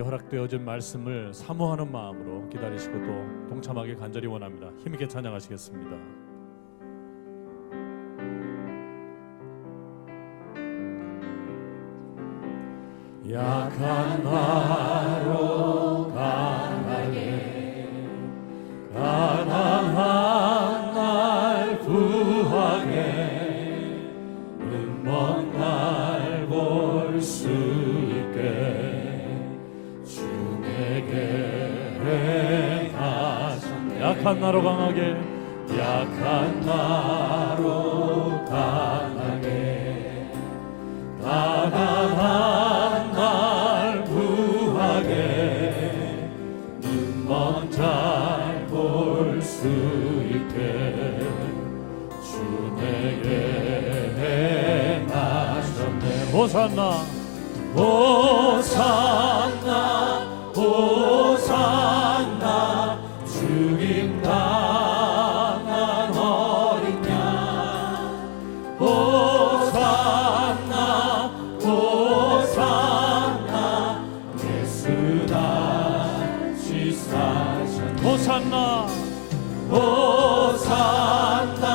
허락되어진 말씀을 사모하는 마음으로 기다리시고 또 동참하기 간절히 원합니다. 힘있게 찬양하시겠습니다. 약한 나로 강하게 가난한 날 구하게 눈먼 날 볼 수 있게 주 내게 행하셨네. 약한 나로 강하게 약한 나로 강하게 가난한 날 구하게 눈먼 잘 볼 수 있게 주 내게 행하셨네. 호산나 호산나 호산나 죽임 당한 어린 양 호산나 호산나 예수 다시 사셨네. 호산나 호산나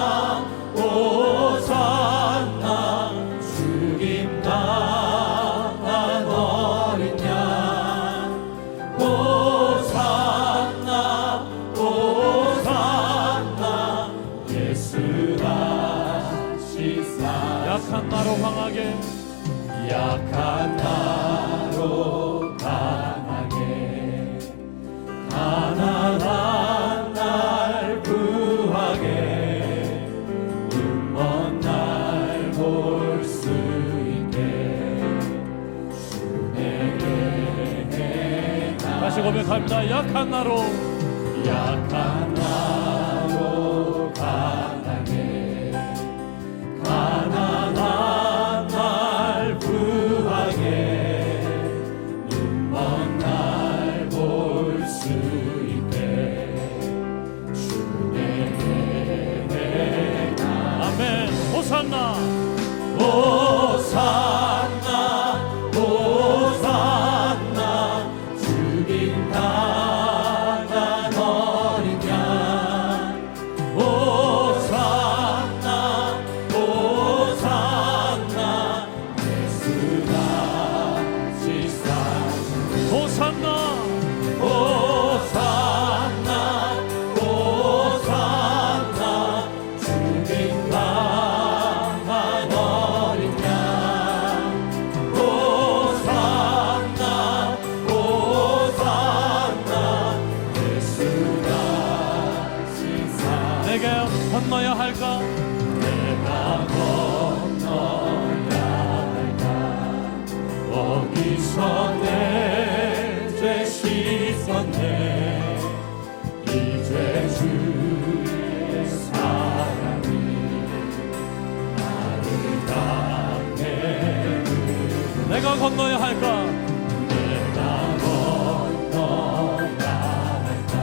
호산나 죽임 당한 어린 양 호산나 호산나 예수 다시 사. 약한 나로 강하게 약한 나로 강하게 가난한 날 구하게 눈먼 날 볼 수 있게 주 내게 행하. 다시 고백합니다. 약한 나로 약한 나로 강하게 가난한 날 구하게 눈먼 날 볼 수 있게 주 내게 행하. 아멘. 호산나 호산나 호산나 죽임 당한 어린 양 호산나 호산나 예수 다시 사신 호산나 호산나 호산나 죽임 당한 어린 양 호산나 호산나 예수 다시 사. 내가 건너야 할까 내가 건너야 할까 거기서 내 죄 씻었네 이제 주의 사랑이 나를 향해 내가 건너야 할까 내가 건너야 할까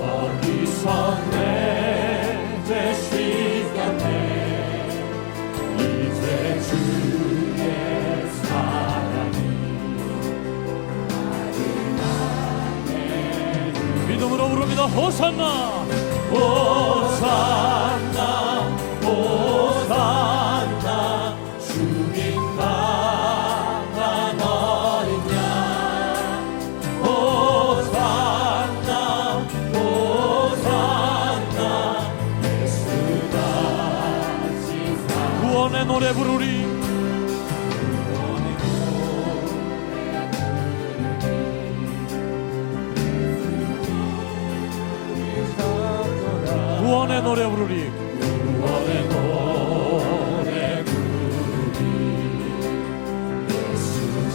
거기서 내 죄 씻었네 이제 주의 사랑이 믿음으로 부릅니다. 호산나 호산나 호산나 죽임 당한 어린 양 호산나 호산나 예수 다시 사. 구원의 노래 부르리 구원의 노래 부르리 구원의 노래 부르리 예수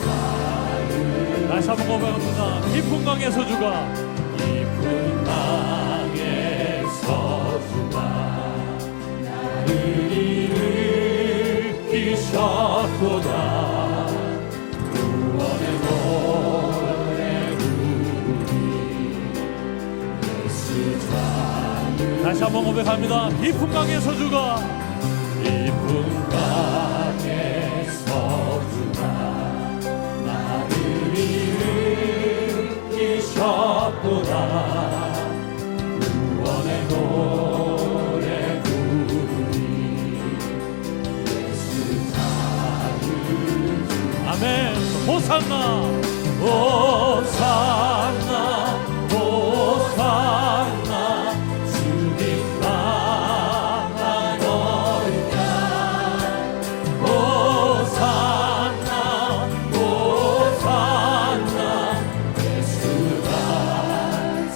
자유. 다시 한번 고백합니다. 깊은 강에서 주가 깊은 강에서 주가 나를 일으키셨도다 구원의 노래 부르리 예수 자유. 다시 한번 고백합니다. 깊은 강에서 주가 깊은 강에서 주가 나를 노래하도다 구원의 노래 부르리 예수 자유 아멘 호산나 호산나 호산나 주님 나가 너희냐 호산나 호산나 예수가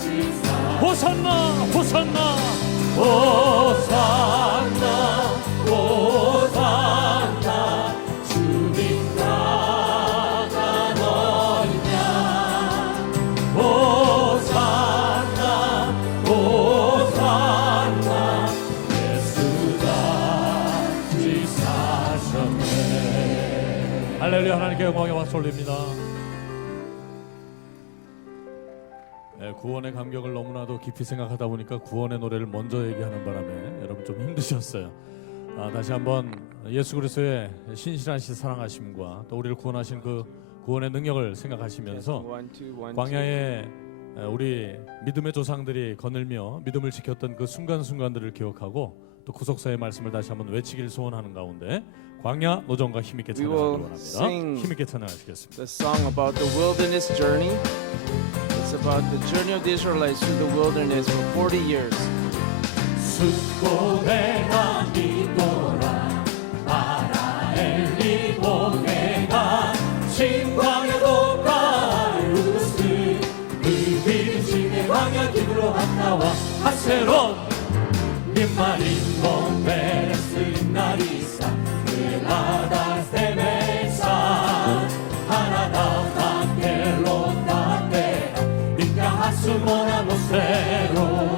지사 호산나 호산나 호산나 호산나 주님 나가 너희냐 호산나 호산나 예수가 지사셨네 할렐루야 하나님께 영광의 박수 올립니다. 구원의 감격을 너무나도 깊이 생각하다 보니까 구원의 노래를 먼저 얘기하는 바람에 여러분 좀 힘드셨어요. 다시 한번 예수 그리스도의 신실하신 사랑하심과 또 우리를 구원하신 그 구원의 능력을 생각하시면서 광야에 우리 믿음의 조상들이 거닐며 믿음을 지켰던 그 순간순간들을 기억하고 또 구속사의 말씀을 다시 한번 외치길 소원하는 가운데 광야 노정과 힘있게 찬양하기 원합니다. 힘있게 찬양하시겠습니다. The song about the wilderness journey. It's about the journey of the Israelites through the wilderness for 40 years. 숫고대가 미도라 아라엘리 보게가 신광야도 가루스 그 비름신의 광야 기브로 한나와 하세론 민마린 몬베레스 나리사 그라다 세메사 하나다 마켈로다 테라 인가하스모나 모세로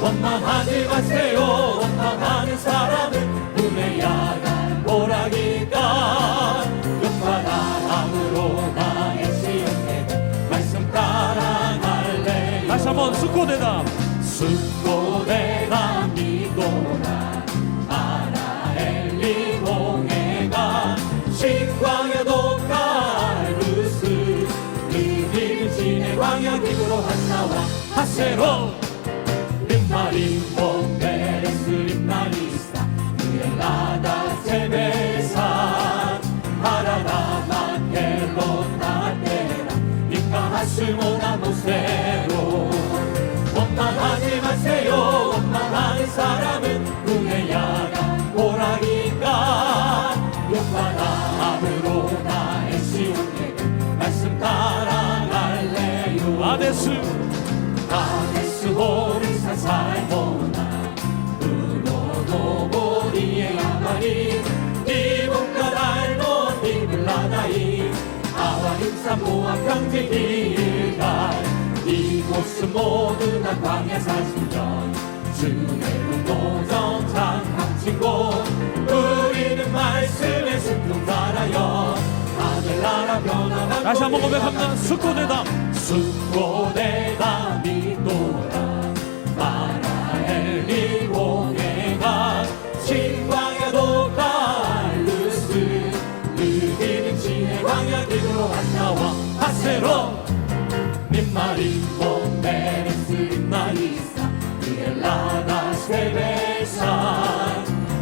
원망하지 마세요. 원망하는 사람은 눈의 야간 오라기가 옆바다함으로 나의 시온에 말씀 따라갈래. 다시 한번 숫고대다 숫고대다 미도라 아라엘리 공해가 신광야도 가루스 그 비름신의 광야 기브로 한나와 하세로 마린 몬베레스 림나리사 그엘라다 세메산 하라다 마켈로나 테라 인가하스모나 모세로 원망하지 마세요. 원망하는 사람은 눈의 야간 오라기가 옆바다함으로 나의 시온에 말씀 따라갈래요. 아데스 호리사 살모나 우노노보리에 야마리 이문가 달노 니블라다이 아와림사 모압 평지 길갈 이곳은 모두 다 광야 40년 주의 노정 장함친고 우리는 말씀에 순종하여 아델라라 변화가 다시 한번 고백합니다. 숫고대다 숫고대다 미도라 마라엘리 공해가 신광야도 갈루스 그 비름신의 광야 기브로 한나와 하세로 님마린 몬베레스 림나리사 그엘라다 세베산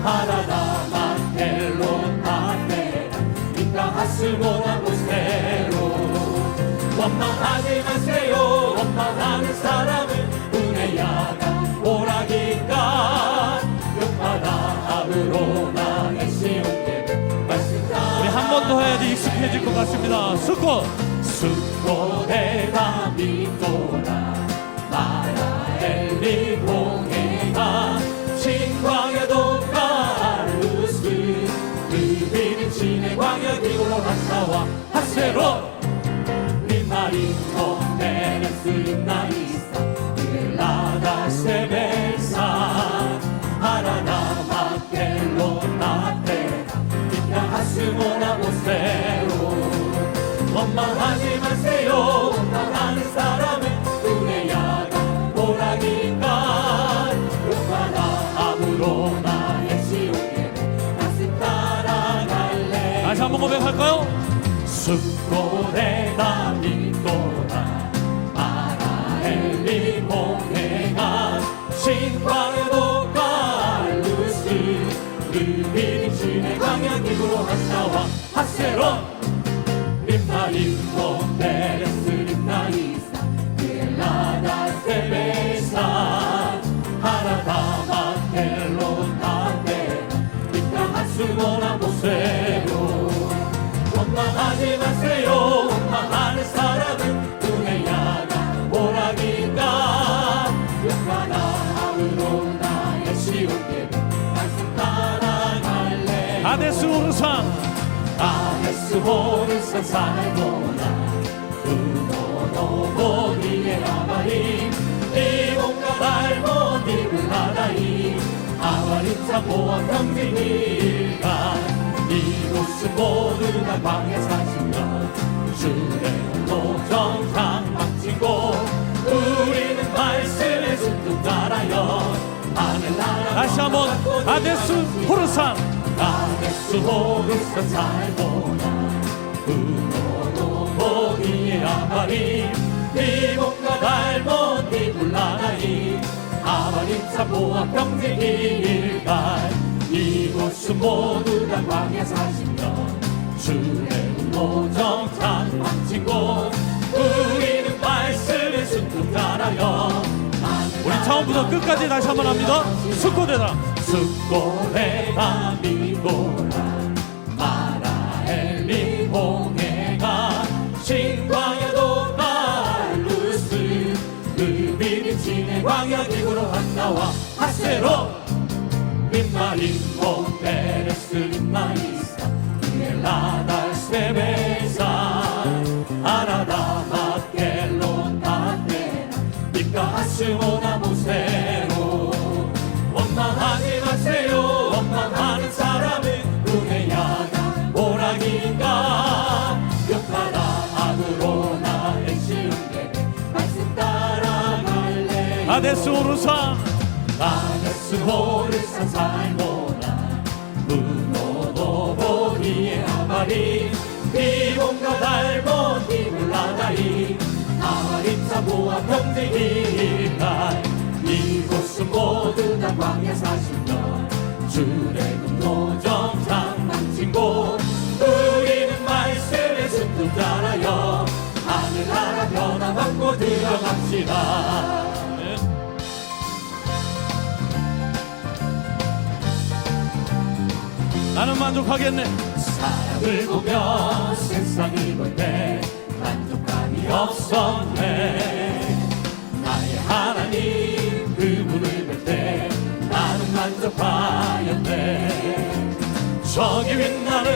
하라다 마켈로나 테라 인가하스모나 모세로 원망하지 마세요. 원망하는 사람은 눈의 야간 오라기가 옆바다함으로 나의 시온에 말씀 따라 우리 한 번 더 해야지 익숙해질 것 같습니다. 숫고대다 미도라 마라엘리 공해가 신광야도 가루스 그 비름신의 광야 기브로 한나와 하세로 마린 몬베레스 림나리사 그엘라다 세베산 하라다 마켈로나 테라 인가하스모나 모세로 원망하지 마세요. 원망하는 사람은 눈의 야간 오라기가 옆바다함으로 나의 시온에 다시 따라갈래. 다시 한번 고백할까요? 숫고대다 미도라 아데스 오르산 아데스 오르산 살모나 우노노 위에 아마림 이몸과 달모 니블하다이 아마림 사모와 평진일간 이곳은 모두 다 광야 40년 주례로 정상 망치고 우리는 말씀에 순종 따라요 하늘나라 다시 한번 아데스 호르산 아데스 호르산 살모나 우노노 위에 아마림 이몸과 달모 니블하다이 아마림 사모와 평진일간 이곳은 모두 다 광야 40년 주례로 정상 망친 곳 우리는 말씀에 순종 따라요 우리 처음부터 끝까지 다시 한번 합니다. 숙고대다 숙고대다 미고라 마라엘리 홍해가 신광야도 말루스 그비리 진의 광야 기구로 한나와 하세로 민마림모 베레스 림마이사 라달 세베사 아라다 마켈로 타테라 니까 하스모나 모세로 원망하지 마세요 원망하는 사람은 눈의 야간 오락인가 역하다 아그로나 엔시운게 말씀 따라갈래 아데스 오르산 아데스 호르산 살모나 무노노 보기에 아마리 비몸과 달모 니블라다이 아마리 사모와 평대기일갈 이곳은 모두 다 광야 40년 주례군도 정상 망친 곳 우리는 말씀에 순종 따라요 하늘나라 변화받고 들어갑시다 나는 만족하겠네. 사람을 보며 세상을 볼 때 만족감이 없었네 나의 하나님 그분을 볼 때 나는 만족하였네 저기 빛나는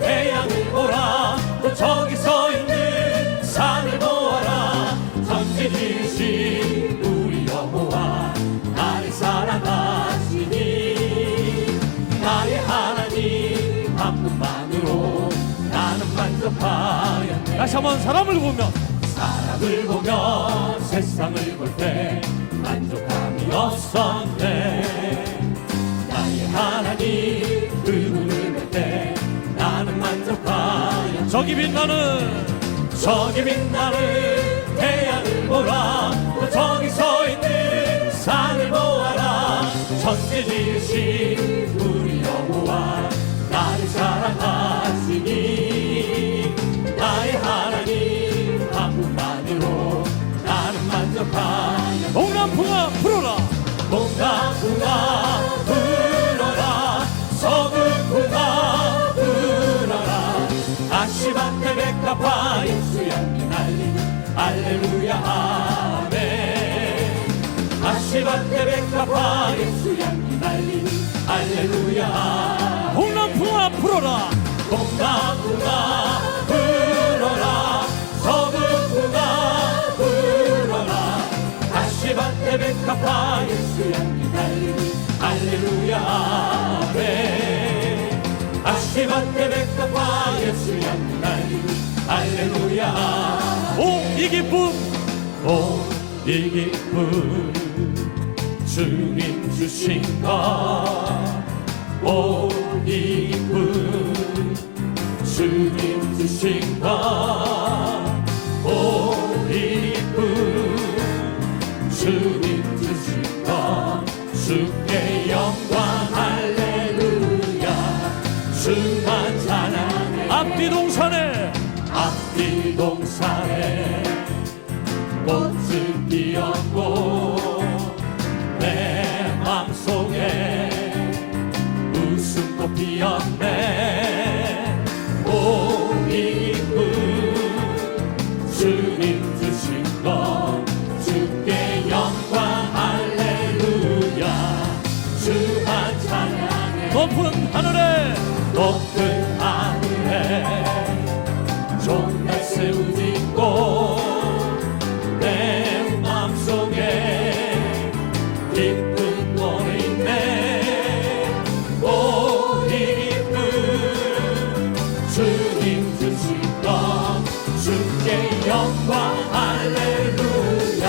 태양을 보라 또 저기 서 있는 산을 보아라 전지지으신 우리 여호와 나를 사랑하시니 나의 하나님 한 분만으로 나는 만족하였네 다시 한번 사람을 보면 사람을 보며 세상을 볼 때 만족함이 없었네 나의 하나님 그분을 볼 때 나는 만족하였네 저기 빛나는 태양을 보라 또 저기 서 있는 산을 보아라 천지 지으신 우리 여호와 나를 사랑하시니 나의 하나님 한 분만으로 나는 만족하여 동남풍아 불어라 동남풍아 불어라 서북풍아 불어라 아시바테 베카파 예수양이 날리는 알레루야 아멘 아시바테 베카파 예수양이 날리는 알레루야 동남풍아 불어라 동남풍아 불어라 서북풍아 불어라 아시바테 베카파 예수양이 날리는 알레루야 아멘 아시바테 베카파 예수양이 날리는 알레루야 오 이 기쁨 이 기쁨 주님 주신 것이 기쁨 주님 주신 것이 기쁨 주님 주신 것 주께 영광 할렐루야 주만 찬양해 앞뒤 동산에 꽃은 피었고 내 맘속에 웃음꽃 피었네 이 기쁨 주님 주신 것 주께 영광 할렐루야 주만 찬양해 높은 하늘에 할렐루야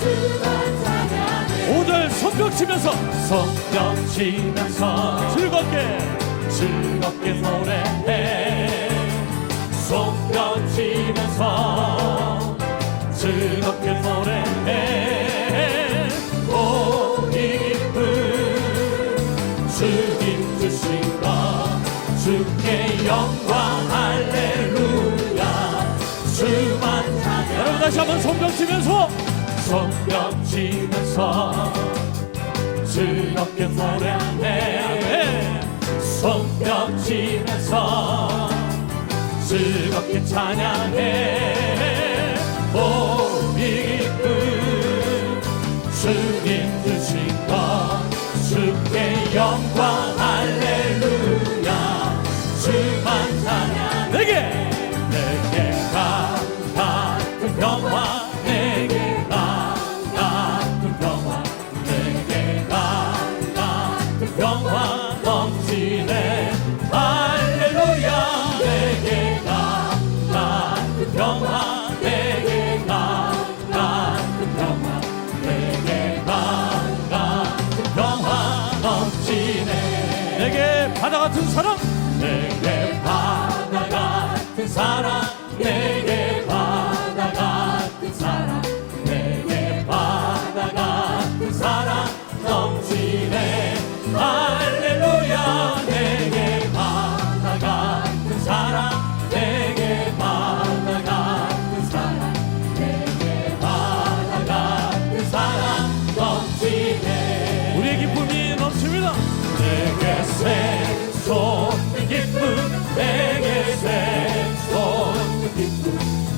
주만 찬양해 5절 손뼉 치면서 손뼉 치면서 즐겁게 노래해 손뼉 치면서 즐겁게 노래해 오 기쁨 주님 주신 것 주께 영광 할렐루야 주만 찬양 여러분 다시 한번 손뼉 치면서 손뼉 치면서 즐겁게 노래해 손뼉 치면서 즐겁게 찬양해 오 기쁨 주님 주신 것 주께 영광 할렐루야 주만 찬양 내게 같은 평화 내게 같은 평화 내게 같은 평화 넘치네 할렐루야 내게 같은 평화 내게 같은 평화 내게 같은 평화 넘치네 내게 바다 같은 사랑 내게 바다 같은 사랑 내게 바다 같은 사랑 내게 바다 같은 사랑 넘치네 할렐루야 내게 바다 같은 사랑 내게 바다 같은 사랑 내게 바다 같은 사랑 넘치네 우리의 기쁨이 넘칩니다. 내게 생소 기쁨 내게 생소 기쁨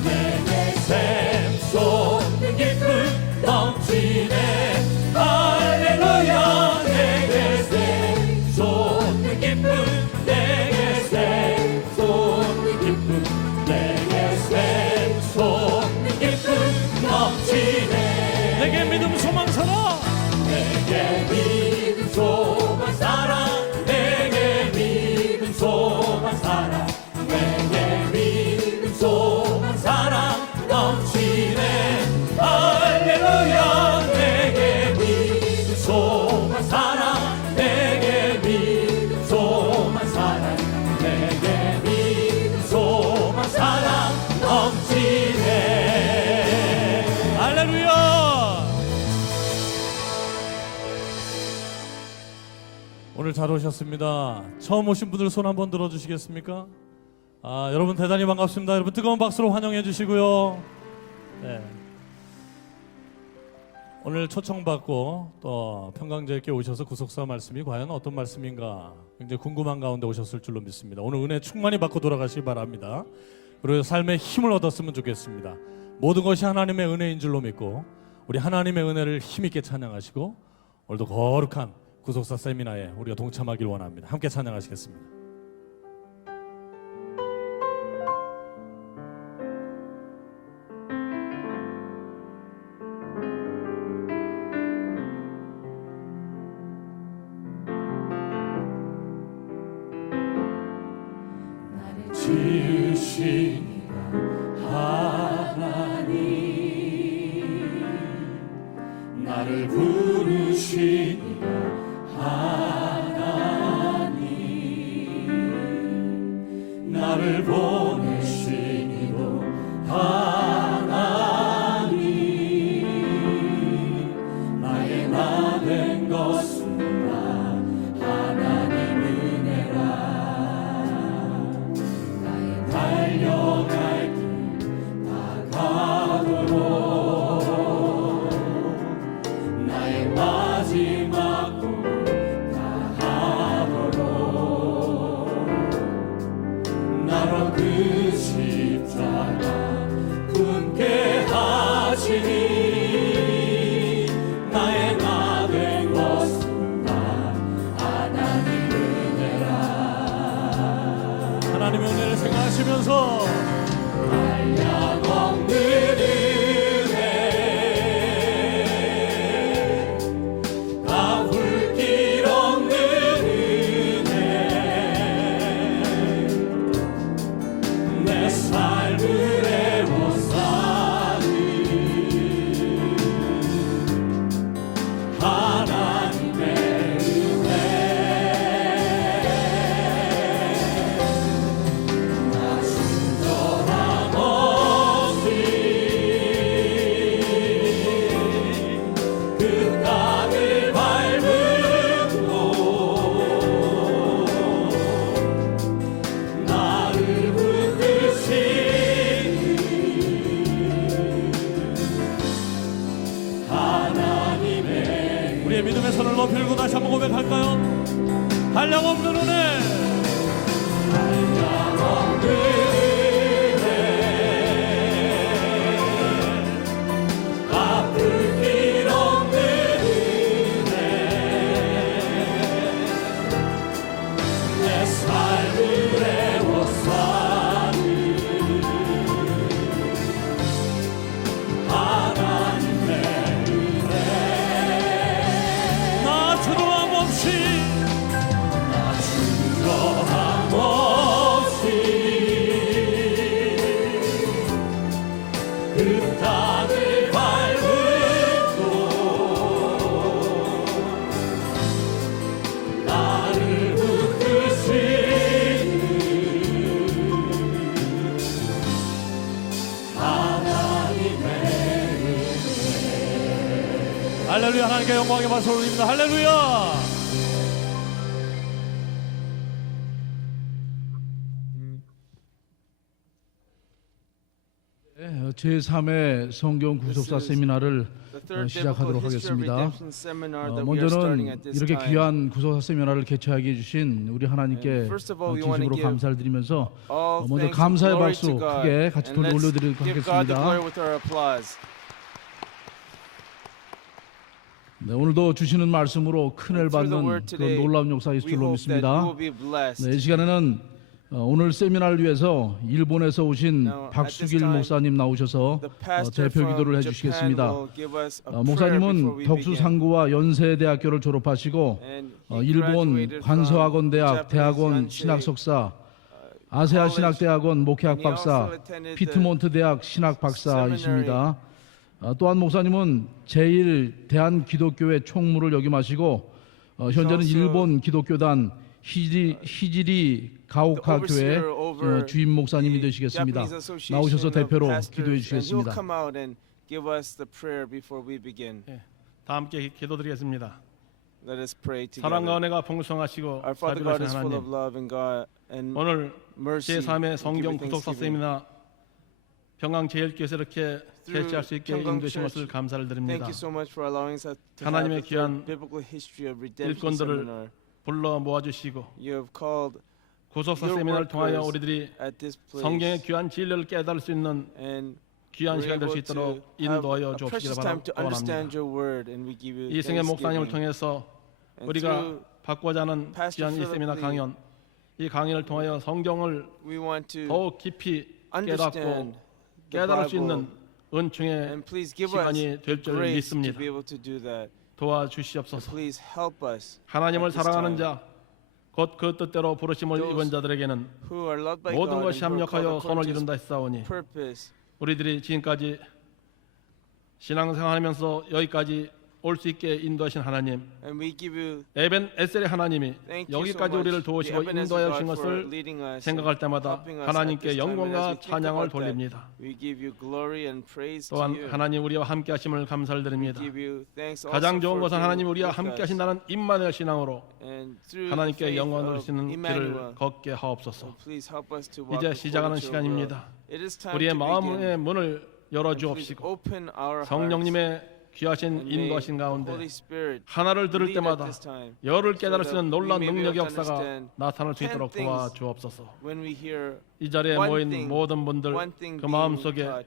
내게 생소 기쁨 넘치네 할렐루야 내게 생소 기쁨 내게 생소 기쁨 내게 생소 기쁨 넘치네 내게 믿음 소망 사랑 내게 믿음 소망 사랑 내게 믿음 소망 사랑 내게 믿음 소망 사랑 넘치네 할렐루야 내게 믿음 소망 사랑 내게 믿음 소망 사랑 내게 믿음 소망 사랑 넘치네 할렐루야. 오늘 잘 오셨습니다. 처음 오신 분들 손 한번 들어주시겠습니까? 여러분 대단히 반갑습니다. 여러분 뜨거운 박수로 환영해 주시고요. 네. 오늘 초청받고 또 평강제께 오셔서 구속사 말씀이 과연 어떤 말씀인가 굉장히 궁금한 가운데 오셨을 줄로 믿습니다. 오늘 은혜 충만히 받고 돌아가시기 바랍니다. 그리고 삶에 힘을 얻었으면 좋겠습니다. 모든 것이 하나님의 은혜인 줄로 믿고 우리 하나님의 은혜를 힘있게 찬양하시고 오늘도 거룩한 구속사 세미나에 우리가 동참하길 원합니다. 함께 찬양하시겠습니다. 지으신 하나님 나를 부르신 하나님 나를 보내신 이로 하나님 나의 나 된 것은 다 하나님 은혜라 달려갈 길 다 가도록 나의 믿음의 손을 높이 들고 다시 한번 고백할까요? 한량없는 은혜, 갚을 길 없는 은혜 내 삶을 애워싸는 하나님의 은혜 나 주저함 없이 주저함 없이 그 땅을 밟고 나를 붙드시는 하나님의 할렐루야. 하나님께 영광의 박수를 올립니다. 할렐루야. 제3회 성경 구속사 세미나를 The third 시작하도록 biblical history of 하겠습니다. redemption seminar that we are starting 먼저는 at this 이렇게 time. 귀한 구속사 세미나를 개최하게 해주신 우리 하나님께 And first of all, we wanna 진심으로 give 감사를 드리면서 All 먼저 thanks and 감사의 glory 박수 to God. 크게 같이 And let's 올려드리도록 give God the glory 하겠습니다. with our applause. 네, 오늘도 주시는 말씀으로 큰을 And through the 받는 word 그런 today, 놀라운 역사 있을 We 줄로 hope that you 믿습니다. will be blessed. 네, 이 시간에는 오늘 세미나를 위해서 일본에서 오신 Now, at 박수길 this time, 목사님 나오셔서 The pastor 대표 기도를 from 해주시겠습니다. Japan will give us a prayer before 목사님은 we begin. 덕수상고와 연세대학교를 졸업하시고 And he 일본 graduated 관서학원대학 from 대학원 Japanese 신학석사, 아세아 신학대학원 목회학 and he 박사, also attended 피트몬트 대학 신학 박사이십니다. 또한 목사님은 제1 대한기독교회 총무를 역임하시고 현재는 also 일본 기독교단 히지리 가오카 교회 주임 목사님이 되시겠습니다. Japanese Association 나오셔서 of 대표로 Pastors, 기도해 and he will 주시겠습니다. come out and give us the prayer before we begin. 다 함께 기도드리겠습니다. Let us pray 사랑과 together. 은혜가 풍성하시고 Our Father God is 자비로우신 full of 하나님, love and God and 오늘 mercy. 제3회 We give 성경 you 구속사 thanksgiving. 세미나 평강제일교회에서 이렇게 개최할 수 있게 평강 인도해 주신 것을 Church, 감사를 Thank 드립니다. you so much for allowing us to have 하나님의 the 귀한 third biblical history of redemption 일꾼들을 seminar. 불러 모아주시고 You have called 구속사 your 세미나를 통하여 workers 우리들이 at this 성경의 place 귀한 진리를 깨달을 수 있는 and 귀한 we're 시간 될 수 able to 있도록 have 인도하여 a 주옵시기 precious time to understand 바랍니다. your word, and we give you 이승의 목사님을 thanksgiving. 통해서 And 우리가 through 받고자 하는 Pastor 귀한 이 Philip 세미나 Lee, 강연, 이 강의를 통하여 성경을 we want to 더욱 깊이 깨닫고 understand the 깨달을 수 Bible, 있는 은총의 and please give us 시간이 될 줄 grace to 믿습니다. be able to do that. 도와주시옵소서. Please help us. 하나님을 at this 사랑하는 time. 자, 곧 그 뜻대로 부르심을 Those 입은 자들에게는 Who are loved by 모든 God 것이 and who are 합력하여 called 선을 according to 이룬다 His 했사오니 purpose. 우리들이 지금까지 신앙생활하면서 여기까지 올 수 있게 인도하신 하나님, And we give you 에벤 에셀의 하나님이 thank you so 여기까지 much, 우리를 the 도우시고 Ebenezer 인도하여 God, 주신 for 것을 leading us 생각할 and 때마다 helping us at 하나님께 this time. And as we 영광과 think 찬양을 about that, 돌립니다. we give you glory and praise to 또한 you. 하나님 우리와 함께 하심을 We 감사를 드립니다. give you thanks also 가장 좋은 for 것은 하나님 being 우리와 with 함께 us. 하신다는 임마누엘 신앙으로 And through the 하나님께 faith 영광을 of 주시는 Emmanuel, 길을 걷게 하옵소서. please help us to walk 이제 시작하는 according to your will. 시간입니다. It is time 우리의 to 마음의 begin. 문을 열어 And please 주옵시고 open our hearts. 성령님의 귀하신 And may 인도하신 the 가운데 Holy Spirit 하나를 들을 lead at 때마다 this time. 열을 so 깨달을 수 that 있는 we 놀라운 may be 능력의 able to 역사가 understand 나타날 수 10 있도록 things 도와주옵소서. when we hear 이 자리에 one 모인 thing, 모든 분들 one thing 그 being 마음속에 taught.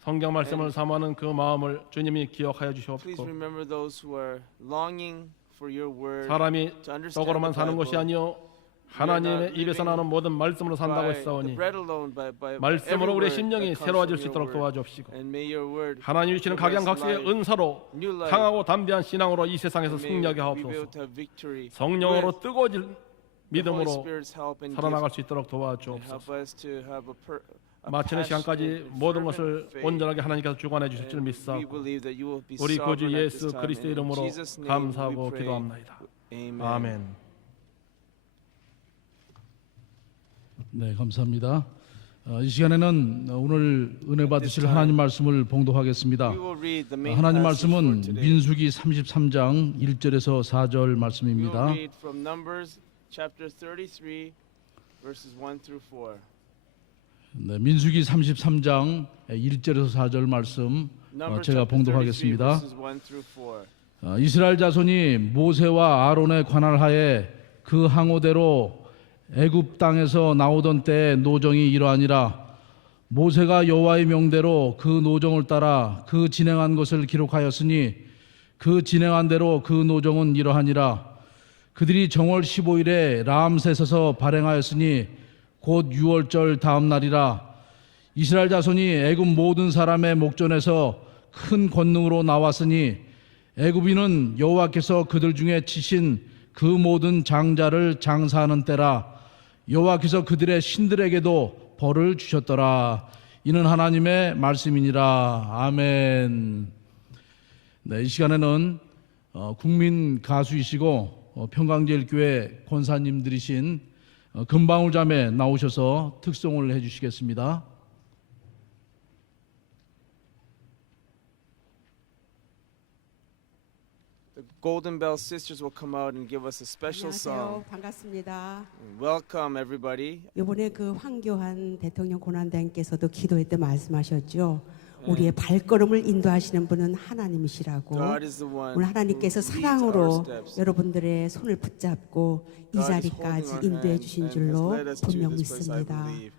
성경 말씀을 And 사모하는 그 마음을 주님이 기억하여 Please 주시옵고 remember those who are longing for your word 사람이 to understand 떡으로만 the 사는 것이 Bible. 아니요 We are not 하나님의 입에서 living 나오는 모든 말씀으로 산다고 by the 했사오니 bread alone, by every 말씀으로 우리의 word 심령이 that comes 새로워질 from 수 your 있도록 word. 도와주옵시고 And may your word 하나님 주시는 give us 각양각색의 life, 은사로 new life. 강하고 담대한 신앙으로 이 세상에서 And may 승리하게 we be 하옵소서. able to have victory 성령으로 with 뜨거워질 the Holy 믿음으로 Spirit's help and 살아나갈 gift. 수 있도록 And 도와주옵소서. help us to have a 마치는 passionate 시간까지 and 모든 fervent 것을 faith. 온전하게 하나님께서 주관해 주실 줄 And we 믿사옵고 believe that you will be 우리 구주 sovereign at 예수 this time. 그리스도의 And in 이름으로 Jesus' name 감사하고 we pray. 기도합나이다. Amen. 아멘. 네, 감사합니다. 이 시간에는 오늘 은혜 받으실 time, 하나님 말씀을 봉독하겠습니다. We will read the main 하나님 passage for 말씀은 today. 민수기 33장 1절에서 4절 We will 말씀입니다. read from Numbers chapter 33 verses 1 through 4. 네, 민수기 33장 1절에서 4절 말씀 Numbers 제가 chapter 33 봉독하겠습니다. verses 1 through 4. 이스라엘 자손이 모세와 아론의 관할하에 그 항오대로 애굽 땅에서 나오던 때의 노정이 이러하니라. 모세가 여호와의 명대로 그 노정을 따라 그 진행한 것을 기록하였으니 그 진행한 대로 그 노정은 이러하니라. 그들이 정월 15일에 라암셋에서 발행하였으니 곧 6월절 다음 날이라. 이스라엘 자손이 애굽 모든 사람의 목전에서 큰 권능으로 나왔으니 애굽인은 여호와께서 그들 중에 치신 그 모든 장자를 장사하는 때라. 여호와께서 그들의 신들에게도 벌을 주셨더라. 이는 하나님의 말씀이니라. 아멘. 네, 이 시간에는 국민 가수이시고 평강제일교회 권사님들이신 금방울 자매 나오셔서 특송을 해주시겠습니다. The Golden Bell Sisters will come out and give us a special 안녕하세요. song. 반갑습니다. Welcome, everybody. 이번에 그 황교안 대통령 고난당께서도 기도회 때 말씀하셨죠. 우리의 발걸음을 인도하시는 분은 하나님이시라고. God is the one 오늘 하나님께서 who leads our 사랑으로 steps. 여러분들의 손을 붙잡고 이 God is 자리까지 holding our 인도해 hand 주신 and has 줄로 led us to 분명 this place, I 믿습니다. believe.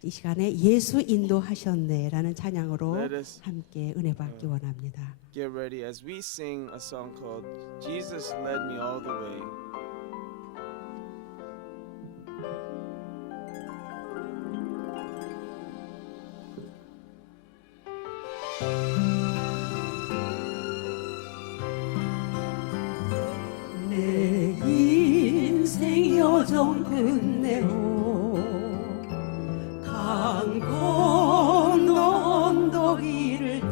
이 시간에 예수 인도하셨네라는 Let 찬양으로 us 함께 은혜 받기 원합니다. get ready as we sing a song called Jesus Led Me All the Way. 내 인생 여정 끝내고 강 건너 언덕 이를 때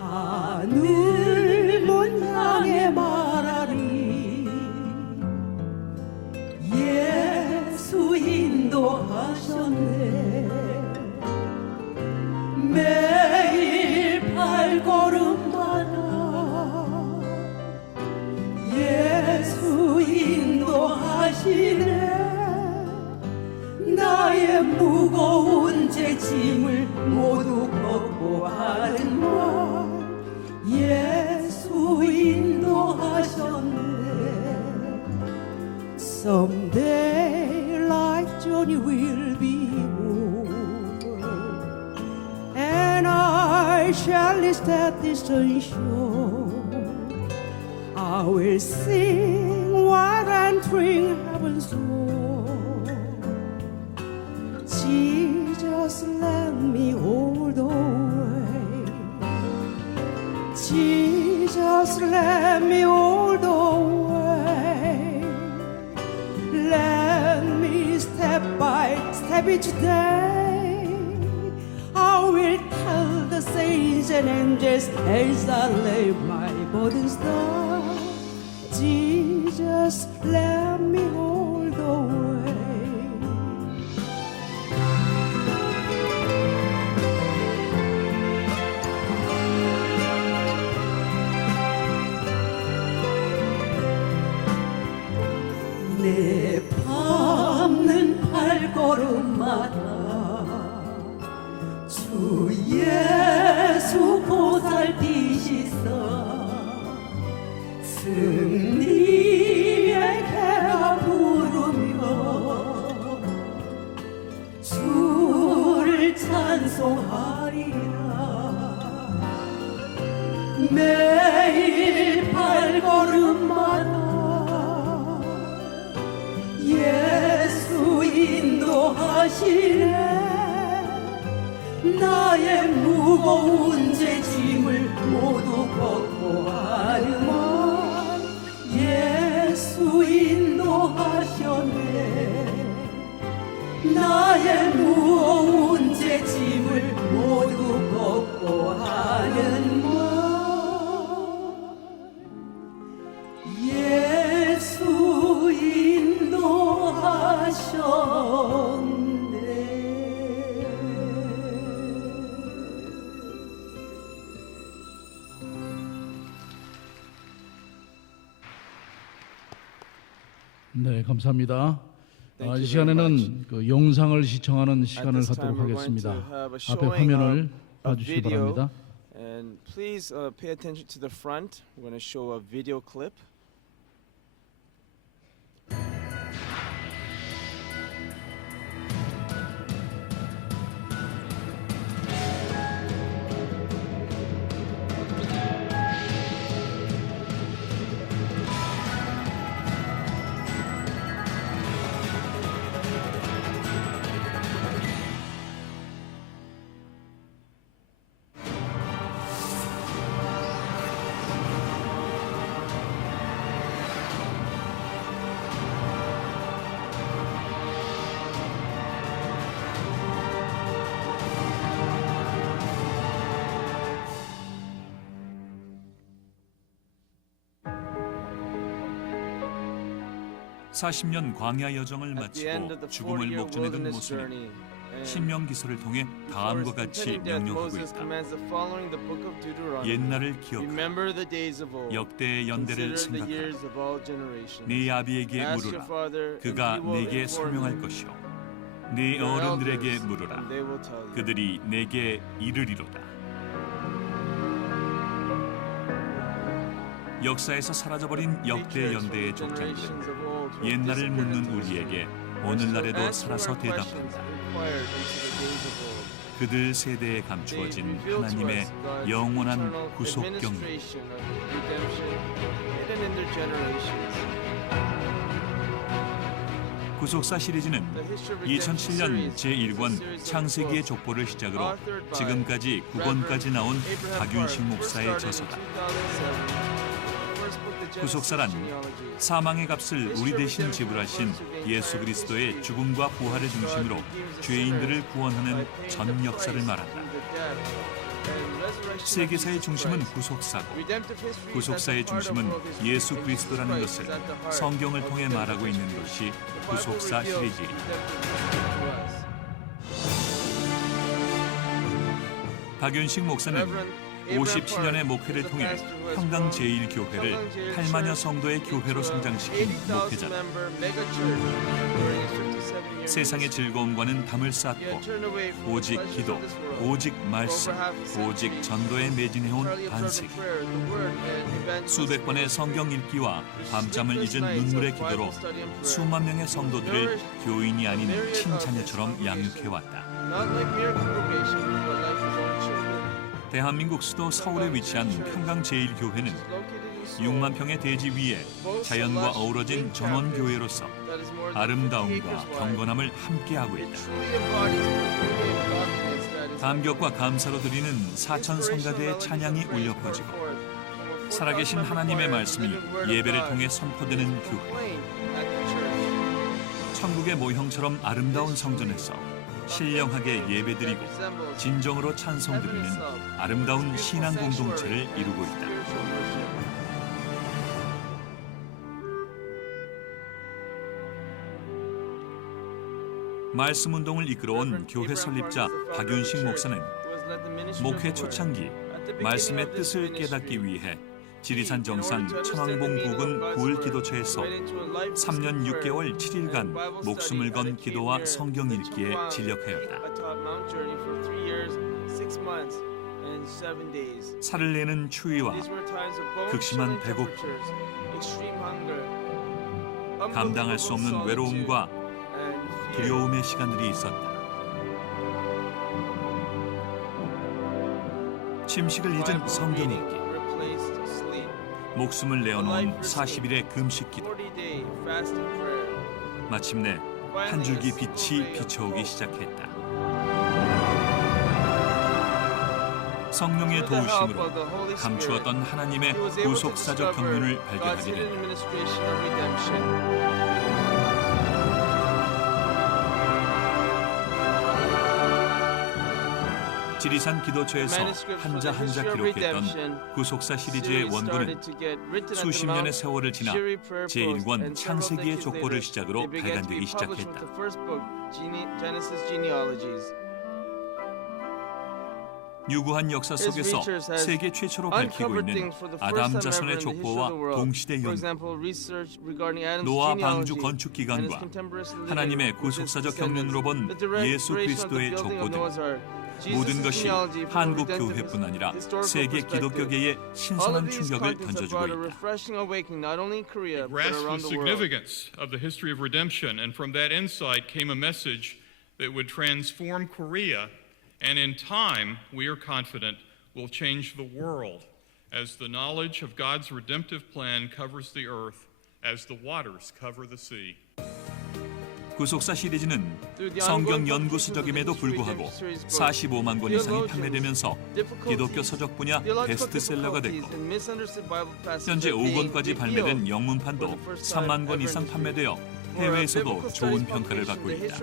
하늘 문 향해 말하리 예수 인도하셨네 매일 발걸음마다 예수 인도하시네 나의 무거운 제 짐을 모두 걷고 하는 말 예수 인도하셨네 Someday life journey will be over and I shall reach that distant shore I will sing while entering heaven's door. Jesus, let me all the way. Jesus, let me all the way. Let me step by step each day. I will tell the saints and angels as I lay my burdens down. Jesus, let me all the way. 내 밟는 발걸음마다 주 예수 보살피시사 승리의 개라 부르며 주를 찬송하리라 매일 발걸음마다 예수 인도하시네 나의 무거운 제 짐을 모두 걷고 하는 말 예수 인도하셨네 나의 무거운 제 짐을 모두 걷고 하는 말 예수 인도하셨네 네, 감사합니다. Thank 이 you very 시간에는 그 영상을 시청하는 At 시간을 this time, 갖도록 we're going to 하겠습니다. have a 앞에 showing 화면을 of 봐주시기 video. 바랍니다. And please pay attention to the front. We're going to show a video clip. (40년) 광야 여정을 At the end of 마치고 the 죽음을 40-year 목전에 둔 wilderness 모세는 journey, and 신명기서를 통해 다음과 before his 같이 impending death, 명령하고 Moses 있다. commands the following the book of Deuteronomy. 옛날을 기억하라. Remember the days of old. 역대의 연대를 Consider the 생각하라. years of all generations. 네 아비에게 Ask your 물으라. father, and 그가 he will 네게 inform 설명할 you. 것이요. 네 Your 어른들에게 elders, 물으라. and they will tell you. 그들이 내게 이르리로다. 역사에서 사라져버린 역대 연대의 족장들은 옛날을 묻는 우리에게 오늘날에도 살아서 대답한다. 그들 세대에 감추어진 하나님의 영원한 구속 경륜. 구속사 시리즈는 2007년 제1권 창세기의 족보를 시작으로 지금까지 9권까지 나온 박윤식 목사의 저서다. 구속사란 사망의 값을 우리 대신 지불하신 예수 그리스도의 죽음과 부활을 중심으로 죄인들을 구원하는 전 역사를 말한다. 세계사의 중심은 구속사고 구속사의 중심은 예수 그리스도라는 것을 성경을 통해 말하고 있는 것이 구속사 시리즈이다. 박윤식 목사는 57년의 목회를 통해 평강 제1교회를 8만여 성도의 교회로 성장시킨 목회자다. 세상의 즐거움과는 담을 쌓고 오직 기도, 오직 말씀, 오직 전도에 매진해온 반세기. 수백 번의 성경 읽기와 밤잠을 잊은 눈물의 기도로 수만 명의 성도들을 교인이 아닌 친자녀처럼 양육해왔다. 대한민국 수도 서울에 위치한 평강 제1교회는 6만 평의 대지 위에 자연과 어우러진 전원교회로서 아름다움과 경건함을 함께하고 있다. 감격과 감사로 드리는 사천 성가대의 찬양이 울려 퍼지고 살아계신 하나님의 말씀이 예배를 통해 선포되는 교회. 천국의 모형처럼 아름다운 성전에서 신령하게 예배드리고 진정으로 찬송드리는 아름다운 신앙 공동체를 이루고 있다. 말씀 운동을 이끌어온 교회 설립자 박윤식 목사는 목회 초창기 말씀의 뜻을 깨닫기 위해 지리산 정상 천왕봉 부근 9월 기도처에서 3년 6개월 7일간 목숨을 건 기도와 성경 읽기에 진력하였다. 살을 내는 추위와 극심한 배고픔, 감당할 수 없는 외로움과 두려움의 시간들이 있었다. 침식을 잊은 성경 읽기, 목숨을 내어놓은 40일의 금식 기도. 마침내 한 줄기 빛이 비춰오기 시작했다. 성령의 도우심으로 감추었던 하나님의 구속사적 경륜을 발견하게 된다. 지리산 기도처에서 한자 한자 기록했던 구속사 시리즈의 원고는 수십 년의 세월을 지나 제1권 창세기의 족보를 시작으로 발간되기 시작했다. 유구한 역사 속에서 세계 최초로 밝히고 있는 아담 자손의 족보와 동시대 연구, 노아 방주 건축 기간과 하나님의 구속사적 경륜으로 본 예수 그리스도의 족보 등 모든 것이 한국 교회뿐 아니라 세계 기독교계에 신선한 충격을 던져주고 있다. Grasp the significance of the history of redemption, and from that insight came a message that would transform Korea, and in time, we are confident, will change the world as the knowledge of God's redemptive plan covers the earth as the waters cover the sea. 구속사 시리즈는 성경 연구 서적임에도 불구하고 45만 권 이상이 판매되면서 기독교 서적 분야 베스트셀러가 됐고 현재 5권까지 발매된 영문판도 3만 권 이상 판매되어 해외에서도 좋은 평가를 받고 있다.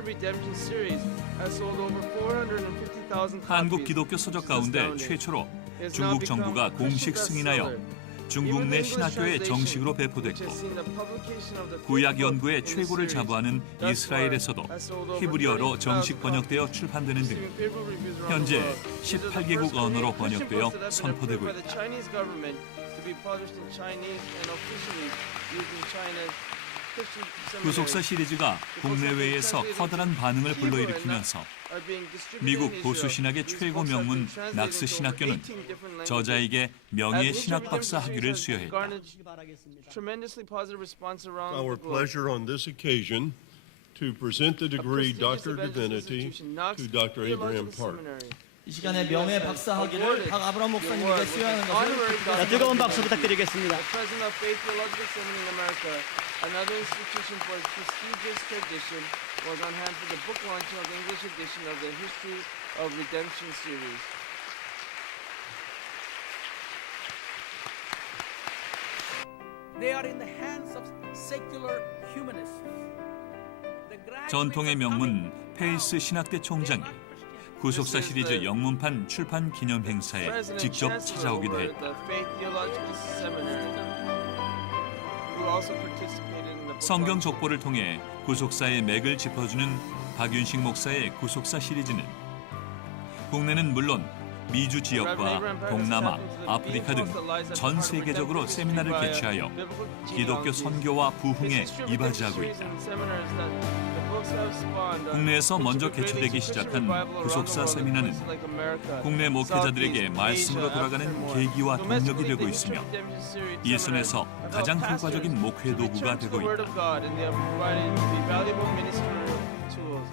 한국 기독교 서적 가운데 최초로 중국 정부가 공식 승인하여 중국 내 신학교에 정식으로 배포됐고 구약 연구의 최고를 자부하는 이스라엘에서도 히브리어로 정식 번역되어 출판되는 등 현재 18개국 언어로 번역되어 선포되고 있다. 구속사 시리즈가 국내외에서 커다란 반응을 불러일으키면서 미국 보수 신학의 최고 명문 낙스 신학교는 저자에게 명예 신학 박사 학위를 수여했다. Our pleasure on this occasion to present the degree Doctor of Divinity to Dr. Abraham Park. 이 시간에 명예 박사 학위를 박 아브라함 목사님에게 수여하는 것을 뜨거운 박수 부탁드리겠습니다. Another institution for its prestigious tradition was on hand for the book launching of the English edition of the History of Redemption series. They are in the hands of secular humanists. 전통의 명문 페이스 신학대 총장이 구속사 시리즈 영문판 출판 기념 행사에 직접 찾아오기도 했다. 성경 족보를 통해 구속사의 맥을 짚어주는 박윤식 목사의 구속사 시리즈는 국내는 물론 미주 지역과 동남아, 아프리카 등 전 세계적으로 세미나를 개최하여 기독교 선교와 부흥에 이바지하고 있다. 국내에서 먼저 개최되기 시작한 구속사 세미나는 국내 목회자들에게 말씀으로 돌아가는 계기와 동력이 되고 있으며 일선에서 가장 효과적인 목회 도구가 되고 있다.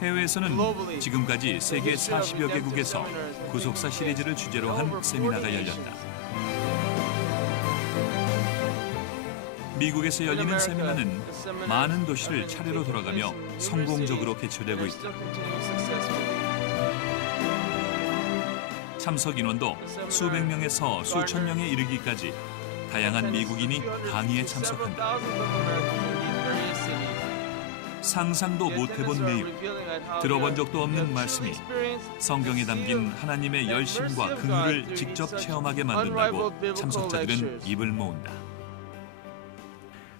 해외에서는 지금까지 세계 40여 개국에서 구속사 시리즈를 주제로 한 세미나가 열렸다. 미국에서 열리는 세미나는 많은 도시를 차례로 돌아가며 성공적으로 개최되고 있다. 참석 인원도 수백 명에서 수천 명에 이르기까지 다양한 미국인이 강의에 참석한다. 상상도 못해본 내용, 들어본 적도 없는 말씀이 성경에 담긴 하나님의 열심과 긍휼을 직접 체험하게 만든다고 참석자들은 입을 모은다.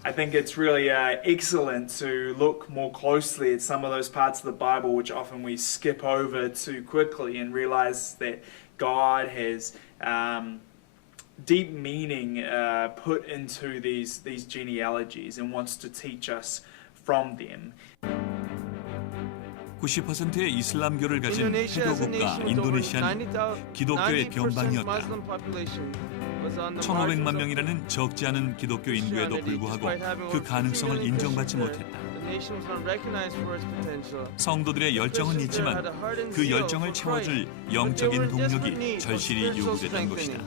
I think it's really excellent to look more closely at some of those parts of the Bible which often we skip over too quickly and realize that God has deep meaning put into these genealogies and wants to teach us from them. 90%의 이슬람교를 가진 해교국가 인도네시아는 기독교의 변방이었다. 1,500만 명이라는 적지 않은 기독교 인구에도 불구하고 그 가능성을 인정받지 못했다. 성도들의 열정은 있지만 그 열정을 채워줄 영적인 동력이 절실히 요구됐던 것이다.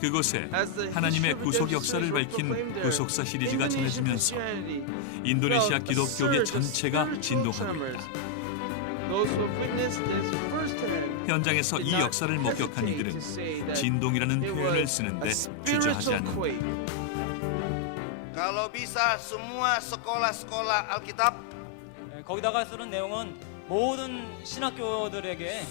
그곳에 하나님의 구속 역사를 밝힌 구속사 시리즈가 전해지면서 인도네시아 기독교계 전체가 진동하고 있다. 현장에서 이 역사를 목격한 이들은 진동이라는 표현을 쓰는데 주저하지 않는다. 거기다가 쓰는 내용은 모든 신학교들에게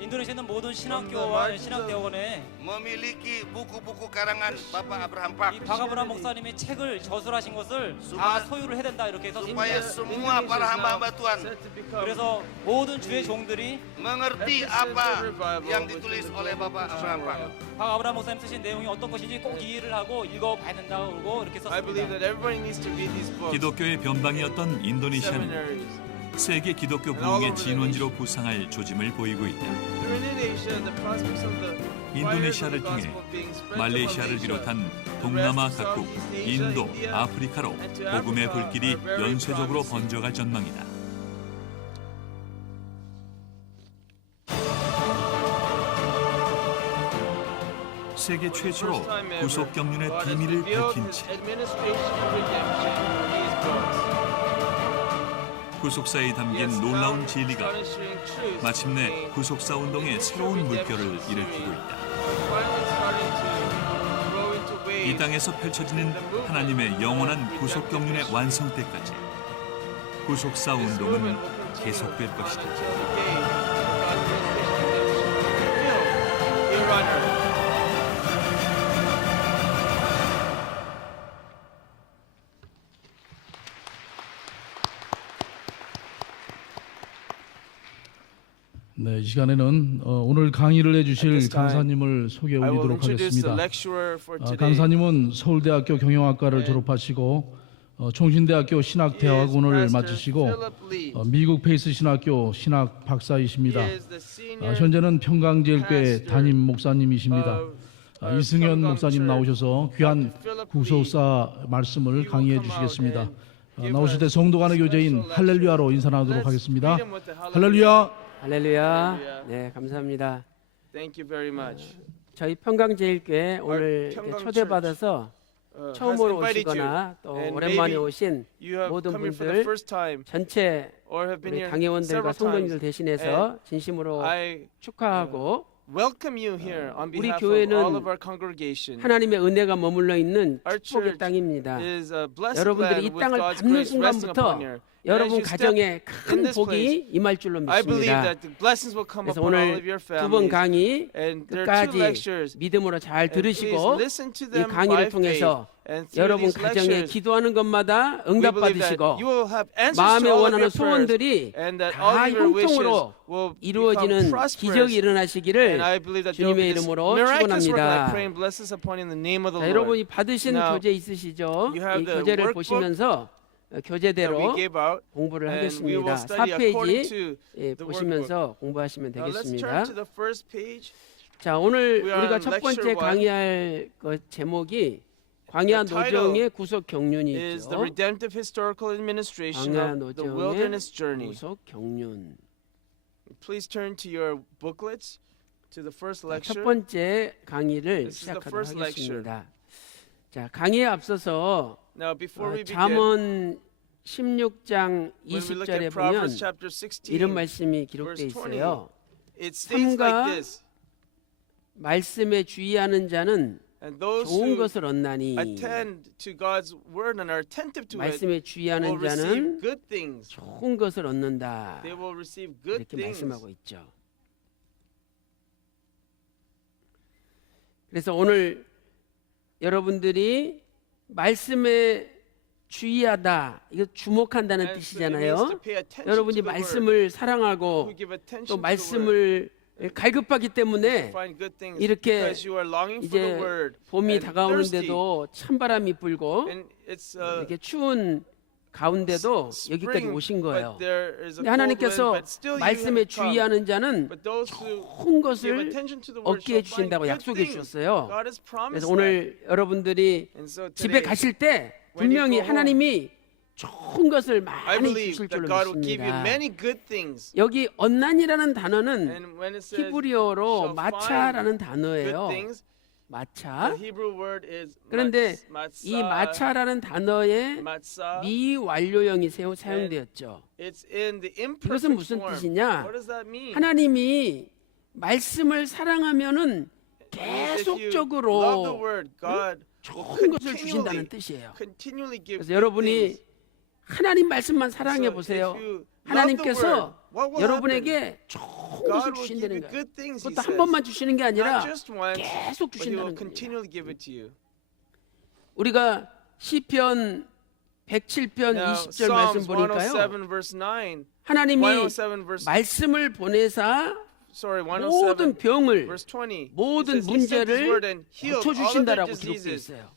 인도네시아 있는 모든 신학교와 신학대학원에 memiliki buku-buku karangan Bapak Abraham Park 이 박아브람 목사님의 책을 저술하신 것을 다 소유를 해야 된다 이렇게 해서 supaya semua para hamba-hamba Tuhan 그래서 모든 주의 종들이 mengerti apa yang ditulis oleh Bapak Abraham Park. 박아브람 목사님 쓰신 내용이 어떤 것인지 꼭 이해를 하고 읽어봐야 된다고 이렇게 I believe 썼습니다. that everybody needs to read these books. 기독교의 변방이었던 인도네시아는 Seminaries. 세계 기독교 부흥의 진원지로 부상할 조짐을 보이고 있다. Through Indonesia, the prospects of the 인도네시아를 통해 말레이시아를 비롯한 동남아 각국, 인도, 아프리카로 복음의 불길이 연쇄적으로 번져갈 전망이다. 세계 최초로 구속 경륜의 비밀을 밝힌 책. 구속사에 담긴 놀라운 진리가 마침내 구속사 운동의 새로운 물결을 일으키고 있다. 이 땅에서 펼쳐지는 하나님의 영원한 구속 경륜의 완성 때까지 구속사 운동은 계속될 것이다. 네, 이 시간에는 오늘 강의를 해주실 강사님을 소개해 I will 올리도록 introduce the 하겠습니다. lecturer for today. 강사님은 서울대학교 경영학과를 졸업하시고 총신대학교 신학대학원을 마치시고 미국 페이스 신학교 신학 박사이십니다. 현재는 평강제일교회 담임 목사님이십니다. 이승현 목사님 나오셔서 귀한 구속사 말씀을 강의해 주시겠습니다. 나오실 때 성도 간의 교제인 할렐루야로 인사 나누도록 하겠습니다. 할렐루야. 할렐루야. 네, 감사합니다. Thank you very much. 저희 평강제일교회 오늘 평강 초대받아서 처음으로 오시거나 또 and 오랜만에 maybe 오신 You have 모든 come here for the 분들 first time 전체 or have been 우리 here 강회원들과 several 성도님들 times. 대신해서 진심으로 I 축하하고 welcome you here on 우리 behalf of 교회는 all of our congregation. 하나님의 은혜가 머물러 있는 Our 축복의 church 땅입니다. is a blessed 여러분들이 land 이 with 땅을 God's 밟는 grace resting 순간부터 upon you. 여러분 As you step 가정에 in 큰 this place, 복이 임할 줄로 I believe 믿습니다. that the blessings will come 그래서 upon all 오늘 of your 두 번 families. 강의 And there are two 끝까지 lectures. 믿음으로 잘 And please 들으시고 listen to 이 them by 강의를 faith. 통해서 And through 여러분 these 가정에 lectures, 기도하는 것마다 we 응답 believe that 받으시고 you will have answers 마음에 to all of 원하는 your prayers, 소원들이 and that all 다 of your wishes 형통으로 will become 이루어지는 prosperous. 기적이 일어나시기를 And I believe that there will 주님의 be this 이름으로 miraculous work, and I 축원합니다. pray and bless this upon you in the name of the 자, Lord. 여러분이 받으신 Now, 교재 있으시죠? you have 이 the 교재를 workbook 보시면서 that we 교재대로 gave out, 공부를 and we will 하겠습니다. study according 4페이지 to 예, the 보시면서 공부하시면 Now let's turn 되겠습니다. to the first page. 자, 오늘 We are 우리가 on 첫 번째 lecture one. 강의할 그 제목이 광야 The title 노정의 구속 is 경륜이죠. the redemptive historical administration 광야 of the 노정의 wilderness journey. 구속 경륜. Please turn to your booklets to the first 첫 lecture. 번째 강의를 This is the 시작하도록 first lecture. 하겠습니다. 자, 강의에 앞서서 Now before we begin, 잠언 16장 when we look 20절에 at 보면 Proverbs chapter 16, 이런 말씀이 verse 기록되어 20, 있어요. it states like 삼가 this: 말씀에 주의하는 자는 and those 좋은 who 것을 얻나니 attend to God's word and are attentive to it 말씀에 will 주의하는 receive 자는 good things. 좋은 것을 얻는다. They will receive good 이렇게 things. 말씀하고 있죠. 그래서 오늘 여러분들이 말씀에 주의하다, 이거 주목한다는 And so it 뜻이잖아요. means to pay attention 여러분이 to the word. 말씀을 사랑하고 Who give attention 또 to the word. 말씀을 갈급하기 때문에 Find good things 이렇게 because you are longing for the 이제 word 봄이 and thirsty. 다가오는데도 찬바람이 불고 And it's 이렇게 추운 가운데도 여기까지 spring, 오신 거예요. but there is a 근데 cold 하나님께서 wind, but still you 말씀에 have come. 주의하는 자는 But those who 좋은 give 것을 attention to the word 얻게 shall find 해주신다고 good 약속해 things. 주셨어요. God has promised 그래서 오늘 여러분들이 that. And so 집에 today, 가실 때 when you 분명히 go home, 하나님이 좋은 것을 I 많이 believe 주실 that 줄로 God will give you 믿습니다. many good things. 여기 언난이라는 단어는 And when it says 히브리어로 shall 마차라는 find 단어예요. good things, 마차. the Hebrew word is 그런데 matzah, 이 마차라는 단어에 matzah. 미완료형이 사용되었죠. It's in the 이것은 imperfect 무슨 form. 뜻이냐? What does that mean? 하나님이 말씀을 사랑하면은 It means if you love the 계속적으로 word, God 좋은 것을 주신다는 뜻이에요. continually give 그래서 good 여러분이 things. 하나님 말씀만 So 사랑해 if 보세요. you love the word, 하나님께서 what will happen? 여러분에게 좋은 좋은 God 것을 will give you 주신다는 거예요. good things, he 그것도 한 says. 번만 주시는 게 아니라 Not just once, 계속 but he will 주신다는 겁니다. continually give it to you. 우리가 시편 107편 Now, 20절 말씀 Psalms 보니까요. 107 verse 9, 하나님이 107 verse 말씀을 보내사 sorry, 모든 107 병을 verse 20. 모든 It says, He sent His word 문제를 and healed all of their 고쳐주신다라고 기록되어 diseases. 있어요.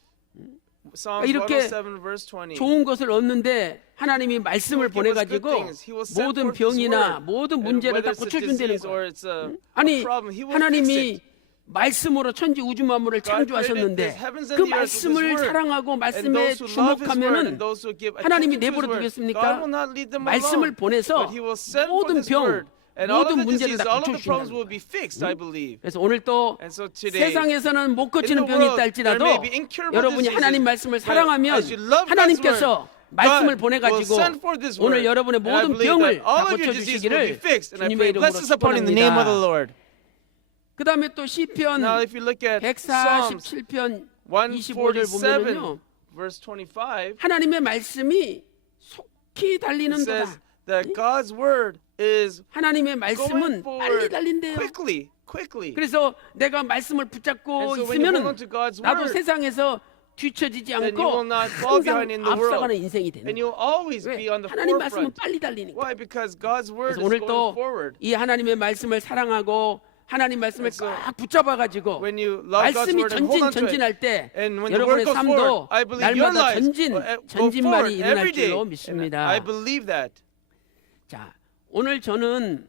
Psalms 이렇게 107 verse 20. 좋은 것을 얻는데 하나님이 말씀을 He will give us good 보내가지고 things. He will send 모든 forth His 병이나 word. 모든 And 문제를 다 whether it's a 고쳐준다는 disease or 거예요. it's a 아니 problem, He will fix 하나님이 it. 말씀으로 천지 우주 만물을 God created 창조하셨는데 the heavens and 그 the earth with His 말씀을 word. 사랑하고 And 말씀에 those who love His word 주목하면은 and those who give 하나님이 attention to His 내버려 word, 두겠습니까? God will not lead them 말씀을 alone, 보내서 but He will send forth 모든 His word. 병, And all of 모든 the 문제를 diseases, 다 all of the problems 고쳐주신다는 will be fixed, I believe. 그래서 오늘 또 And so today, 세상에서는 못 in 고치는 the 병이 world, 있다 there 할지라도 may be incurable 여러분이 diseases, 하나님 말씀을 but 사랑하면 as you love God's 하나님께서 word, 말씀을 God 보내가지고 will send forth His 오늘 word. 여러분의 And I 모든 believe 병을 that all 다 of your diseases will be 고쳐주시기를 fixed. And I 주님의 pray 이름으로 blessings upon in the name of the 축복합니다. Lord. 그 다음에 또 시편 Now, if you look at Psalms 147편 25절 147, 보면요 verse 25, 하나님의 말씀이 속히 it 달리는 says 도다. that God's word is 하나님의 going 말씀은 빨리 forward 달린대요. quickly. 그래서 내가 말씀을 붙잡고 And so when you hold 있으면은 on to God's 나도 word, 세상에서 뒤처지지 then you will 않고 not fall 항상 behind in the world. 앞서가는 인생이 되는 And 거예요. you'll always 왜? be on the 하나님 말씀은 forefront. 빨리 달리니까. Why? Because God's word 그래서 is 오늘 going 또 forward. 이 하나님의 말씀을 사랑하고 하나님 말씀을 And so 꽉 붙잡아가지고 When you love God's 말씀이 word and hold on to it, 전진할 때 and when the word 여러분의 goes 삶도 forward, I believe your 날마다 lives 전진만이 forward 일어날 every day. 줄로 And 믿습니다. I believe that. 자, 오늘 저는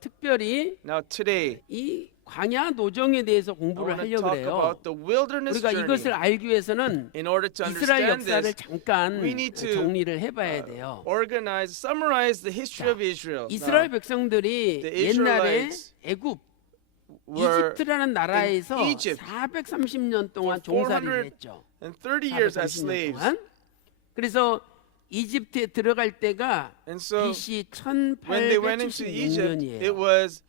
특별히 Now today, 이 광야 노정에 대해서 I 공부를 want to 하려고 talk 그래요. about the wilderness 우리가 journey. 이것을 알기 위해서는 In order to 이스라엘 understand 역사를 this, 잠깐 we need to 정리를 해봐야 돼요. summarize the history of Israel. 이스라엘 Now, 백성들이 the 옛날에 Israelites 애굽 were 이집트라는 나라에서 in Egypt 430년 동안 for 종살이를 했죠. 30 years as 430년 slaves. 동안. 그래서 이집트에 들어갈 때가 And so BC when they went into Egypt, it 1876년이에요. was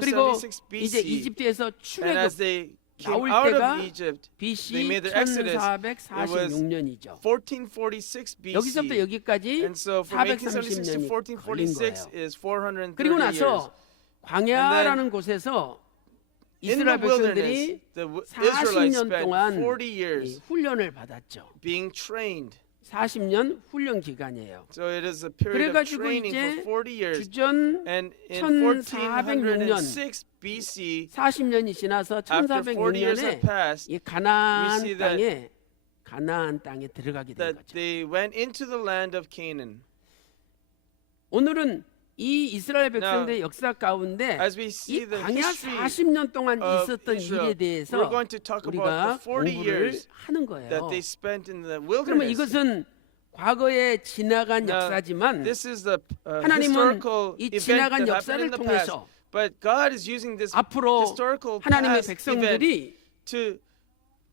그리고 1876 이제 BC. 이집트에서 And 출애굽 as they came 나올 out 때가 of Egypt, BC they made their exodus. It was 1446년이죠. 1446 BC. 여기서부터 여기까지 And so from 1876 to 430년이 걸린 1446 거예요. is 430 그리고 years. 나서 광야라는 곳에서 In the 이스라엘 백성들이 wilderness, the Israelites 40년 spent 동안 40 이 years 훈련을 받았죠. being trained. 40년 훈련 기간이에요. So it is a period of 그래가지고 training 이제 for 40 years. 주전 And in 1406년 1406 BC, 40년이 지나서 after 40 years had 1406년에 passed, 이 we 가나안 see that- 땅에 들어가게 된 that 거죠. they went into the land of Canaan. 오늘은 이 이스라엘 백성들의 역사 가운데 As we 이 see the 광야 history 40년 동안 of 있었던 Israel, 일에 대해서 we're going to talk 우리가 about the 40 공부를 years 하는 거예요. that they spent in the 그러면 wilderness. 이것은 과거에 지나간 Now, 역사지만 this is the 하나님은 historical 이 event 지나간 that happened 역사를 in the past. 통해서 But God is using this 앞으로 historical 하나님의 past event 백성들이 to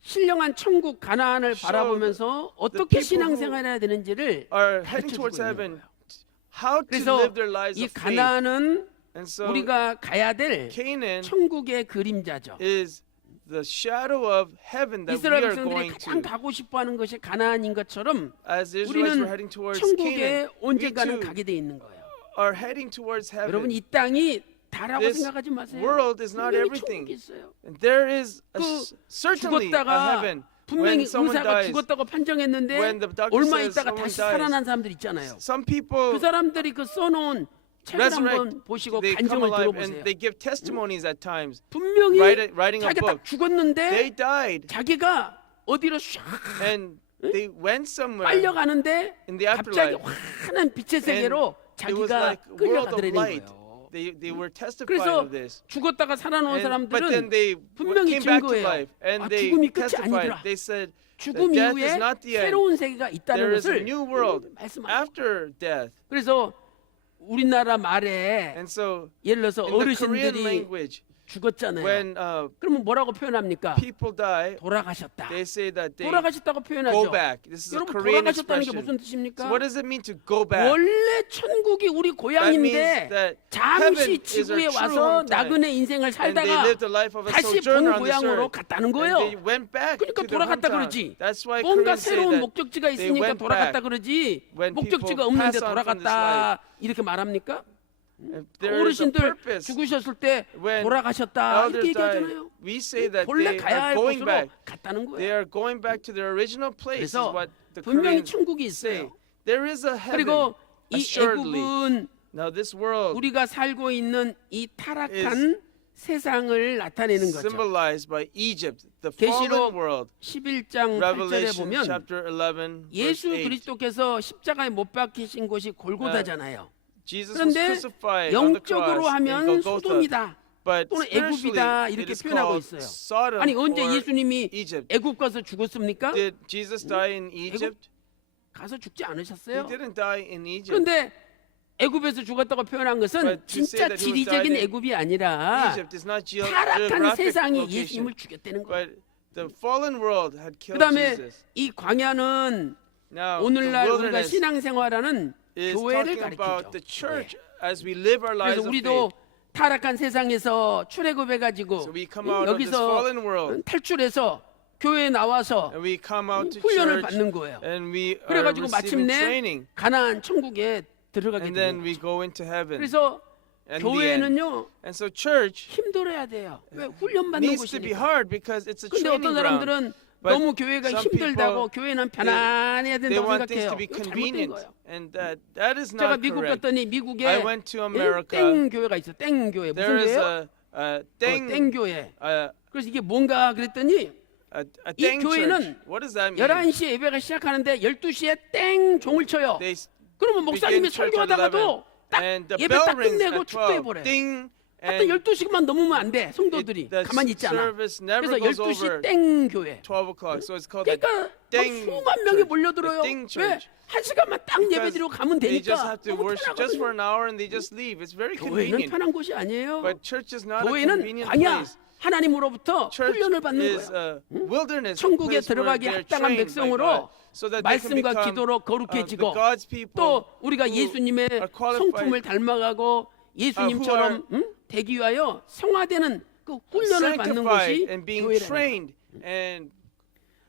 신령한 천국 가나안을 show 바라보면서 어떻게 people 신앙생활을 해야 되는지를 are heading 가르쳐주고 towards 있는 heaven 거예요. how to 그래서 live their lives 이 of faith. 가나안은 And so 우리가 가야 될 Canaan 천국의 그림자죠. is the shadow of heaven that we 이스라엘 are 백성들이 going 가장 to. 가고 싶어하는 것이 가나안인 것처럼 As the Israelites were 우리는 heading towards 천국에 Canaan, we 언젠가는 too 가게 돼 있는 거예요. are heading towards 여러분 heaven. 이 땅이 다라고 This 생각하지 마세요. world is not 분명히 everything. 천국이 있어요. And there is 그 certainly a 죽었다가 heaven. 분명히 When someone 의사가 dies, 죽었다고 판정했는데 when the doctor 얼마 says 있다가 someone 다시 dies, 살아난 사람들 있잖아요. some people 그 사람들이 그 써놓은 책을 resurrect, 한번 보시고 they come 간증을 alive 들어보세요. and they give testimonies at times. 분명히 writing a 자기가 book. 딱 죽었는데 They died 자기가 어디로 샥 and they went somewhere 빨려가는데 in the 갑자기 afterlife. 환한 빛의 세계로 It was 자기가 like a world of 끌려가더라는 light. 거예요. They were testifying 그래서 of this. 죽었다가 살아나온 But then 사람들은 they 분명히 came back to 증거해요. life and 아, they 죽음이 끝이 testified. 아니더라. They said 죽음 that death 이후에 is not the end. 새로운 세계가 있다는 There is a 것을 new world 말씀하죠. after death. 그래서 우리나라 말에 And so 예를 들어서 in the Korean 어르신들이 language, 죽었잖아요. when 그러면 뭐라고 표현합니까? people die, 돌아가셨다. they say that they 돌아가셨다고 go 표현하죠. back. This is a 여러분 Korean 돌아가셨다는 게 expression. 무슨 뜻입니까? So what does it mean to go back? 원래 천국이 우리 That means 고향인데 that 잠시 heaven is 지구에 our true 와서 home time. 나그네 인생을 And they 살다가 lived the life of a 다시 sojourner 본 on this 고향으로 earth. 갔다는 And 거예요. they went back 그러니까 to their 돌아갔다 hometown. 그러지. That's why 뭔가 Koreans say 새로운 that 목적지가 they 있으니까 went 돌아갔다 back 그러지 when 목적지가 people 없는데 pass on from this 돌아갔다 이렇게 말합니까? If there is a 어르신들 purpose, 죽으셨을 때 when 돌아가셨다 elders 이렇게 die, 얘기하잖아요. we say that 본래 they 가야 are 할 going 곳으로 back. 갔다는 They 거예요. are going back to their original place. Is 그래서 what the 분명히 Koreans 천국이 say. 있어요. There is a heaven. 그리고 이 Assuredly. 애굽은 Now this world 우리가 살고 있는 이 타락한 세상을 나타내는 거죠. symbolized by Egypt, the 계시록 fallen world. 11장 8절에 Revelation 보면 chapter 11, 예수 verse 8. 그리스도께서 십자가에 못 박히신 곳이 골고다잖아요. Jesus was 그런데 crucified on the 영적으로 cross in 하면 Golgotha. 소돔이다 But 또는 spiritually, 애굽이다 it 이렇게 is 표현하고 called 있어요. Sodom 아니 언제 or 예수님이 Egypt. 애굽 가서 죽었습니까? Did Jesus die in Egypt? 가서 죽지 He 않으셨어요. didn't die in Egypt. 그런데 애굽에서 죽었다고 표현한 것은 But to 진짜 say that he was 지리적인 died in 애굽이 아니라 Egypt is not 타락한 geographic 세상이 location. 예수님을 죽였다는 거예요. But the fallen world had killed 그다음에 Jesus. 이 광야는 Now, 오늘날 the 우리가 wilderness 신앙생활하는 is 교회를 talking about 가리키죠. the church as we live our lives 그래서 of 우리도 faith. 타락한 세상에서 출애굽해가지고 So we come out of this fallen 여기서 world. 탈출해서 교회에 나와서 And we come out to 훈련을 church 받는 거예요. and we are 그래가지고 receiving 마침내 training. 가나안 천국에 들어가게 And 되는 then we 거죠. go into heaven. 그래서 And the end. 교회는요 And so church 힘들어야 돼요. 왜 훈련받는 needs to be 곳이니까. hard because it's a 근데 training 어떤 ground. 사람들은 But 너무 교회가 some 힘들다고 people, 교회는 편안해야 they 된다고 want things 생각해요. to be 이거 잘못된 convenient, 거예요. and that is 제가 not 미국 correct. 갔더니 미국에 I went to America. 땡 교회가 있어. 땡 교회. 무슨 There is 교회요? 땡 교회. a 그래서 이게 뭔가 그랬더니 이 땡 교회는 church. What does that mean? 11시에 예배가 시작하는데 12시에 땡 종을 쳐요. They 그러면 목사님이 begin church at 설교하다가도 11, 딱 and the 예배 bell 딱 rings 끝내고 at 12. 축도해버려요. Ding, 하여튼 and 12시만 넘으면 안 돼. 성도들이 the 가만히 있지 않아. service never 그래서 goes 12시 over 땡 교회. 12 o'clock. So it's called the 그러니까 막 땡 수만 명이 church. 몰려들어요. The 땡 왜? church. 한 시간만 딱 예배 Because 드리고 가면 They just 되니까 have to 너무 worship just for 편하거든요. an hour and they just leave. It's very 교회는 convenient. 편한 곳이 아니에요. But church is not a 교회는 convenient 광야 place. 하나님으로부터 Church 훈련을 받는 is 거예요. a wilderness, a 천국에 place where 들어가기 they're 합당한 trained by 백성으로 God, so that they can 말씀과 become 기도로 the 거룩해지고 God's people 또 우리가 who 예수님의 are qualified, 성품을 닮아가고 예수님처럼 되기 위하여 성화되는 그 훈련을 받는 것이 sanctified and being 교회라는 거예요. trained and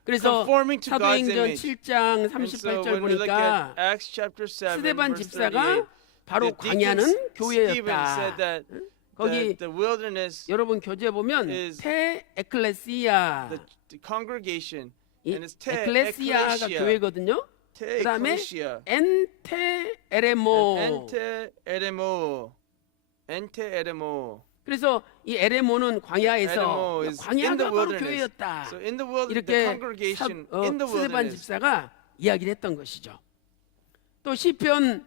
그래서 conforming to God's 사도행전 image. 7장 And so 38절 when we look 보니까 at Acts chapter 7, 스데반 verse 집사가 38, 바로 the 광야는 deacon Stephen 교회였다. said that 거기 the wilderness, 여러분 교재 보면 is 테 에클레시아 the congregation, 이 and it's te 에클레시아가 ecclesia, 교회거든요. te 그다음에 ecclesia, 엔테 에레모. ente eremo. 그래서 이 에레모는 광야에서 Eremo is in the 광야가 바로 wilderness. 교회였다. So in the wilderness, the 이렇게 congregation in the 스데반 wilderness. 집사가 이야기를 했던 것이죠. 또 시편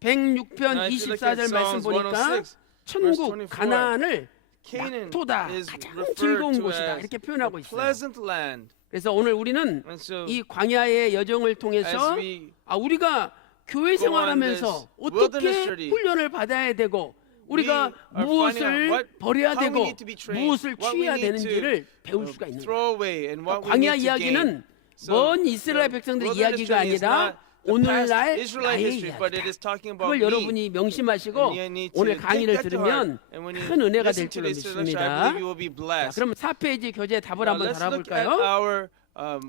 106편 Now, if you look 24절 at 말씀 Psalms 보니까 106, 천국 24, 가나안을 Canaan 낙토다, is 가장 referred 즐거운 to 곳이다 as 이렇게 a 표현하고 있어요. pleasant land. 그래서 오늘 우리는 And so 이 광야의 여정을 통해서 as we 우리가 교회 go on 생활하면서 this 어떻게 wilderness journey, 훈련을 받아야 되고 우리가 we are finding out 무엇을 what- 버려야 how we 되고 need to be trained, 무엇을 what we 취해야 need 되는지를 to, 배울 수가 있는 거예요. throw away and what we 광야 need to gain. 이야기는 So 먼 이스라엘 the 백성들의 wilderness 이야기가 journey is 아니라 not the 오늘날 past Israelite 나의 history, but it 이야기다. is talking about 그걸 me. 여러분이 명심하시고 And you need to 오늘 take 강의를 that to 들으면 heart. And when you 큰 은혜가 listen 될 to 줄로 this lecture, I 믿습니다. believe you will be 자, blessed. 그럼 4페이지 교재 답을 Now 한번 let's look at 달아볼까요? our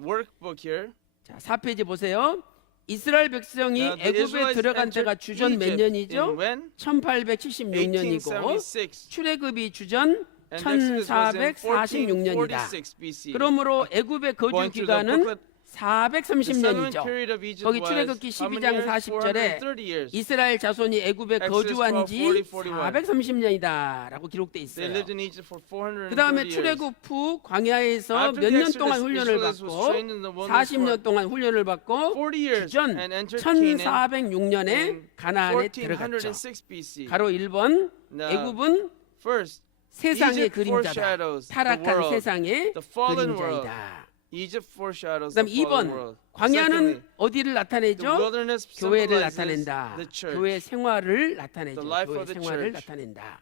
workbook here. 자, 4페이지 보세요. 이스라엘 백성이 Now, the 애굽에 Israelites 들어간 entered 때가 주전 몇 Egypt 년이죠? in when? 1876년이고 1876. 출애굽이 주전 And Exodus was in 1446년이다. 1446 BC. 그러므로 애굽의 거주 Going through the 기간은 booklet, the settlement 430년이죠. period of Egypt 거기 was 출애굽기 how many 12장 years? 40절에 430 years. 이스라엘 자손이 애굽에 Exodus 거주한 지 12, 40, 430년이다라고 기록돼 They 있어요. lived in Egypt for 430 그 다음에 years. 출애굽 후 광야에서 After 몇 the 년 동안 Exodus, 훈련을 Israel was 받고 trained in the wilderness 40년 for 동안 훈련을 받고 40 years 주전 and entered Canaan 1406년에 in 가나안에 들어갔죠. 1406 BC. 가로 1번 Now, 애굽은 First, 세상의 Egypt 그림자다. foreshadows the 타락한 world, 세상의 the fallen world. 그림자이다. Egypt foreshadows 그다음 the fallen 2번 world. 광야는 Secondly, 어디를 the 나타내죠? wilderness 교회를 symbolizes 나타낸다. the church. 교회 생활을 나타내죠. The life 교회 of the 생활을 church. 나타낸다.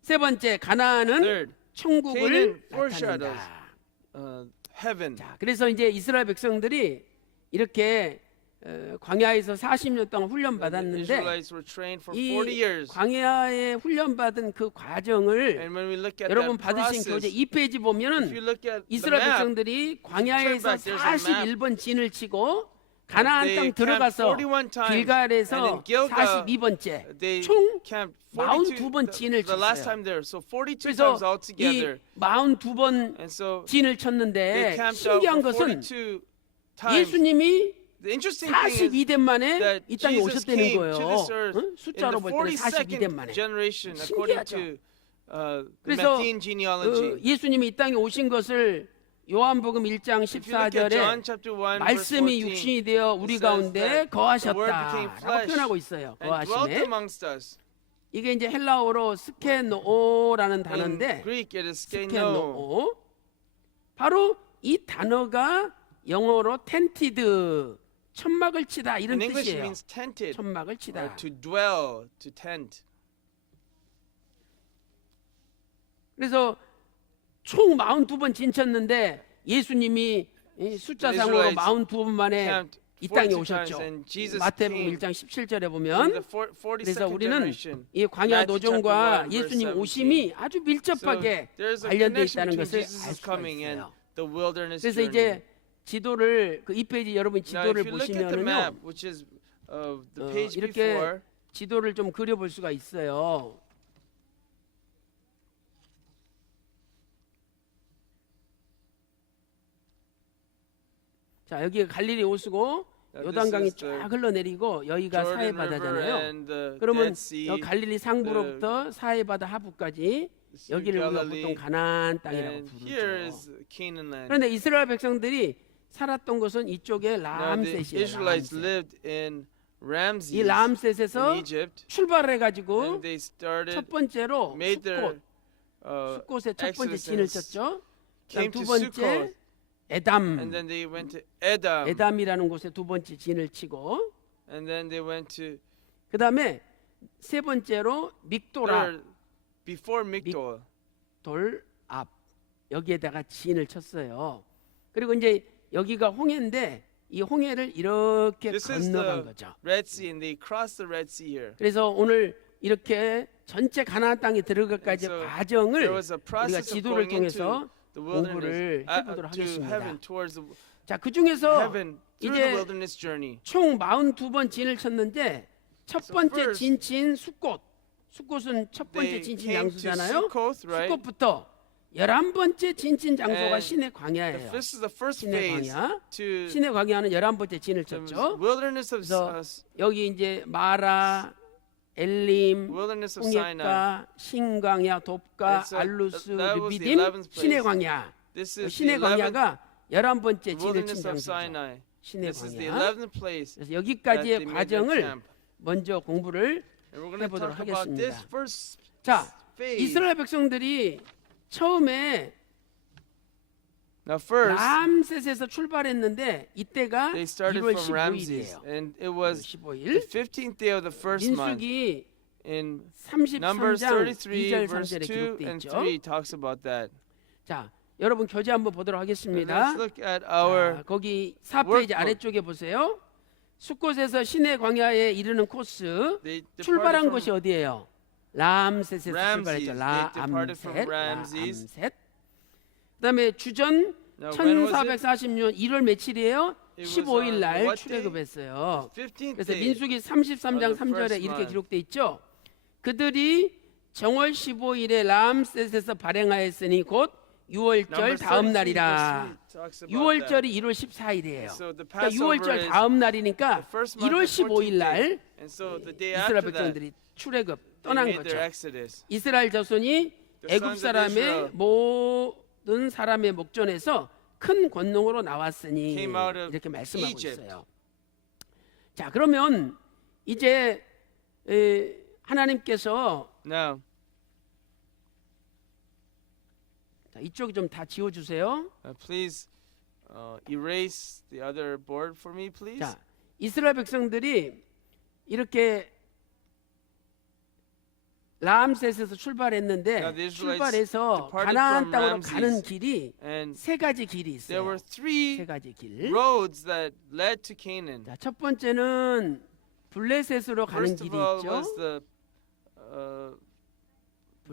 세 번째 가나안은 Third, 천국을 Canaan foreshadows 나타낸다. heaven. 자, 그래서 이제 이스라엘 백성들이 이렇게 광야에서 40년 동안 훈련 The 받았는데 Israelites were trained for 이 40 years. 광야에 훈련 받은 그 과정을 And when we look at 여러분 that 받으신 교재 process, 2페이지 if you 보면은 look at the 이스라엘 map, 백성들이 광야에서 turn back, there's a map. 41번 진을 치고 가나안 They 땅 camped 들어가서 41 times, and 길갈에서 in Gilgal, 42번째 they 총 camped 42번 42 진을 the last 쳤어요. time there. So 42 그래서 times altogether. 이 42번 And so 진을 they 쳤는데 camped out 신기한 for 것은 42 times. 예수님이 The interesting thing is 42대 만에 that 이 땅에 Jesus 오셨다는 came 거예요. to this earth 응? in 숫자로 the 볼 때는 42대 42nd 만에. generation according 신기하죠. to the 그래서 Matthean genealogy. 예수님이 이 땅에 오신 것을 요한복음 1장 If you look at John 14절에 chapter 1 verse 말씀이 14, 육신이 되어 우리 it says 가운데 that the word became 거하셨다라고 flesh 표현하고 있어요. and dwelt 거하심에. amongst us. 이게 이제 헬라어로 스케노라는 In 단어인데 Greek it is skeno. 스케노. 바로 이 단어가 영어로 텐티드 천막을 치다 이런 In English it 뜻이에요. means tented, 천막을 or 치다. to dwell, to tent. 그래서 총 42번 진쳤는데 예수님이 이 숫자상으로 42번 만에 Camped 이 땅에 42 오셨죠. times, and Jesus 마태복음 came 1장 17절에 in 보면 the 42nd 그래서 우리는 generation. 이 광야 Matthew 노종과 chapter 1, 예수님 verse 오심이 아주 So 밀접하게 there's a 관련되어 connection 있다는 between 것을 Jesus' 알 수가 coming and 있어요. the wilderness 그래서 journey. 이제 지도를 그 이 페이지 여러분 Now, if 지도를 you look at the 보시면은요 map, which is the page 이렇게 before, 지도를 좀 그려볼 수가 있어요. 자 여기 갈릴리 오수고 Now, 요단강이 this is the 쫙 흘러내리고 여기가 Jordan River 사해바다잖아요. and the 그러면 Dead Sea, 여기 갈릴리 상부로부터 사해바다 하부까지 Sea of 여기를 우리가 Galilee, 보통 가나안 땅이라고 and here 부르죠. is Canaan land. 그런데 이스라엘 백성들이 살았던 곳은 이쪽에 Now the 람셋이에요. Israelites 람셋. lived in Ramses 이 람셋에서 in Egypt, 출발해 가지고 and they started 첫 번째로 made their 숫곳 숫곳에 첫 번째 exodus 진을 and 쳤죠. came 두 to 번째 Sukkot, 에담. and then they went to Edom, 에담이라는 곳에 두 번째 진을 치고 and then they went to 그다음에 세 번째로 믹도라 third, before Migdol. 돌 앞 여기에다가 진을 쳤어요. 그리고 이제 여기가 홍해인데 이 홍해를 이렇게 This is 건너간 the 거죠. Red Sea, and they crossed the Red Sea here. 그래서 오늘 이렇게 전체 가나안 땅에 들어가까지 And so 과정을 there was a 우리가 process of 지도를 going into 통해서 the 공부를 wilderness, 해보도록 to 하겠습니다. heaven, towards the 자, 그 중에서 heaven through the 이제 wilderness journey. 총 42번 진을 쳤는데 첫 So 번째 first, 진친 숫곳. 숫곳은 첫 번째 They 진친 came to 장소잖아요. Succoth, right? 숫곳부터 11번째 진친 장소가 And 신의 광야예요. This is the first 신의 phase 광야. to 신의 광야는 11번째 진을 the 쳤죠. wilderness of 그래서 여기 이제 마라, 엘림, wilderness of Sinai. 홍해가, 신광야, 돕가, And so, 알루스, that was the 르비딤, 11th place. 신의 광야. This is the 신의 11th 광야가 11번째 진을 친 wilderness of 장소죠. Sinai. 신의 This is the 광야. 11th place 그래서 that 여기까지의 they made their 과정을 camp. 먼저 공부를 And we're going to 해보도록 talk about this 하겠습니다. first 자, phase. 이스라엘 백성들이 처음에 Now first, 람셋에서 출발했는데 이때가 they started 1월 from Ramses, 15일이에요. and it was 15일. the 15th day of the first month. 민수기 In 33장 Numbers 33, 2절 verse 3절에 2 기록돼 and 있죠. 3 talks about that. 자, 여러분 교재 한번 보도록 And 하겠습니다. let's look at our 자, 거기 4페이지 workbook. 아래쪽에 보세요. 숫곳에서 시내 광야에 이르는 코스. They departed 출발한 from 곳이 어디예요? 람셋에서 Ramses. 출발했죠. They departed from 람셋. Ramses. 람셋. 그다음에 주전 Now, when was it? 1446년 1월 며칠이에요? It was 15일 on 날 what day? 출애굽했어요. 15th 그래서 day 민수기 33장 of the 3절에 first 이렇게 month. 기록돼 있죠. 그들이 정월 15일에 람셋에서 발행하였으니 곧 6월절 Numbers 다음 33, 날이라. verse 3 talks about that. 6월절이 1월 14일이에요. So the 그러니까 Passover 6월절 is 다음 날이니까 the first month, 1월 the 14th 15일 날 day. And so the day 이스라엘 after that, 백성들이 출애굽 they 떠난 made 거죠. their exodus. 이스라엘 자손이 The 애굽 sons of 사람의 Israel 모든 사람의 목전에서 큰 권능으로 나왔으니 came out of 이렇게 말씀하고 Egypt. 있어요. 자, 그러면 이제 하나님께서 Now, 자, 이쪽 좀 다 지워주세요. please erase the other board for me, please. 자, 이스라엘 백성들이 이렇게 람셋에서 출발했는데 Now the Israelites 출발해서 departed 가나안 from 땅으로 Ramses. 가는 길이 And 세 가지 길이 there 있어요. were 세 three 가지 길. roads that led to Canaan. 자, 첫 번째는 블레셋으로 가는 First 길이 of all 있죠. was the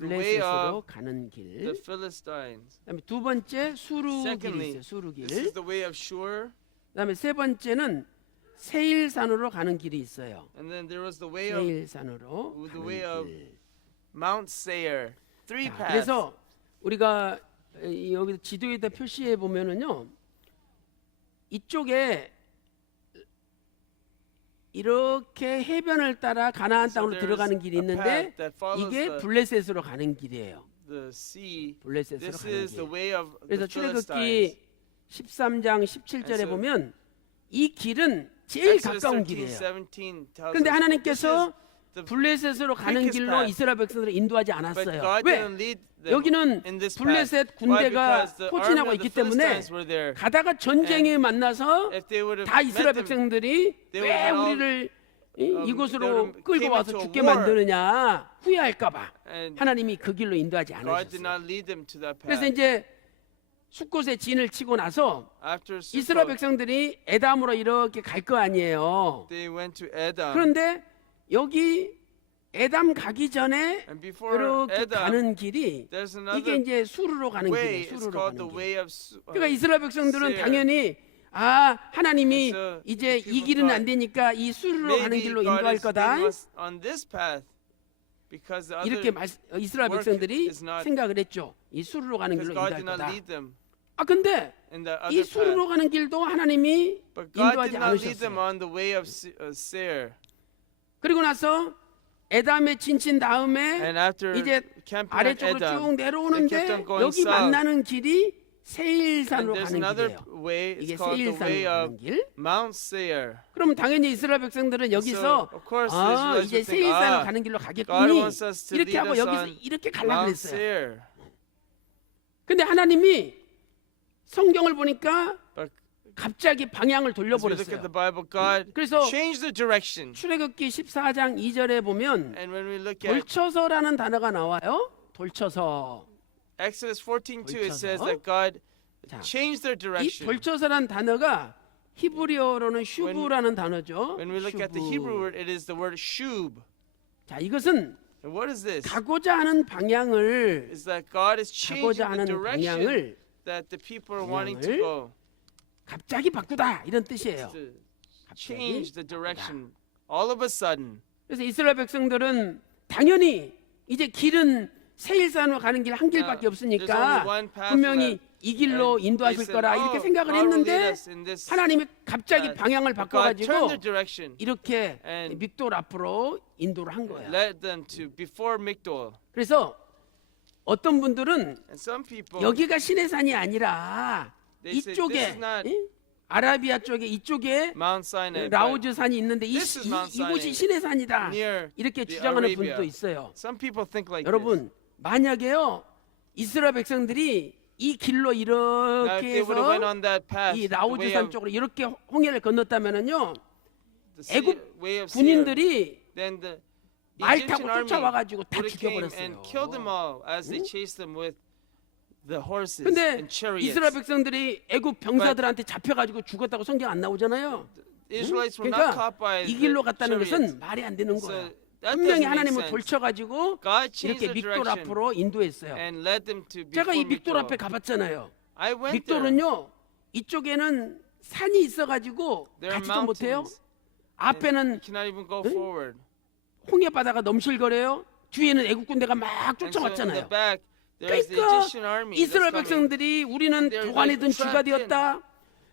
way 블레셋으로 of 가는 길. the Philistines. 그다음에 두 번째 수루 길이 Secondly, 있어요. 수루 길. this is the way of Shur. 그다음에 세 번째는 세일산으로 가는 길이 있어요. And then there was the way of 세일산으로 the way 가는 of 길. Mount Seir. Three 자, paths. 그래서 우리가 여기 지도에다 표시해 보면은요, 이쪽에 이렇게 해변을 따라 가나안 So 땅으로 there's 들어가는 길이 a 있는데 path that follows 이게 the 블레셋으로 가는 길이에요. sea. 블레셋으로 This 가는 is the 길. way of 그래서 the Philistines. 출애굽기 13장 17절에 And so 보면 이 길은 제일 Exodus 가까운 13, 길이에요. 17 tells 그런데 us 하나님께서 this is the 블레셋으로 가는 quickest 길로 path. 이스라엘 백성들을 인도하지 But 않았어요. God 왜? didn't lead them 여기는 in this 블레셋 path. Why? 군대가 Because the army 포진하고 of the 있기 때문에 Philistines were there. 가다가 전쟁에 만나서 If they would have 다 이스라엘 met them, 백성들이 they 왜 would have all, 우리를 they 이곳으로 would have 끌고 came 와서 into a 죽게 war. 만드느냐 후회할까봐 And 하나님이 그 길로 인도하지 God did 않으셨어요. not lead them to that 그래서 path. 이제 숫곳에 진을 치고 나서 After 이스라엘 Sukkot, 백성들이 에담으로 이렇게 갈 거 아니에요. they went to Edom. 그런데 여기 에담 가기 전에 And before 이렇게 Edom, 가는 길이 there's 이게 another 이제 수르로 가는 way. 길이에요. It's 수르로 called 가는 the 길. way of 그러니까 이스라엘 백성들은 Seir. 당연히 하나님이 So 이제 the 이 people 길은 thought, 안 되니까 이 수르로 가는 Maybe 길로 God 인도할 is 거다. leading us on this path because the 이렇게 other 이스라엘 work 백성들이 is not- 생각을 했죠. 이 수르로 가는 because 길로 God 인도할 did not 거다. lead them 근데 in the 이 other 수르로 path. 가는 길도 하나님이 But God 인도하지 did not lead them 않으셨어요. on the way of Seir. 그리고 나서 에담에 진친 다음에 And after 이제 camping at 아래쪽으로 쭉 Edom, 내려오는데 they kept on going 여기 south. 만나는 길이 And 세일산으로 there's 가는 another 길이에요. way. 이게 It's called the way 세일산으로 가는 of 길. Mount Seir. 그러면 당연히 이스라엘 백성들은 여기서 of course, the Israelites 이제 would think, 세일산으로 가는 길로 God 가겠구니 wants us to 이렇게 lead 하고 us 여기서 on 이렇게 가려고 Mount 그랬어요. Seir. 근데 하나님이 성경을 보니까 But 갑자기 방향을 as we look at 돌려버렸어요. the Bible, God 그래서 changed the direction. 출애굽기 14장 2절에 보면 And when we look at 돌쳐서라는 단어가 나와요. 돌쳐서. Exodus 14:2, it says 돌쳐서. that God 자, changed their 이 direction. 돌쳐서라는 단어가 히브리어로는 슈브라는 단어죠. When we look at the 슈브. Hebrew word, it is the word shub. 자, 이것은 And what is this? 가고자 하는 방향을 Is that God is changing 가고자 the 하는 direction 방향을 that the people are wanting to 방향을 go. 갑자기 바꾸다 이런 뜻이에요. To 갑자기 change the direction all of a sudden. 그래서 이스라엘 백성들은 당연히 이제 길은 세일산으로 가는 길 한 길밖에 Now, 없으니까 there's only one path 분명히 left. 이 길로 And 인도하실 they said, 거라 이렇게 생각을 God will lead 했는데 us in this 하나님이 갑자기 path. 방향을 But God turned 바꿔가지고 their direction 이렇게 and 믹돌 앞으로 인도를 한 거예요. led them to before Migdol. 그래서 어떤 분들은 And some people 여기가 시내산이 아니라 they say, 이쪽에 this is not 예? 아라비아 쪽에 이쪽에 Mount Sinai, but 라우즈 산이 있는데 this is Mount 이곳이 Sinai, 시내산이다 near 이렇게 the 주장하는 Arabia. 분도 있어요. Some people think like this. 여러분 만약에요 이스라엘 백성들이 이 길로 Now, if 이렇게 they would have went 해서 on that path, 이 the 라우즈 way 산 of, 쪽으로 이렇게 홍해를 건넜다면은요 the 애굽 way of Seir, 군인들이 then the 말 Egyptian 타고 army 쫓아와가지고 다 would have came 죽여버렸어요. and killed them all as they chased them with the horses 근데 and chariots. 이스라엘 백성들이 애굽 병사들한테 잡혀가지고 죽었다고 성경 안 나오잖아요. Israelites were not 그러니까 caught by 이 the 길로 갔다는 chariots. 것은 말이 안 되는 So 거예요. that 분명히 doesn't make 하나님을 sense. 돌쳐가지고 God changed 이렇게 the 믹돌 direction 앞으로 인도했어요. and led them to 제가 before 이 믹돌 Migdol. 앞에 가봤잖아요. I went there. 믹돌은요 이쪽에는 산이 있어가지고 There are 가지도 못해요. mountains. 앞에는 You cannot even go forward. 홍해 바다가 넘실거려요. 뒤에는 애국 군대가 막 And so in the 쫓아왔잖아요. back, there's the 그러니까 Egyptian army that's 이스라엘 coming. 백성들이 우리는 They're 도관이든 like 쥐가 trapped in. 되었다.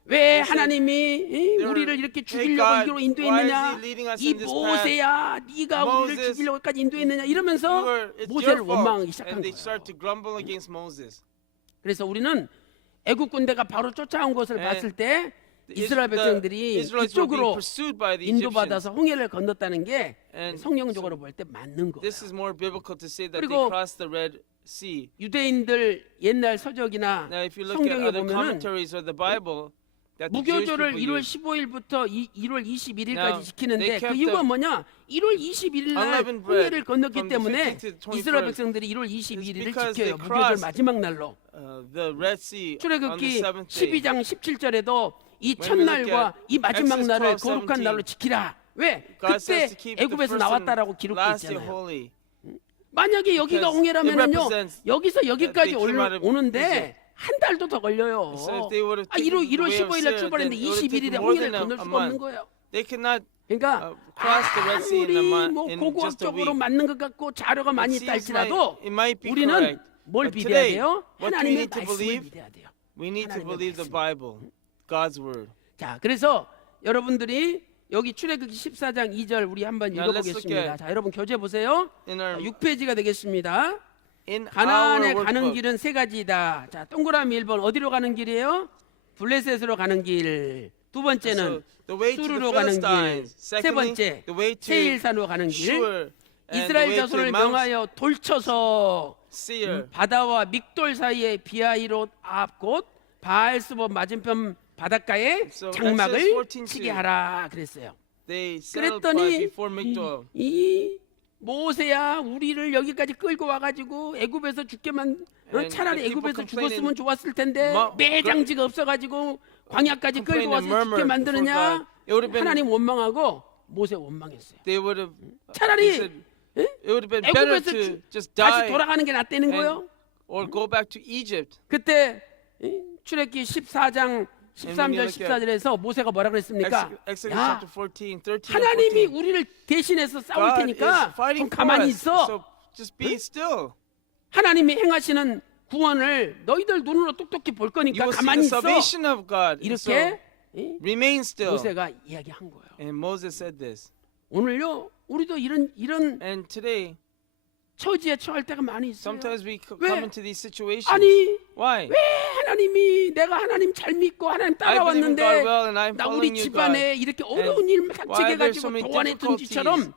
왜 They said, 하나님이 they were, 우리를 이렇게 "Hey 죽이려고 God, 이기로 why 인도했느냐? is he leading us 이 in this path? 모세야, 네가 우리를 Moses, 죽이려고까지 인도했느냐? 이러면서 It's 모세를 your fault. 원망하기 시작한 And they 거예요. start to grumble against Moses. 그래서 우리는 애국 군대가 바로 쫓아온 것을 And 봤을 때 the 이스라엘 백성들이 Israelites were being 이쪽으로 pursued by the Egyptians. 인도받아서 홍해를 건넜다는 게 And 성경적으로 볼 때 맞는 거예요. This is more biblical to say that they 그리고 crossed the Red Sea. 유대인들 옛날 서적이나 Now, if you look at 성경에 other 보면은 commentaries of the Bible, that the Jewish 무교절을 people 1월 use, 15일부터 1월 21일까지 Now, 지키는데 they 그 kept 이유가 the 뭐냐? 1월 21일 날 unleavened bread 홍해를 건넜기 from the 때문에 15th to the 이스라엘 21st. 백성들이 1월 21일을 because 지켜요. they 무교절 crossed 마지막 날로. the Red Sea on the 출애굽기 seventh day. 12장 17절에도 이 When we look 첫날과 at 이 마지막 Exodus 날을 12, 거룩한 17, 날로 지키라. 왜? God 그때 says to keep the 애굽에서 first 나왔다라고 and 기록돼 last day 있잖아요. holy. 만약에 여기가 Because 홍해라면은요, it represents 여기서 that 여기까지 they came out of 오는데 Egypt. 한 달도 더 걸려요. So if they would have 아, 1월 taken the way of 15일 날 Seir, 출발했는데 then it would have 21일에 taken more 홍해를 than 건널 a 수가 없는 month. 거예요. They cannot 그러니까 cross the Red Sea in, 아무리 뭐 in just a 고고학적으로 week. 맞는 것 같고 자료가 많이 It 있다 seems 할지라도 it might be 우리는 correct. 뭘 But 믿어야 today, 돼요? what do we 하나님의 need to 말씀을 believe? 믿어야 돼요. We need to 하나님의 believe the 말씀. Bible, God's word. 자, 그래서 여러분들이 여기 출애굽기 14장 2절 우리 한번 Now let's look 읽어보겠습니다. at- 자, 여러분 교재 보세요. In our 6페이지가 되겠습니다. in 가나안에 our 가는 workbook. 길은 세 가지이다. 자, 동그라미 1번 어디로 가는 길이에요? 블레셋으로 가는 길. 두 번째는 So, the way to the 수르로 가는 길. Philistines. 세 Secondly, 번째 the way to 세일산으로 가는 길. Shur. And the 이스라엘 way to 자손을 Mount 명하여 돌쳐서 Seir. 바다와 믹돌 사이에 비하이롯 앞곳 바알스본 맞은편 바닷가에 So, 장막을 Exodus 14:2. 치게 하라 그랬어요. They settled 그랬더니 before Migdol. 이 모세야 우리를 여기까지 끌고 와가지고 애굽에서 죽게만 And 차라리 the people 애굽에서 complaining, 죽었으면 좋았을 텐데 뭐, 매장지가 없어가지고 광야까지 끌고 complain and 와서 죽게 murmur 만드느냐 before God. It would have been- 하나님 원망하고 모세 원망했어요. They would have. 차라리 They said, 예? it would have been better 애굽에서 to just 다시 die 돌아가는 게 낫다는 and- 거예요. or go back to Egypt. 그때 출애굽기 14장 And when you 13절 look at 14절에서 모세가 뭐라 그랬습니까? Exodus 야, chapter 14, 13, 하나님이 14. 우리를 대신해서 싸울 God is 테니까 fighting 좀 for 가만히 us. 있어. So just be still. 하나님이 행하시는 구원을 너희들 눈으로 똑똑히 볼 You 거니까 will see 가만히 the 있어. salvation of God. And so 이렇게 예? remain still. 모세가 이야기한 거예요. And Moses said this. 오늘요 우리도 이런 And today, 처지에 처할 때가 많이 있어요. sometimes we 왜? come into these situations. 아니 Why? 왜 하나님이 내가 하나님 잘 믿고 하나님 I believe in God 따라왔는데 well and I'm 나 following 우리 you, 집안에 God. 이렇게 어려운 일 why 닥치게 are there so 가지고 many 도안했던 difficulties 지처럼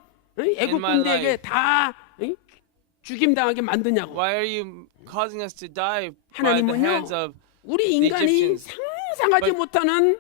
애국 my 군대에게 life? 다 죽임당하게 만드냐고. Why are you causing us to die by the 하나님은요 hands of 우리 the 인간이 Egyptians? 상상하지 But 못하는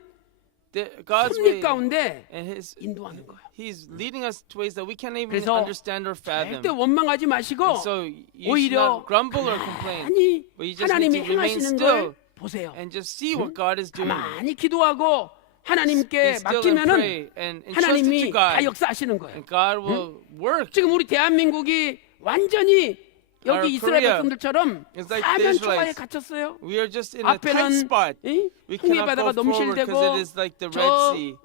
God's way 섭리 가운데 and His 인도하는 거예요. He's leading us to ways that we can't even 그래서 understand or fathom. 절대 원망하지 마시고 And so you should 오히려 not grumble or complain, 가만히 but you just need 하나님이 to remain 행하시는 still 걸 보세요. and just see what God is doing. 가만히 기도하고 Be 하나님께 still and 맡기면은 pray and entrust it 하나님이 to 다 God, 역사하시는 거예요. and God will work. 지금 우리 대한민국이 완전히 Our 여기 이스라엘 Korea 백성들처럼 is like 사면 the 초과에 Israelites. gat혔어요. We are just in a tight 앞에는 spot. 이? We 홍해 cannot 바다가 go forward 넘실대고 because it is like the Red 저 Sea.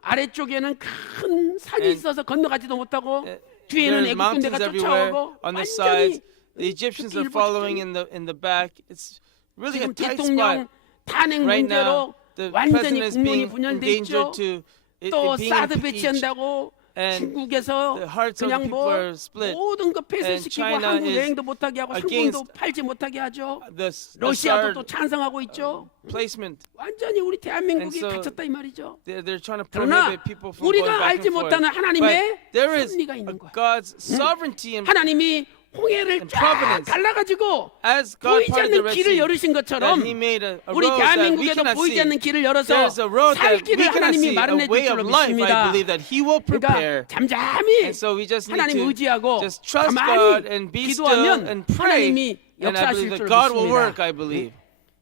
아래쪽에는 큰 산이 And 있어서 건너가지도 못하고 There's 뒤에는 애국 mountains 군대가 everywhere 쫓아오고 on the 완전히 sides. The Egyptians are 일부 following in the back. It's really a 지금 tight 대통령 spot. 탄핵 Right now, 문제로 the 완전히 president is 국론이 being 분열돼 endangered 있죠. to 또 being 사드 impeached. 배치한다고 And 중국에서 the hearts of the 그냥 people 뭐 are split. 모든 거 And 폐쇄시키고 China 한국 is 여행도 못하게 하고 against 상품도 팔지 못하게 하죠. The 러시아도 또 SAR 찬성하고 있죠. placement. 완전히 우리 대한민국이 And so 갇혔다 이 말이죠. They're trying to 그러나 prohibit people from 우리가 going back 알지 and forth. 못하는 하나님의 But there is 섭리가 있는 거야. God's sovereignty and 하나님이 홍해를 and 쫙 providence. 갈라가지고 as God 보이지 parted the 않는 Red 길을 Sea, 열으신 것처럼 that He made a 우리 road that we 대한민국에도 cannot 보이지 see. 않는 길을 열어서 There's a road 살 that we 길을 cannot 하나님이 see, a 마련해 줄 way of 줄로 life. I 믿습니다. believe that He will prepare. 그러니까 잠잠히 And so we just need 하나님 to 의지하고 just trust God 가만히 and be still 기도하면 and pray. 하나님이 And I believe 역사하실 that 줄 God will work. 믿습니다. I believe.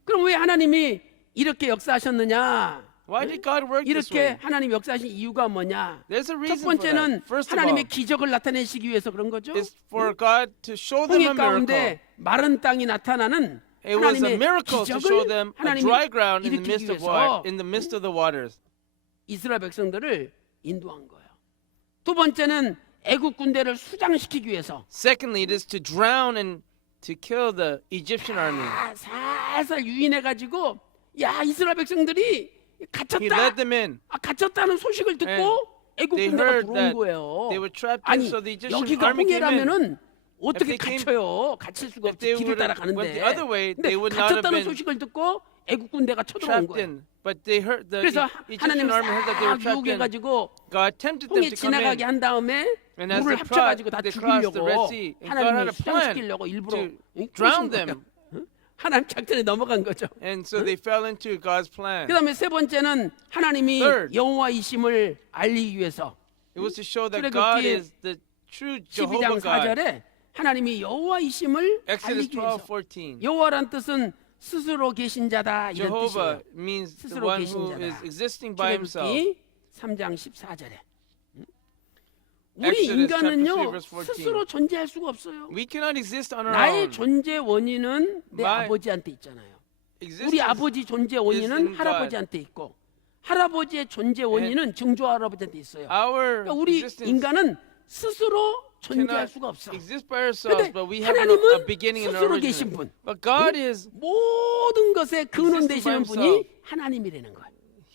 그럼 왜 하나님이 이렇게 역사하셨느냐? Why did God work this way? 이렇게 하나님 역사하신 이유가 뭐냐? There's a 첫 reason for 번째는 that. First of all, 하나님의 기적을 나타내시기 위해서 그런 거죠. it's for God to show them 홍해 a miracle. 가운데 마른 땅이 나타나는 It was a 하나님의 miracle to show 기적을 them a 하나님이 dry ground in the 일으키기 midst of 위해서 in the midst of the waters. 이스라엘 백성들을 인도한 거예요. 두 번째는 애국 군대를 수장시키기 위해서 Secondly, it is to drown and to kill the Egyptian army. 살살 유인해 가지고 야 이스라엘 백성들이 He 갇혔다. led them in. 갇혔다는 소식을 듣고 애국 they 군대가 heard 들어온 that 거예요. they were trapped in, 아니 so the Egyptian 여기가 army came in. 홍해라면은 어떻게 If they came- 갇혀요? 갇힐 수가 if 없지. they 길을 would 따라 have went 가는데. the other way, 근데 they would not have 갇혔다는 been 소식을 듣고 애국 군대가 쳐들어온 trapped 거예요. in. But they heard the 그래서 Egyptian 하나님은 army heard that they were 싹 trapped 유혹해 in. 가지고 God tempted them 홍해 to come 지나가게 in. 한 다음에 And as 물을 they 합쳐가지고 다 they crossed the Red 죽이려고 Sea, and God had 하나님이 a plan 수장시키려고 일부러 to drown 꼬신 them. 거예요. 하나님 작전에 넘어간 거죠. And so they fell into God's plan. 그다음에 세 번째는 하나님이 Third. 여호와이심을 알리기 위해서 It was to show that 출애굽기 God is the true 12장 Jehovah God. 4절에 하나님이 여호와이심을 Exodus 알리기 위해서 12:14. 여호와란 뜻은 스스로 계신 자다 이런 Jehovah 뜻이에요. means the 스스로 one 계신 who 자다. is existing by himself. 출애굽기 3장 14절에 우리 Exodus chapter 3, 인간은요 verse 14. 스스로 존재할 수가 없어요. We cannot exist on our 나의 own. 존재 원인은 내 My 아버지한테 있잖아요. 우리 Existence 아버지 존재 is 원인은 in God. 할아버지한테 있고 할아버지의 존재 원인은 증조 할아버지한테 있어요. Our 그러니까 우리 existence 인간은 스스로 존재할 cannot 수가 없어. exist by ourselves, 근데 but we have a 하나님은 beginning and an 스스로 계신 origin. 분, But God is 모든 것의 근원 existing by 되시는 분이 himself. 하나님이라는 거예요.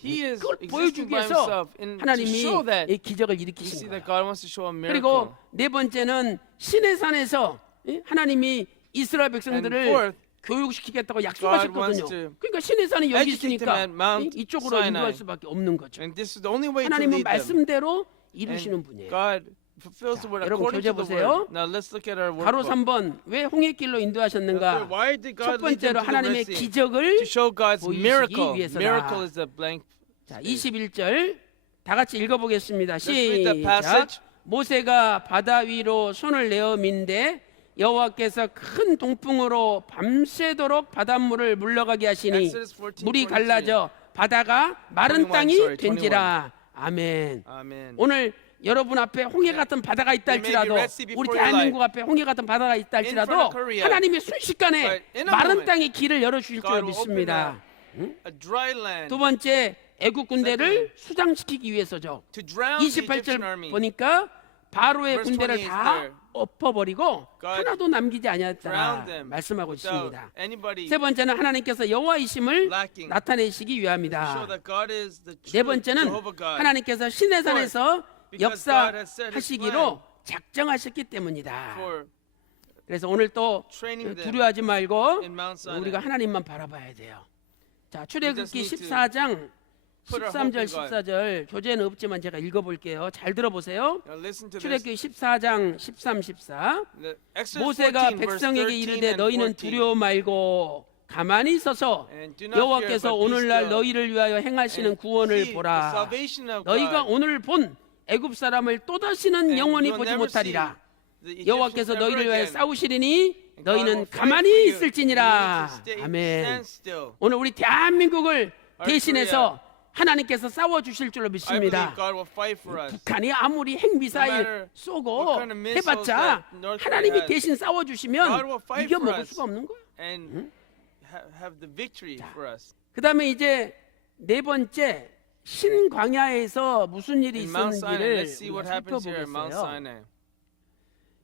He is 그걸 existing 보여주기 by 위해서 himself, and to 하나님이 show that 이 기적을 you 일으키신 see 거예요. that God wants to show a miracle. 그리고 네 번째는 신의 산에서 하나님이 이스라엘 And 백성들을 fourth, 교육시키겠다고 wants 약속하셨거든요. to 그러니까 신의 산이 여기 educate them 있으니까 at Mount 이쪽으로 Sinai. 인도할 수밖에 없는 거죠. And this is the only way to 하나님은 lead them. 말씀대로 이루시는 And 분이에요. God fulfills the word 여러분 according 교재 to the 보세요. word. Now let's look at our 바로 workbook. 3번 왜 홍해길로 인도하셨는가? Why did 첫 God lead them 번째로 to the 하나님의 Red Sea? 기적을 To show God's 보이시기 miracle. 위해서다. Miracle is the blank. 자, 21절 다 같이 읽어보겠습니다. read that 시작. passage. 모세가 바다 위로 손을 내어 민데 여호와께서 큰 동풍으로 밤새도록 바닷물을 물러가게 하시니 Exodus 14, 물이 22. 갈라져 바다가 마른 21, 땅이 sorry, 된지라. 아멘. Amen. 오늘 여러분 앞에 홍해 같은 바다가 있다 There may be 할지라도 Red Sea 우리 before your 대한민국 앞에 홍해 같은 바다가 있다 In front of 할지라도 Korea. 하나님이 순식간에 But in a 마른 moment, 땅의 길을 열어주실 줄 God will open 믿습니다. a dry land 두 번째 애국 군대를 수장시키기 위해서죠. to drown the Egyptian 28절 army. 보니까 바로의 Verse 군대를 28 다 there. 엎어버리고 God 하나도 남기지 drown 아니하였다 them 말씀하고 without 있습니다. anybody 세 번째는 하나님께서 여호와이심을 lacking. 나타내시기 to show 위함이다. that God is the 네 true 번째는 Jehovah God. 하나님께서 신의 산에서 because God has set his 역사하시기로 작정하셨기 때문이다. for 그래서 오늘 또 training them 두려워하지 말고 in Mount Sinai. 우리가 하나님만 바라봐야 돼요. 자, We 출애굽기 just need to 14장 put our hope 13절 in God. 14절 교재는 없지만 제가 읽어볼게요. 잘 들어보세요. Now listen to this. 출애굽기 14장 13, 14 The Exodus 모세가 14, verse 백성에게 13 이르되 and 너희는 14. 두려워 말고 가만히 있어서 And do not 여호와께서 fear, but be 오늘날 still. 너희를 위하여 행하시는 And 구원을 see the 보라. salvation of 너희가 God. 오늘 본 애굽 사람을 또다시는 And 영원히 you'll 보지 never 못하리라. see the Egyptians 여호와께서 ever 너희를 위하여 again. 싸우시리니 And God 너희는 will fight for 가만히 you. 있을지니라. You need to stay- 아멘. stand still. 오늘 우리 대한민국을 Our 대신해서 하나님께서 싸워 주실 줄로 I believe 믿습니다. God will fight for us. 북한이 아무리 No matter 핵미사일 what 쏘고 kind of missiles 해봤자 that North Korea 하나님이 has, 대신 싸워 God 주시면 will fight 이겨 for 먹을 us. 수가 없는 거예요. And have the victory for us. 그다음에 이제 네 번째 신광야에서 무슨 일이 In Mount Sinai, 있었는지를 let's see what 우리가 happens here in Mount 살펴보겠어요. Sinai.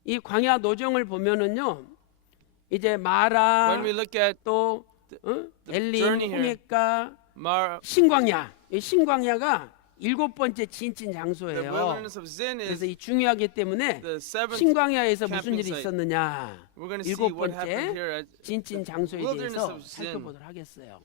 이 광야 노정을 보면은요, 이제 마라 When we look at 또 the 엘림, journey here, 홍해가, Mar, 신광야. 이 신광야가 7번째 진진 the 장소예요. wilderness of Zin 그래서 is 이 중요하기 때문에 the seventh 신광야에서 무슨 camping 일이 site. 있었느냐, We're going to see 일곱 what happened 번째 here at 진진 장소에 wilderness 대해서 of Zin. 살펴보도록 하겠어요.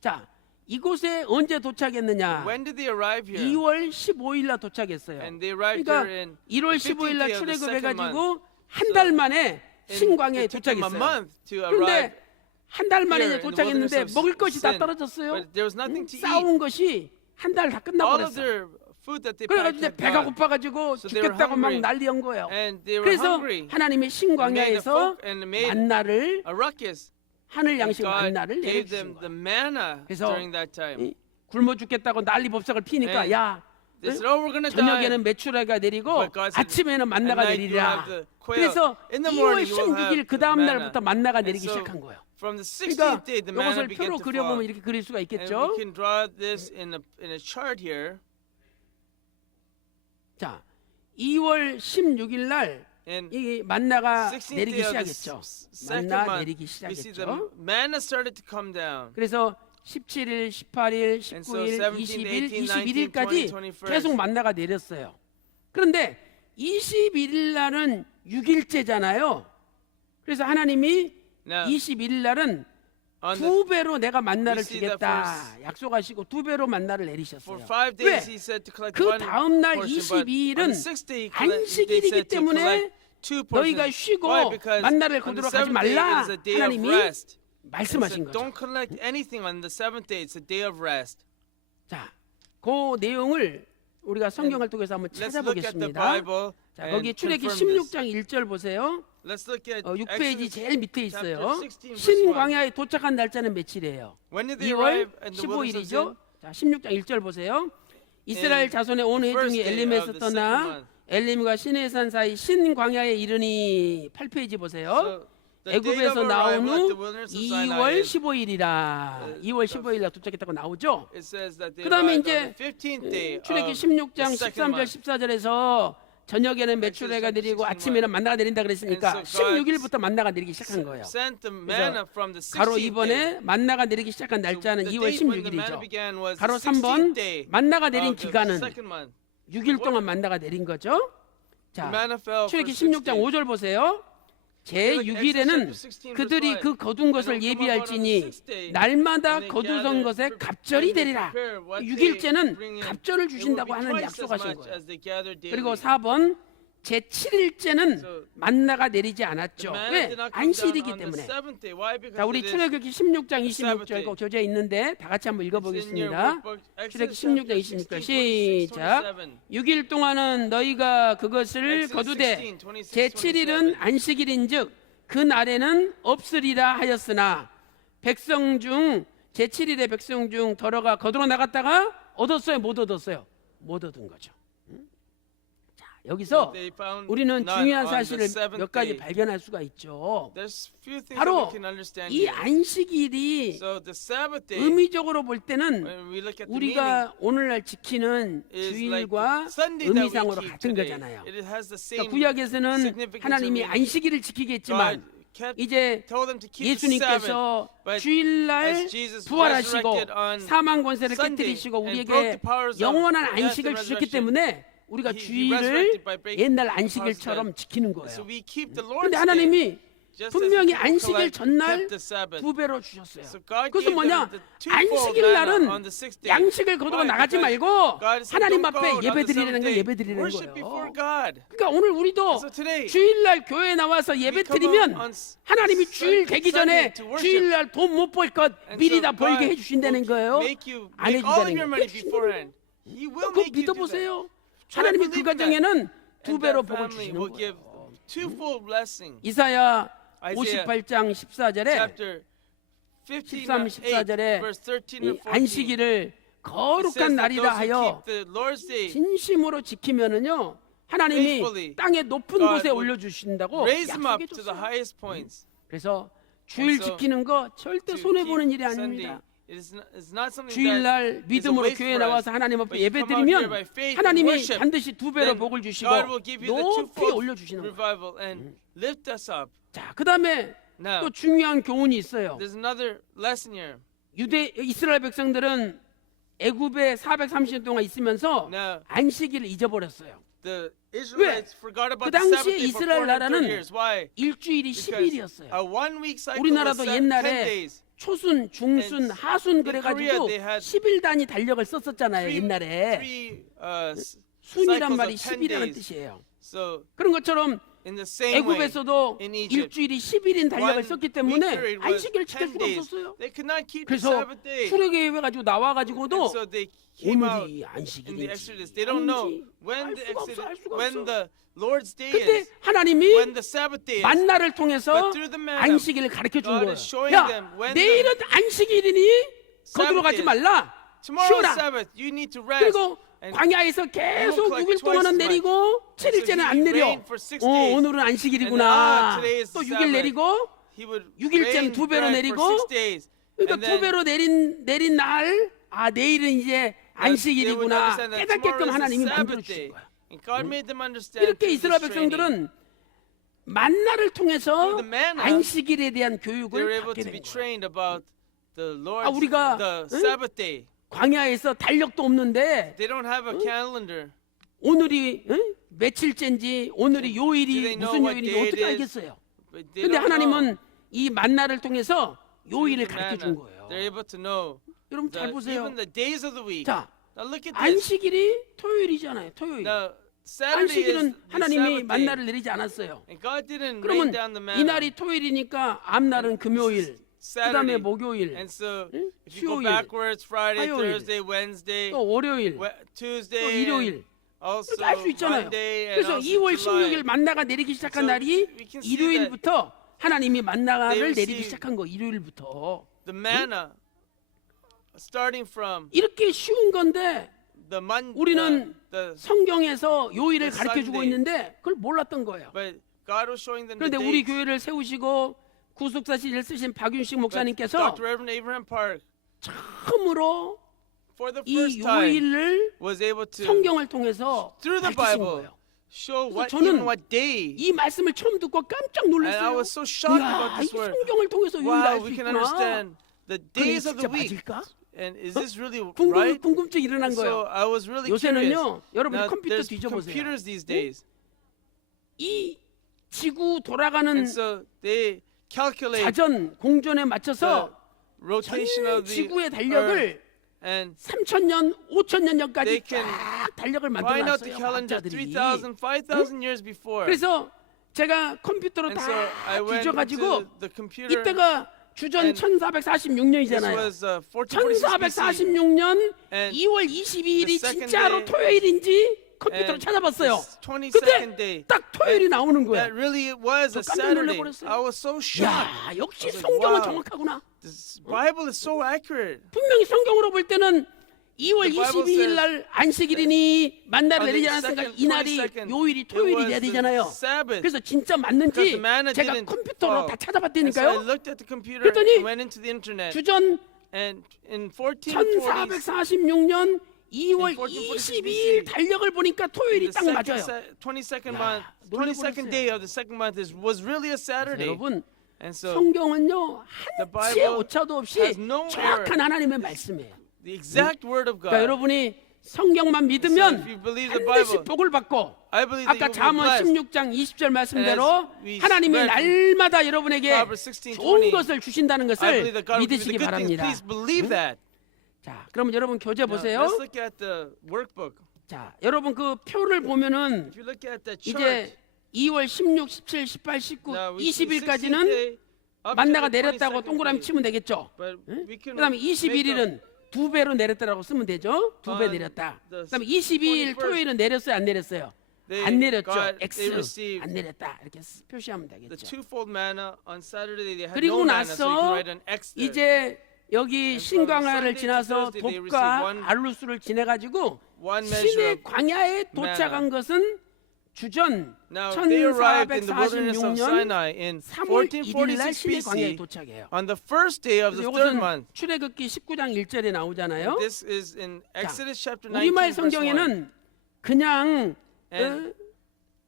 자, 이곳에 언제 도착했느냐? When did they arrive here? 2월 15일 날 도착했어요. And they arrived 그러니까 here in 1월 the 15일 날 15th day of the 출애굽해 second 가지고 month. 한 달 만에 신광야에 It took them a 도착했어요. month to arrive 그런데 한 달 만에 here 이제 in the wilderness 도착했는데 of 먹을 것이 다 Sin. 떨어졌어요. But there was nothing to eat. 싸운 것이 한 달 다 끝나고 All of 그랬어. their food that they 그래가지고 packed 이제 had 배가 gone. 고파가지고 So they were 죽겠다고 막 hungry. 난리 연 거예요. And they were 그래서 hungry. 하나님의 신광야에서 And made 만나를 a ruckus. 하늘 And 양식 God 만나를 gave 내려주신 them the 거예요. manna 그래서 during that time. 굶어 죽겠다고 난리 법석을 피니까 And 야 They said, "Oh, we're going to die." 저녁에는 메추라기가 내리고 But God said, 아침에는 만나가 "At night you will 내리리라. have the quail. 그래서 In the 2월 morning you will 16일 have 그 다음 the 날부터 manna." 만나가 And 내리기 so 시작한 거예요. From the 그러니까 16th day, the manna 이것을 began 표로 to 그려보면 fall. 이렇게 그릴 수가 And 있겠죠. we can draw this in a chart here. 자, 2월 16일 날 And 이 만나가 16th 내리기 day of the 시작했죠. second 만나 month, 내리기 we see the 시작했죠. manna started to come down. 그래서 17일, 18일, And so 19일, 17th, 20일, 18th, 21일까지 20th, 21st. 계속 만나가 내렸어요. 그런데 21일 날은 6일째잖아요. 그래서 하나님이 Now, 21일 날은 on the, 두 배로 내가 만나를 we see that 주겠다 약속하시고 두 배로 만나를 for 내리셨어요. 5 왜? days he said to collect 그 one 다음 날 portion, but on the 22일은 6th day they 안식일이기 said to 때문에 collect 2 너희가 portions. 쉬고 Why? Because 만나를 on the 거두러 가지 7th day 말라 is a day of 하나님이 rest. And 말씀하신 so 거죠. don't collect anything on the 7th day. It's a day of rest. 자, 그 내용을 우리가 성경을 통해서 한번 Let's look at the 찾아보겠습니다. Bible 자, 거기 and 출애기 confirm this. 16장 1절 보세요. Let's look at 6페이지 Exodus 제일 밑에 chapter 있어요. 16, verse 1. 신광야에 도착한 날짜는 며칠이에요? When did they 2월 arrive at the wilderness of 15일이죠. Zin? 자, 16장 1절 보세요. 이스라엘 In 자손의 온 the first 회중이 day 엘림에서 of the 떠나 second month. 엘림과 시내산 사이 신광야에 이르니 8페이지 보세요. So The date of 애굽에서 나온 arrival at the 후 wilderness of Sinai 2월 is- 15일이라 2월 15일날 도착했다고 나오죠. It says that they 그다음에 arrived on 이제 the 15th day 출애굽기 of 16장 the second 13절 month. 14절에서 저녁에는 메추라기가 내리고 아침에는 만나가 내린다 그랬으니까 And so God 16일부터 만나가 내리기 시작한 거예요. Sent the manna from the 가로 16th day. 2번에 만나가 내리기 시작한 날짜는 The 2월 date when the manna 16일이죠. began was 가로 the 16th 3번 day 만나가 내린 of the 기간은 second month. 6일 동안 만나가 내린 거죠. 자, manna fell for 출애굽기 6 16장 5절 보세요. 제 6일에는 그들이 그 거둔 것을 예비할지니 날마다 거두던 것에 갑절이 되리라. 6일째는 갑절을 주신다고 하는 약속하신 거예요. 그리고 4번 제 7일째는 만나가 내리지 않았죠. 왜? 안식일이기 때문에. 자, 우리 출애굽기 16장 26절 이거 교재에 있는데 다 같이 한번 읽어보겠습니다. 출애굽기 16장 26절 시작. 6일 동안은 너희가 그것을 거두되 제 7일은 안식일인즉 그 날에는 없으리라 하였으나 백성 중 제 7일에 백성 중 더러가 거두러 나갔다가 얻었어요? 못 얻었어요? 못 얻은 거죠. 여기서 우리는 중요한 사실을 몇 가지 발견할 수가 있죠. 바로 이 안식일이 의미적으로 볼 때는 우리가 오늘날 지키는 주일과 의미상으로 같은 거잖아요. 그러니까 구약에서는 하나님이 안식일을 지키게 했지만 이제 예수님께서 주일날 부활하시고 사망 권세를 깨뜨리시고 우리에게 영원한 안식을 주셨기 때문에 우리가 주일을 옛날 안식일처럼 지키는 거예요. 그런데 하나님이 분명히 안식일 전날 2배로 주셨어요. 그것은 뭐냐? 안식일 날은 양식을 거두고 나가지 말고 하나님 앞에 예배드리는 거 예배드리는 거예요. 그러니까 오늘 우리도 주일날 교회에 나와서 예배드리면 하나님이 주일 되기 전에 주일날 돈 못 벌 것 미리 다 벌게 해주신다는 거예요. 안 해준다는 거예요. 그거 믿어보세요. 하나님이 그 가정에는 2배로 복을 주시는 거예요. 이사야 58장 14절에 13, 14절에 이 안식일을 거룩한 날이라 하여 진심으로 지키면은요 하나님이 땅의 높은 곳에 올려주신다고 약속해 줬어요. 그래서 주일 지키는 거 절대 손해보는 일이 아닙니다. 주일날 믿음으로 교회에 나와서 하나님 앞에 예배드리면 하나님이 반드시 2배로 복을 주시고 높이 올려주시는 거예요. 자, 그 다음에 또 중요한 교훈이 있어요. 이스라엘 백성들은 애굽에 430년 동안 있으면서 안식일을 잊어버렸어요. 왜? 그 당시에 이스라엘 나라는 일주일이 10일이었어요. 우리나라도 옛날에 초순, 중순, 하순 그래가지고 10일 단위 달력을 썼었잖아요. 옛날에 순이란 말이 10일이라는 뜻이에요. 그런 것처럼 애굽에서도 일주일이 10일인 달력을 썼기 때문에 안식일을 지킬 수가 없었어요. 그래서 출애굽에 가지고 나와가지고도 오늘이 안식일인지 알 수가 없어. 그때 하나님이 만나를 통해서 안식일을 가르쳐 준 거예요. 야, 내일은 안식일이니 거두러 가지 말라. 쉬어라. 그리고 광야에서 계속 6일 동안은 내리고 7일째는 안 내려. 오늘은 안식일이구나. 또 6일 내리고 6일째는 2배로 내리고 그러니까 2배로 내린 날 내일은 이제 안식일이구나 깨닫게끔 하나님이 만들어 주신 거야. 이렇게 이스라엘 백성들은 만나를 통해서 안식일에 대한 교육을 받게 된 거야. 우리가 광야에서 달력도 없는데 오늘이 며칠째인지 오늘이 요일이 무슨 요일인지 어떻게 알겠어요? 근데 하나님은 이 만나를 통해서 요일을 가르쳐 준 거예요. 여러분 잘 보세요. 자, 안식일이 토요일이잖아요. 토요일. 안식일은 하나님이 만나를 내리지 않았어요. 그러면 이날이 토요일이니까 앞날은 금요일, 그 다음에 목요일, 수요일, 화요일, 또 월요일, 또 일요일 이렇게 알 수 있잖아요. 그래서 2월 16일 만나가 내리기 시작한 날이 일요일부터 하나님이 만나를 내리기 시작한 거. 일요일부터 이렇게 쉬운 건데 우리는 성경에서 요일을 가르쳐주고 있는데 그걸 몰랐던 거예요. 그런데 우리 교회를 세우시고 구속사실을 쓰신 박윤식 목사님께서 Dr. Reverend Abraham Park, 처음으로 for the 이 first time, 요일을 was able to, 성경을 통해서 through the 밝히신 Bible, 거예요. show 그래서 what, 저는 even what day. 이 말씀을 처음 듣고 깜짝 And I 놀랐어요. was so shocked 이야, about 이 this word. 성경을 통해서 요일을 Wow, 알 수 we can 있구나. understand the 그게 days of 진짜 the week. 맞을까? And is this really 궁금증이 right? 일어난 So 거예요. I was really 요새는요, curious. 여러분이 Now, 컴퓨터 there's 뒤져보세요. computers these days. 이 지구 돌아가는 And so they calculate 자전 공전에 the 맞춰서 rotation 전 of the 지구의 Earth, 달력을 and 3,000년, 5,000년 전까지 they can 쫙 달력을 find out the 만들어놨어요. calendar 과학자들이. 3,000, 5,000 years before. 그래서 제가 컴퓨터로 And 다 so I went 뒤져가지고 into the computer. 이때가 주전 and 1446년이잖아요. This was 1446 BC. 1446년 And 2월 22일이 the second 진짜로 day, 토요일인지 컴퓨터로 and 찾아봤어요. this 22nd 근데 day, 딱 토요일이 나오는 거예요. that really was a 저 깜짝 Saturday. 놀라버렸어요. I was so shocked. 야, 역시 I was like, 성경은 wow, 정확하구나. this Bible is so accurate. 분명히 성경으로 볼 때는 2월 The Bible 22일 날 안식일이니 만나를 on the 내리지 않았으니까 second, 이날이 22nd, 요일이 it 토요일이 was 돼야 the 되잖아요. Sabbath. 그래서 진짜 Because 맞는지 the manna 제가 didn't 컴퓨터로 다 fall. And so I 찾아봤다니까요. looked at the computer 그랬더니 and went into the internet. 주전 And in 1440s, 1446년 2월 In 1446 22일 달력을 보니까 토요일이 the 딱 맞아요. 22nd 야, month, 놀라버렸어요. 22nd day of the second month was really a Saturday. 여러분 And so 성경은요 the 한치의 Bible 오차도 없이 has no 정확한 error. 하나님의 말씀이에요. The exact word of God. 그러니까 여러분이 성경만 믿으면 if you believe the 반드시 Bible, 복을 받고 I believe that 아까 you will be 잠언 blessed. 16장 20절 말씀대로 As we 하나님이 read 날마다 여러분에게 Proverbs 16:20, 좋은 것을 주신다는 I 것을 believe that God will give 믿으시기 you the good things. 바랍니다. Please believe that. 자, 그러면 여러분 교재 Now, 보세요. let's look at the workbook. 자, 여러분 그 표를 보면은 If you look at the chart, 이제 2월 16, 17, 18, 19, now we see 20일까지는 16th day up to 만나가 the 내렸다고 22nd 동그라미 day. 치면 되겠죠. But we can 그다음에 make up 21일은 두 배로 내렸다라고 쓰면 되죠. 두 배 On 내렸다. the 그다음에 22일 21st, 토요일은 내렸어요, 안 내렸어요? they 안 내렸죠. got- X they received 안 내렸다. 이렇게 표시하면 the 되겠죠. twofold manna on Saturday. They had 그리고 no manna, so you can 나서 write an X there. 이제 여기 And from 신광야를 Sunday to 지나서 Thursday, they 돕과 received one- 알루스를 지내가지고 one measure 신의 of 광야에 도착한 것은 주전 Now they arrived in the wilderness of 1446년 Sinai in 3월 1일 날 1446 신의 광야에 BC 도착해요. on the first day of 그래서 the third 이것은 month. 출애굽기 19장 1절에 나오잖아요. This is in Exodus chapter 19 우리말 verse 1. 성경에는 그냥 And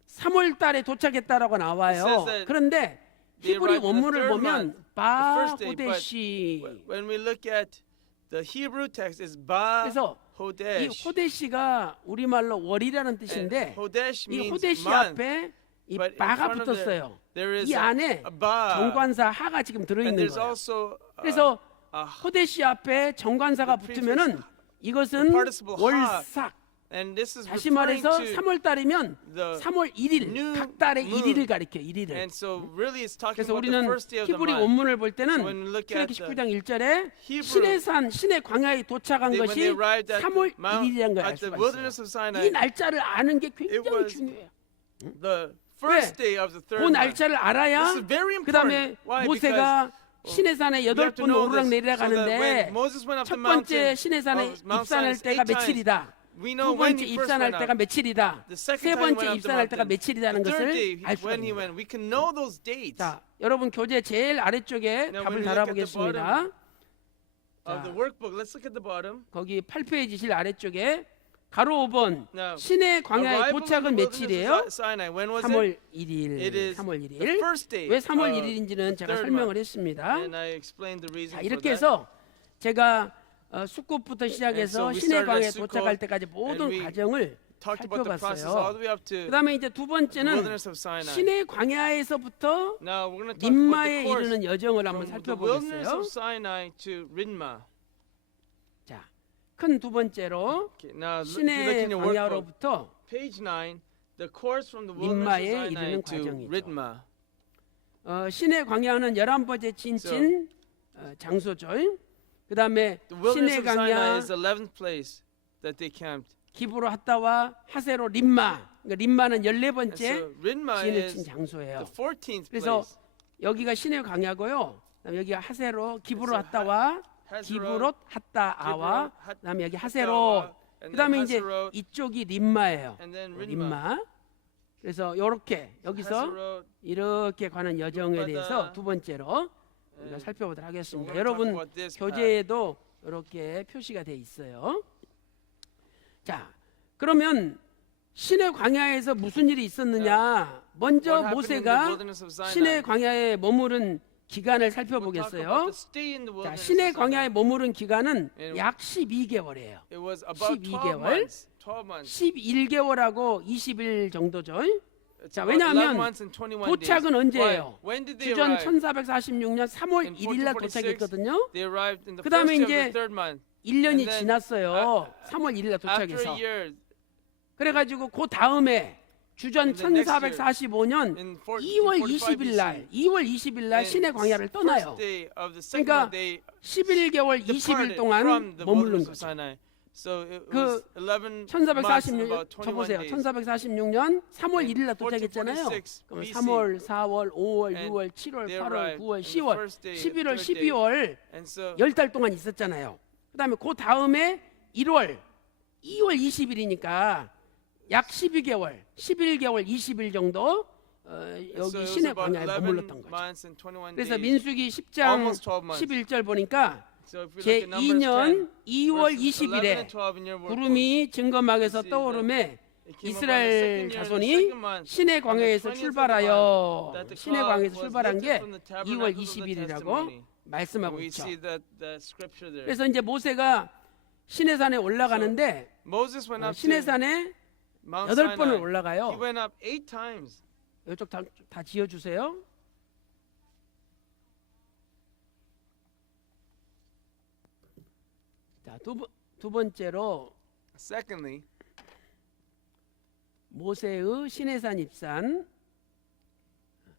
3월 달에 도착했다라고 it 나와요. says that 그런데 they 히브리 arrived in the 원문을 third 보면 month, the first day, but 바호데시. when we look at the Hebrew text, is Ba 그래서 이 Hodesh. 호데시가 우리말로 월이라는 And 뜻인데 Hodesh 이 means 호데시 month. 앞에 이 But in 바가 front of 붙었어요. there is 이 안에 a ba. 정관사 하가 지금 And 들어있는 there's 거예요. also 그래서 a 호데시 앞에 정관사가 the prefix 붙으면은 이것은 participle ha. 월삭. and this is 다시 referring 말해서 to 3월 달이면 the 3월 1일 new 각 달의 moon. 1일을 가리켜 1일을. And so really it's talking 그래서 about the 우리는 first day of the 히브리 month. 원문을 볼 때는 So when we look at 출애굽기 the 19장 1절에 Hebrew, 신의 산 신의 광야에 도착한 when 것이 they arrived at 3월 the mount, 1일이라는 걸 알 at the 수가 wilderness 있어요. of Sinai, 이 날짜를 아는 게 it 굉장히 was 중요해요. the first day of the 그 third month. 날짜를 알아야 This is very important. 그다음에 Why? 모세가 신의 산에 You have 8번 to know 오르락 this. 내리락 So that 하는데 when Moses went up 첫 the 번째 mountain 신의 산에 of Mount 입산할 Sinai 때가 8 times, 며칠이다. we 두 know when 번째 he first 입산할 went 때가 up. 며칠이다. The second 세 time he 번째 went up the 입산할 때가 mountain. 며칠이라는 The third 것을 day 알 수가 when he 있는 went. 거예요. We can know those dates 자, 여러분 교재 제일 아래쪽에 Now, 답을 when we look at the 달아보겠습니다. of the workbook. Let's look at the bottom. 거기 8페이지 실 아래쪽에 가로 5번 Now, 신의 광야에 arrival in 도착은 the wilderness 며칠이에요? of Sinai. When was 3월 it? 1일. It is 3월 the 1일. first day 왜 3월 of 1일인지는 제가 the third 설명을 month. 했습니다. And I explained the reason 자, for 이렇게 that. 해서 제가 수꽃부터 시작해서 And so we 신의 started 광야에 at Sukkot, 도착할 때까지 모든 and we 과정을 Talked about the process all 살펴봤어요. the way up to 그다음에 이제 두 the 번째는 wilderness of Sinai. 신의 광야에서부터 Now we're going to talk about the 림마에 course 이르는 여정을 한번 from the wilderness 살펴보겠어요. of Sinai to Rinma. 자, 큰 두 번째로 Okay, now if you look 신의 in your workbook, 광야로부터 page 9, the course from the wilderness of 림마에 Sinai 이르는 to 과정이죠. Ridma. 신의 광야는 11번째 진친 장소죠. 그다음에 The wilderness 신의 of Sinai 광야 is the 11th place that they camped. 기브로 핫다와 하세로 림마. 그러니까 림마는 And 14번째 so Rinma 진을 친 is 장소예요. the 14th 그래서 place. 여기가 신의 광야고요. 그다음에 여기가 하세로 기브로 그래서 핫다와 Hazerot, 기브롯 핫다아와 Kibrot, 그다음에 여기 Hattawa, 하세로 and then 그다음에 이제 Hazerot, 이쪽이 림마예요. and then 림마. Rinma. 그래서 이렇게 여기서 이렇게 가는 여정에 대해서 두 번째로 우리가 살펴보도록 하겠습니다. 여러분 교재에도 이렇게 표시가 돼 있어요. 자, 그러면 시내 광야에서 무슨 일이 있었느냐? 먼저 모세가 시내 광야에 머무른 기간을 살펴보겠어요. 자, 시내 광야에 머무른 기간은 약 12개월이에요. 12개월, 11개월하고 20일 정도죠. 자, 왜냐하면 도착은 언제예요? 주전 1446년 3월 1일 날 도착했거든요. 그 다음에 이제 1년이 지났어요. 3월 1일 날 도착해서. 그래가지고 그 다음에 주전 1445년 2월 20일 날 시내 광야를 떠나요. 그러니까 11개월 20일 동안 머무른 거죠. 그 1446년 쳐보세요. 1446년 3월 1일 날 도착했잖아요. 그럼 3월, 4월, 5월, 6월, 7월, 8월, 9월, 10월, 11월, 12월 10달 동안 있었잖아요. 그 다음에 그 다음에 2월 20일이니까 약 12개월, 11개월, 20일 정도 여기 시내 광야에 머물렀던 거죠. 그래서 민수기 10장 11절 보니까 제2년 2월 20일에 구름이 증거막에서 떠오르매 이스라엘 자손이 시내 광야에서 출발하여 시내 광야에서 출발한 게 2월 20일이라고 말씀하고 있죠. 그래서 이제 모세가 시내산에 올라가는데 시내산에 8번을 올라가요. 이쪽 다 지어주세요. 자, 두 번째로 Secondly, 모세의 시내산 입산.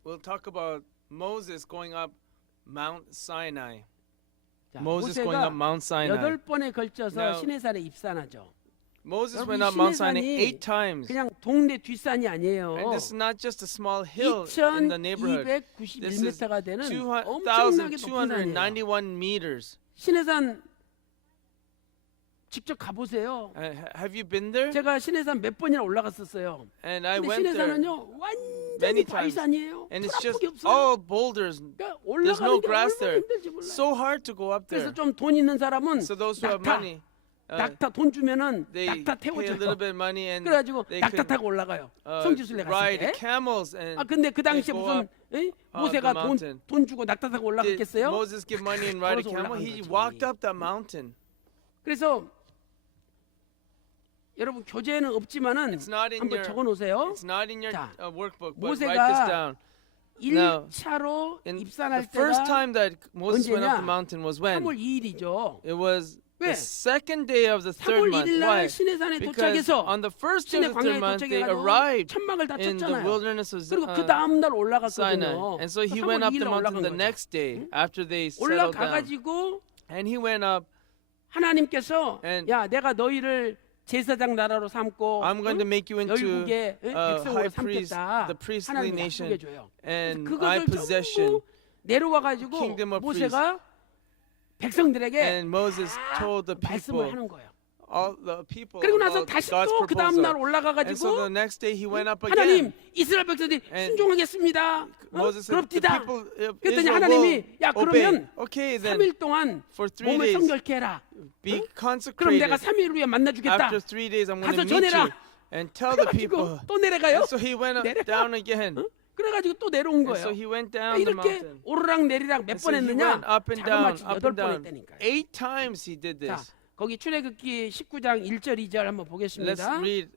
we'll talk about Moses going up Mount Sinai. 자, Moses going 모세가 up Mount Sinai. 8번에 걸쳐서 Now, 시내산에 입산하죠. Moses 여러분, went up Mount Sinai 시내산이 8 times. 그냥 동네 뒷산이 아니에요. And this is not just a small hill in the neighborhood. This is 2291m가 되는 엄청나게 높은 산이에요. 2,291 meters. 시내산 직접 가보세요. Have you been there? 제가 시내산 몇 번이나 올라갔었어요. And I 근데 went there 시내산은요 many 완전히 times. 바위산이에요. And it's just 풀 없어요. all boulders. 그러니까 There's no 올라가는 게 grass 얼마나 there. 힘들지 몰라요. So hard to go up 그래서 there. 좀 돈 있는 사람은 So those who have 낙타, money, 낙타 돈 주면은 they 낙타 pay a 태워줘요. little bit of money and 그래가지고 they 낙타 could 타고 올라가요. 성지순례 갔을 ride 때. camels and 아 근데 그 당시에 go 무슨 up 모세가 the mountain. 돈 주고 낙타 타고 Did 올라갔겠어요? Moses give money and ride a 걸어서 camel? 올라간 He 거지. walked up that mountain. 그래서 여러분 교재에는 없지만은 It's not in 한번 your 적어 놓으세요. It's not in your 자, workbook, but 모세가 write this down. Now, 1차로 in 입산할 the first 때가 time that Moses went up the 언제냐? mountain was when? 3월 2일이죠. It was 왜? the second day of the third 3월 month. 1일 Why? 날 시내산에 Because 도착해서 on the first day 시내 of the third 광야에 month, they 도착해가지고 arrived 천막을 다 in the 쳤잖아요. wilderness of 그리고 그 다음 날 Sinai. 올라갔거든요. And so he 3월 went up 2일 the 날 mountain 올라간 the 거죠. next day after they settled down. 올라가가지고 And he went up. 하나님께서 And 야 내가 너희를 제사장 나라로 삼고 I'm going to make you into 열국의 백성으로 high priest, 삼겠다. the priestly 하나님이 nation, 약속해줘요. and 그것을 my possession. 전부 내려와가지고 kingdom of 모세가 백성들에게 And Moses told the 말씀을 people, 하는 거예요. all the people 그리고 나서 about 다시 God's 또 그 다음 날 proposal. And so the 올라가가지고 next day he went up 하나님 again. 이스라엘 백성들이 And 순종하겠습니다. Moses said, the 그럽디다. people of 그랬더니 Israel 하나님이 will 야 obey. 그러면 Okay, then 3일 동안 for 3 몸을 days 성결케 해라. be 그럼 consecrated. 내가 3일 후에 만나주겠다. After 3 days I'm going 가서 to meet you 전해라. and tell the people. 그래가지고 또 내려가요. And so he went 내려가. down again. 그래가지고 또 내려온 And so 거예요. he went down the 이렇게 mountain. 오르락 내리락 몇 And so 번 he 했느냐? went up and down, 자그마치 up 8번 and down. 했다니까요. 8 times he did 자, this. 거기 출애굽기 19장 1절 2절 한번 Let's 보겠습니다. read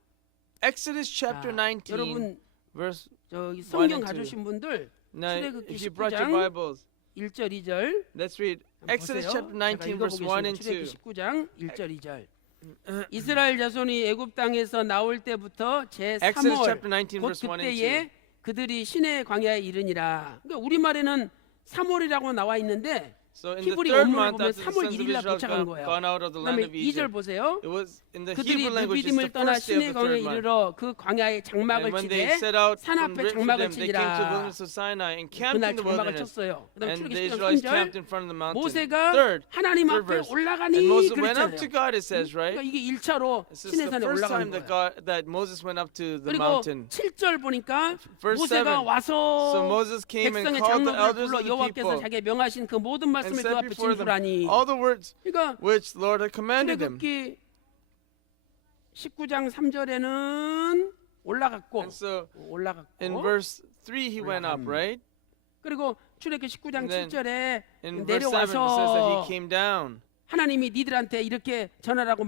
Exodus chapter 자, 19, 여러분 verse 저기 1 성경 and 2. 가져오신 분들 Now, 출애굽기 if you brought your 19장 Bibles, 1절 2절 let's read Exodus 보세요. chapter 19, 제가 verse 1 and 읽어보겠습니다. 2. 출애굽기 19장 1절 2절 이스라엘 자손이 애굽 땅에서 나올 때부터 제 Exodus 3월 chapter 19, 곧 verse 1 and 2. 그때에 그들이 시내 광야에 이르니라. 그러니까 우리말에는 3월이라고 나와 있는데 So in the 히브리 third 원문을 month 보면 after the 3월 sons of 1일 날 Israel 도착한 had 거예요. gone out of the land 그다음에 of 2절 Egypt. 보세요. It was in the 그들이 Hebrew language, it's 르비딤을 the 떠나 first day of 시내 the 강에 third month. 이르러 그 광야에 And 장막을 when they 치되 set out 산 from 앞에 장막을 Rephidim, they came to the 치리라. wilderness of Sinai and camped 그날 in the 장막을 wilderness. 쳤어요. 그다음 And the 출애굽기 Israelites 3절 camped in front of the mountain. 모세가 Third 하나님 앞에 verse. 올라가니 And Moses went up 그랬잖아요. to God, it says, right? 그러니까 이게 1차로 This is the 시내산에 first 올라간 time 거예요. that Moses went up to the 그리고 mountain. 7절 보니까 Verse 모세가 7. 와서 So Moses came and 백성의 called the 장로들을 elders 불러 of the 여호와께서 people 자기가 명하신 그 모든 and 말씀을 그 said 앞에 before them 진술하니. all the words 그러니까 which the Lord had commanded him. 출애굽기 19장 3절에는 올라갔고 And so 올라갔고 in verse 3 he went up, right? 그리고 출애굽기 19장 And then 7절에 In verse 7 it says that he 내려와서 came down. 하나님이 니들한테 이렇게 전하라고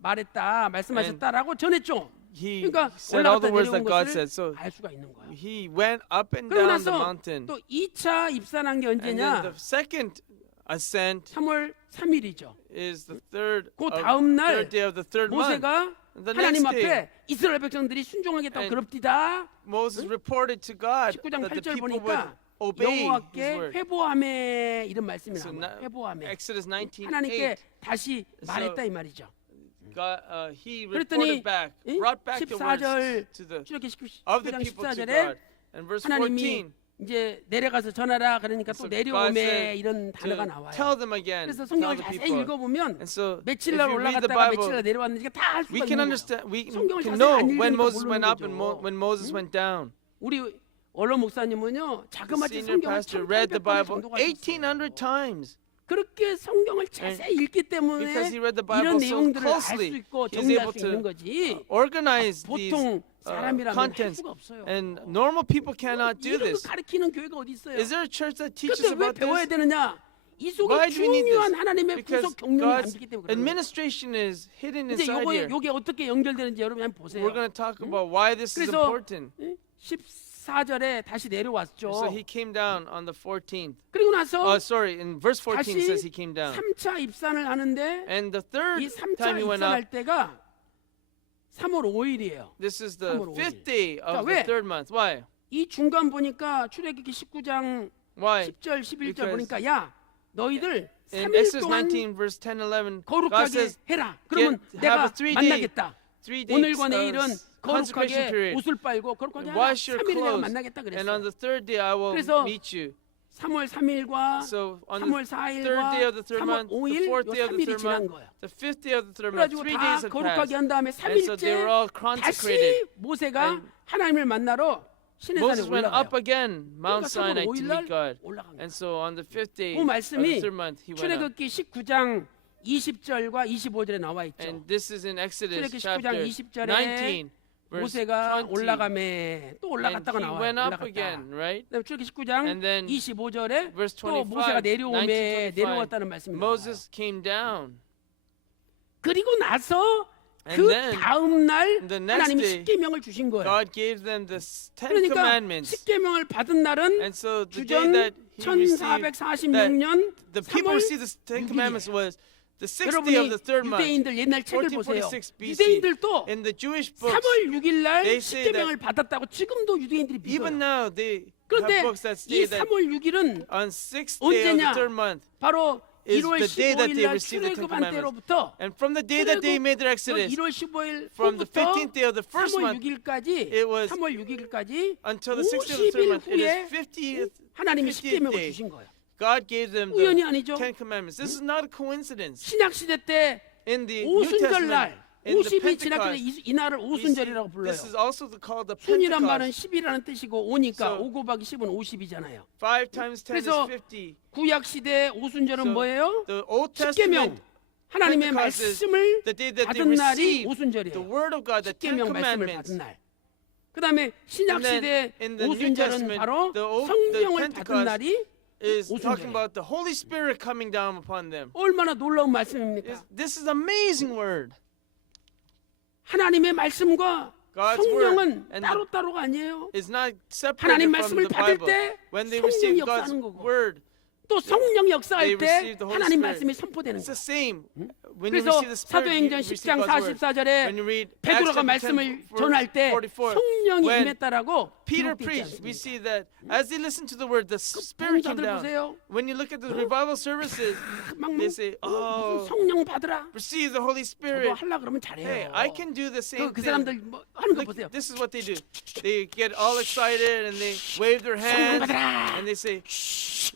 말했다 말씀하셨다라고 전했죠. He 그러니까 said all the 올라갔다 words 내려온 that God 것을 said. So 알 수가 있는 거예요. he went up and 그러고 down the 나서 mountain. 또 2차 입산한 게 And then 언제냐? the second ascent 3월 3일이죠. is the third 그 다음 날 third day of the third month. 모세가 The 하나님 next day, 앞에 이스라엘 백성들이 순종하겠다고 And 그럽디다. Moses reported to God 19장 that the 8절 people would 보니까 obey his 여호와께 word. 회보함에 이런 말씀이 So 나와요. 회보함에 Exodus 19:8. 하나님께 다시 말했다 이 말이죠. God, he 그랬더니 reported back, 응? brought back the 14절 words to the 출애굽기 of the 19장 people to 14절에 God. And verse 하나님이 14. 이제 내려가서 전하라 그러니까 또 So God 내려오매 said 이런 단어가 to 나와요. tell them again. 그래서 Tell 성경을 the 자세히 people. 읽어보면 And so 며칠 if 날 you read the 올라갔다가 며칠 Bible, 날 내려왔는지가 다 알 수가 we 있는 can 거예요. understand. We 성경을 can 자세히 know 안 when 읽으니까 Moses 모르는 went up and 거죠. when Moses went down. 우리 원로 목사님은요 The 자그마치 senior 성경을 pastor read the 1800번 Bible 정도가 있었어요. 1,800 times. 그렇게 성경을 자세히 읽기 때문에 Because he read the 이런 Bible so 내용들을 알 수 closely, 있고 he's 정리할 able 수 있는 to 거지. organize these 보통 사람이라면 할 contents. 수가 없어요. And normal people cannot do 이런 거 this. 가르치는 교회가 어디 있어요? Is there a church that teaches 근데 왜 about 배워야 this? 되느냐? 이 속에 Why do we need 중요한 this? 하나님의 Because 구속 경륜이 God's 담기기 때문에 그래요. administration is hidden 이제 inside here. 요게 어떻게 연결되는지 여러분 한번 보세요. We're going to talk about why this is 그래서 important. 14절에 다시 내려왔죠. So he came down on the 14th. 그리고 나서 In verse 14 다시 says he came down. 3차 입산을 하는데 And the third 이 3차 time he went up, 입산할 때가 3월 5일이에요. this is the 3월 5일. fifth day 자, of 왜? the third month. Why? 이 중간 보니까 출애굽기 19장 Why? 10절 11절 Because 보니까 야 너희들 In 3일 Exodus 동안 19 verse 10, 11, God 거룩하게 says, 해라. 그러면 have 내가 a 3-day 만나겠다. 3 days 오늘과 내일은 consecration 거룩하게 period. 옷을 빨고 거룩하게 하라. Wash your 3일에 내가 clothes. 만나겠다 And on 그랬어요. the third day I will 그래서 meet you. 3월 3일과 So on 3월 the third day 4일과 of the third 3월 month, the 5일 fourth 요 day of the 3일이 third 지난 month, 거예요. the fifth day of the third month, 그래가지고 3 다 days had 거룩하게 passed. 한 다음에 And so they were all 3일째 consecrated. 다시 모세가 And 하나님을 만나러 시내산에 Moses went 올라가요. up again Mount 그러니까 3월 Sinai to 5일 meet 날 God. 올라간 거예요. And so on the fifth day 그 of the 말씀이 third month, he went up. 출애굽기 19장 20절과 25절에 나와 있죠. And this is in Exodus 출애굽기 19장 chapter 20절에 19, verse 모세가 20. 올라가매 또 And 올라갔다가 he 나와요. went up 올라갔다. again, right? 그다음에 출애굽기 19장 And then 25절에 verse 또 모세가 25, 내려오매 19, 25, 내려왔다는 말씀이 나와요. Moses came down. 그리고 나서 And 그 then 다음 날 the next 하나님이 day, 십계명을 주신 거예요. God gave them the 10 그러니까 commandments. 십계명을 받은 날은 And so the day 주전 that he received, 1446년 the people 3월 received the 10 commandments 6일이에요. was the sixth day of 여러분이 the third month, 유대인들 옛날 책을 보세요. 1446 BC. 유대인들도 In the Jewish books, 3월 6일 날 they say 십계명을 받았다고 지금도 유대인들이 even 믿어요. now they 그런데 have books that 이 say that 3월 6일은 on sixth day of the 언제냐? third month 바로 is 1월 the day that 15일 they 날 received the 10 출애굽한 commandments. 때로부터 And from the day that they made their Exodus, 1월 15일 from the 15th day of the first 3월 month 6일까지 it was 3월 6일까지 until the 6th day of the third 50일 month, it is 후에 50th 하나님이 50th 십계명을 day. 주신 거예요. God gave them 우연이 the 아니죠. 10 commandments. This is not a coincidence. 신약 시대 때 In the New 오순절 날 Testament, in the 50이 지났길래 Pentecost, 이 날을 오순절이라고 불러요. this is also called the 순이란 말은 Pentecost. 10이라는 뜻이고 오니까 So, 5 곱하기 10은 50이잖아요. 5 times 10 is 그래서 50. 구약 시대 오순절은 So, 뭐예요? The Old 십계명 Testament, 하나님의 Pentecost is 말씀을 the day that they 받은 날이 received the 오순절이에요. Word of God, the 10 십계명 말씀을 commandments. 받은 날. 그다음에 신약 And then 시대 in the New 오순절은 Testament, 바로 the 성령을 받은 Pentecost 날이 is 오순절이에요. talking about the Holy Spirit coming down upon them. 얼마나 놀라운 말씀입니까? This is amazing word. 하나님의 말씀과 God's 성령은 word and 따로따로가 아니에요. is not separated 하나님 from 말씀을 the 받을 Bible. 때 When they 성령이 receive God's 역사하는 거고 word, 또 성령 they 역사할 때 receive the Holy 하나님 Spirit. 말씀이 선포되는 It's 거예요. the same. When you 그래서 receive the Spirit, you 사도행전 receive 10장 God's word. 44절에 When you read Acts 베드로가 chapter 말씀을 10, 전할 때 44, 성령이 when 임했다라고 Peter 기록되어 있지 preached, we 않습니까? see that as they listened to the word, the Spirit came 봉사들 down. 보세요. When you look at the revival services, 막 they say, 무슨 "Oh, 성령 받으라. receive the Holy 저도 Spirit." 하려 그러면 Hey, 잘해요. I can do the same 그 thing. 사람들 뭐 하는 거 Look, 보세요. this is what they do. They get all excited and they wave their hands 받아라. and they say,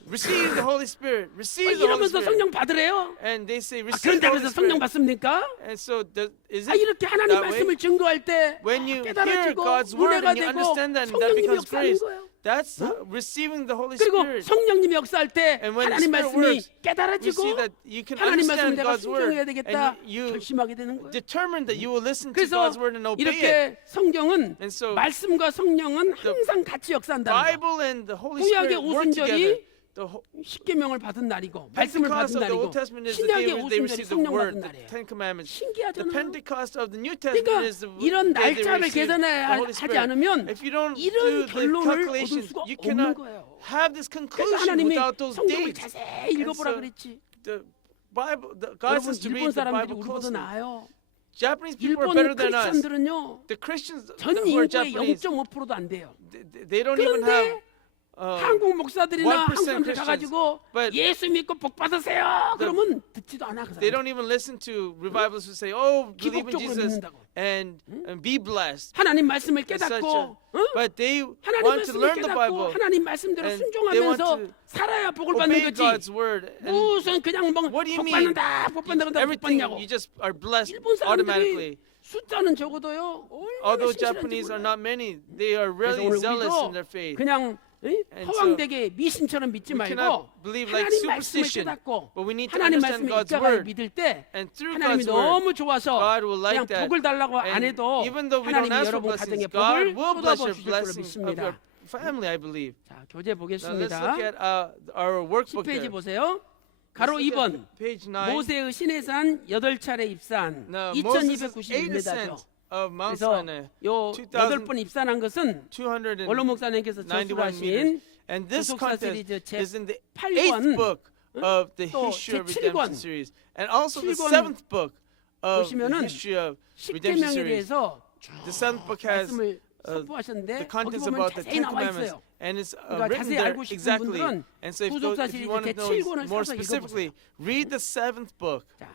"Receive the Holy Spirit. Receive the Holy 이러면서 Spirit." 성령 받으래요. And they say, 아, "Receive the 그런다고 Holy 해서 성령 Spirit." 받습니까? And so, is 아, it 이렇게 하나님 that way? 말씀을 증거할 때 When you hear 깨달아지고 God's word 은혜가 and you 되고 understand that, and that 성령님이 becomes 역사하는 grace. 거예요. That's receiving the Holy 그리고 Spirit. 성령님이 역사할 때 And when the 하나님 Spirit 말씀이 works, we 깨달아지고 see that you can 하나님 말씀 understand 내가 God's word, 순종해야 되겠다 and you 결심하게 되는 거예요. determine that you will listen to 그래서 God's word and obey it. 이렇게 성경은 And so 말씀과 성령은 항상 같이 역사한다는 거예요. Bible and the Holy 구약의 Spirit work together. 오순절이 The ho- 십계명을 받은 날이고 말씀을 Pentecost 받은 of the 날이고 Old Testament is the day 신약의 when they 오순절이 received the 성령 word, 받은 the 날이에요. Ten Commandments. The 신기하잖아요. Pentecost of the New Testament 그러니까 is the 이런 day they 날짜를 received the 계산하지 Holy Spirit. 않으면 If you don't 이런 do the 결론을 얻을 calculations, 수가 you 없는 cannot 거예요. have this 그러니까 conclusion 하나님이 without those 성경을 dates. 자세히 읽어보라 And so 그랬지. the Bible, God 여러분 says to 일본 read the 사람들이 Bible 우리보다 closely. 나아요. Japanese people are 일본 better than us. 크리스천들은요 The Christians 전 who are 인구의 Japanese, 0.5%도 안 돼요. they don't even have 그런데 한국 목사들이나 1% 한국 사람들 Christians. 가가지고 But 예수 믿고 복 받으세요. 그러면 듣지도 않아 그 they 사람. don't even listen to revivals who say, "Oh, believe in 기복적으로 Jesus 믿는다고. and be blessed." 하나님 말씀을 It's such 깨닫고 a- But they 하나님 want to 말씀을 learn the 깨닫고 Bible 하나님 말씀대로 and they 순종하면서 want to 살아야 복을 받는 obey 거지. God's word. And 무슨 그냥 뭐 what do you 복 mean? 받는다 복 받는다 복 Everything 받냐고. you just are blessed 일본 automatically. 사람들이 숫자는 적어도요. Although 얼마나 Japanese are 신실한지 몰라요. not many, they are 그래서 really 오늘 zealous in 우리도 their faith. 그냥 And 허황되게 미신처럼 믿지 we 말고 cannot believe like 하나님 말씀을 superstition, 깨닫고 but we need to 하나님 understand 말씀을 God's 입자가 word. 믿을 때 And through 하나님이 God's word, 너무 좋아서 God will like 그냥 that. 복을 달라고 안 And 해도 even though we don't 하나님이 ask for 여러분 blessings, 가정에 God 복을 will bless 쏟아부어 your 주실 줄 blessing of 믿습니다. your family, I believe. 자, 교재 Now let's look 보겠습니다. at our workbook 10페이지 here. 보세요. 가로 Let's look 2번 at page 9. 모세의 시내산 8차례 입산 Now, Moses' 2291m죠. ascent of Mount 그래서 Sinai, 요 8번 입산한 것은 원로 목사님께서 291 저술하신 meters. And this 구속사 contest 시리즈 is in the 8th 8권 book of the 또 History of 제7권, Redemption series, and also the 7권 7th book of the 보시면은 History of Redemption 십계명에 series. 대해서 The 7th book has 말씀을 the 선포하셨는데 거기 contents 보면 about the 자세히 Ten 나와 Commandments, 있어요. and it's 그러니까 written 자세히 there 알고 싶은 exactly. 분들은 And so if 구속사 you 시리즈 want to know 제7권을 more 사서 specifically, read the 7th book. 자,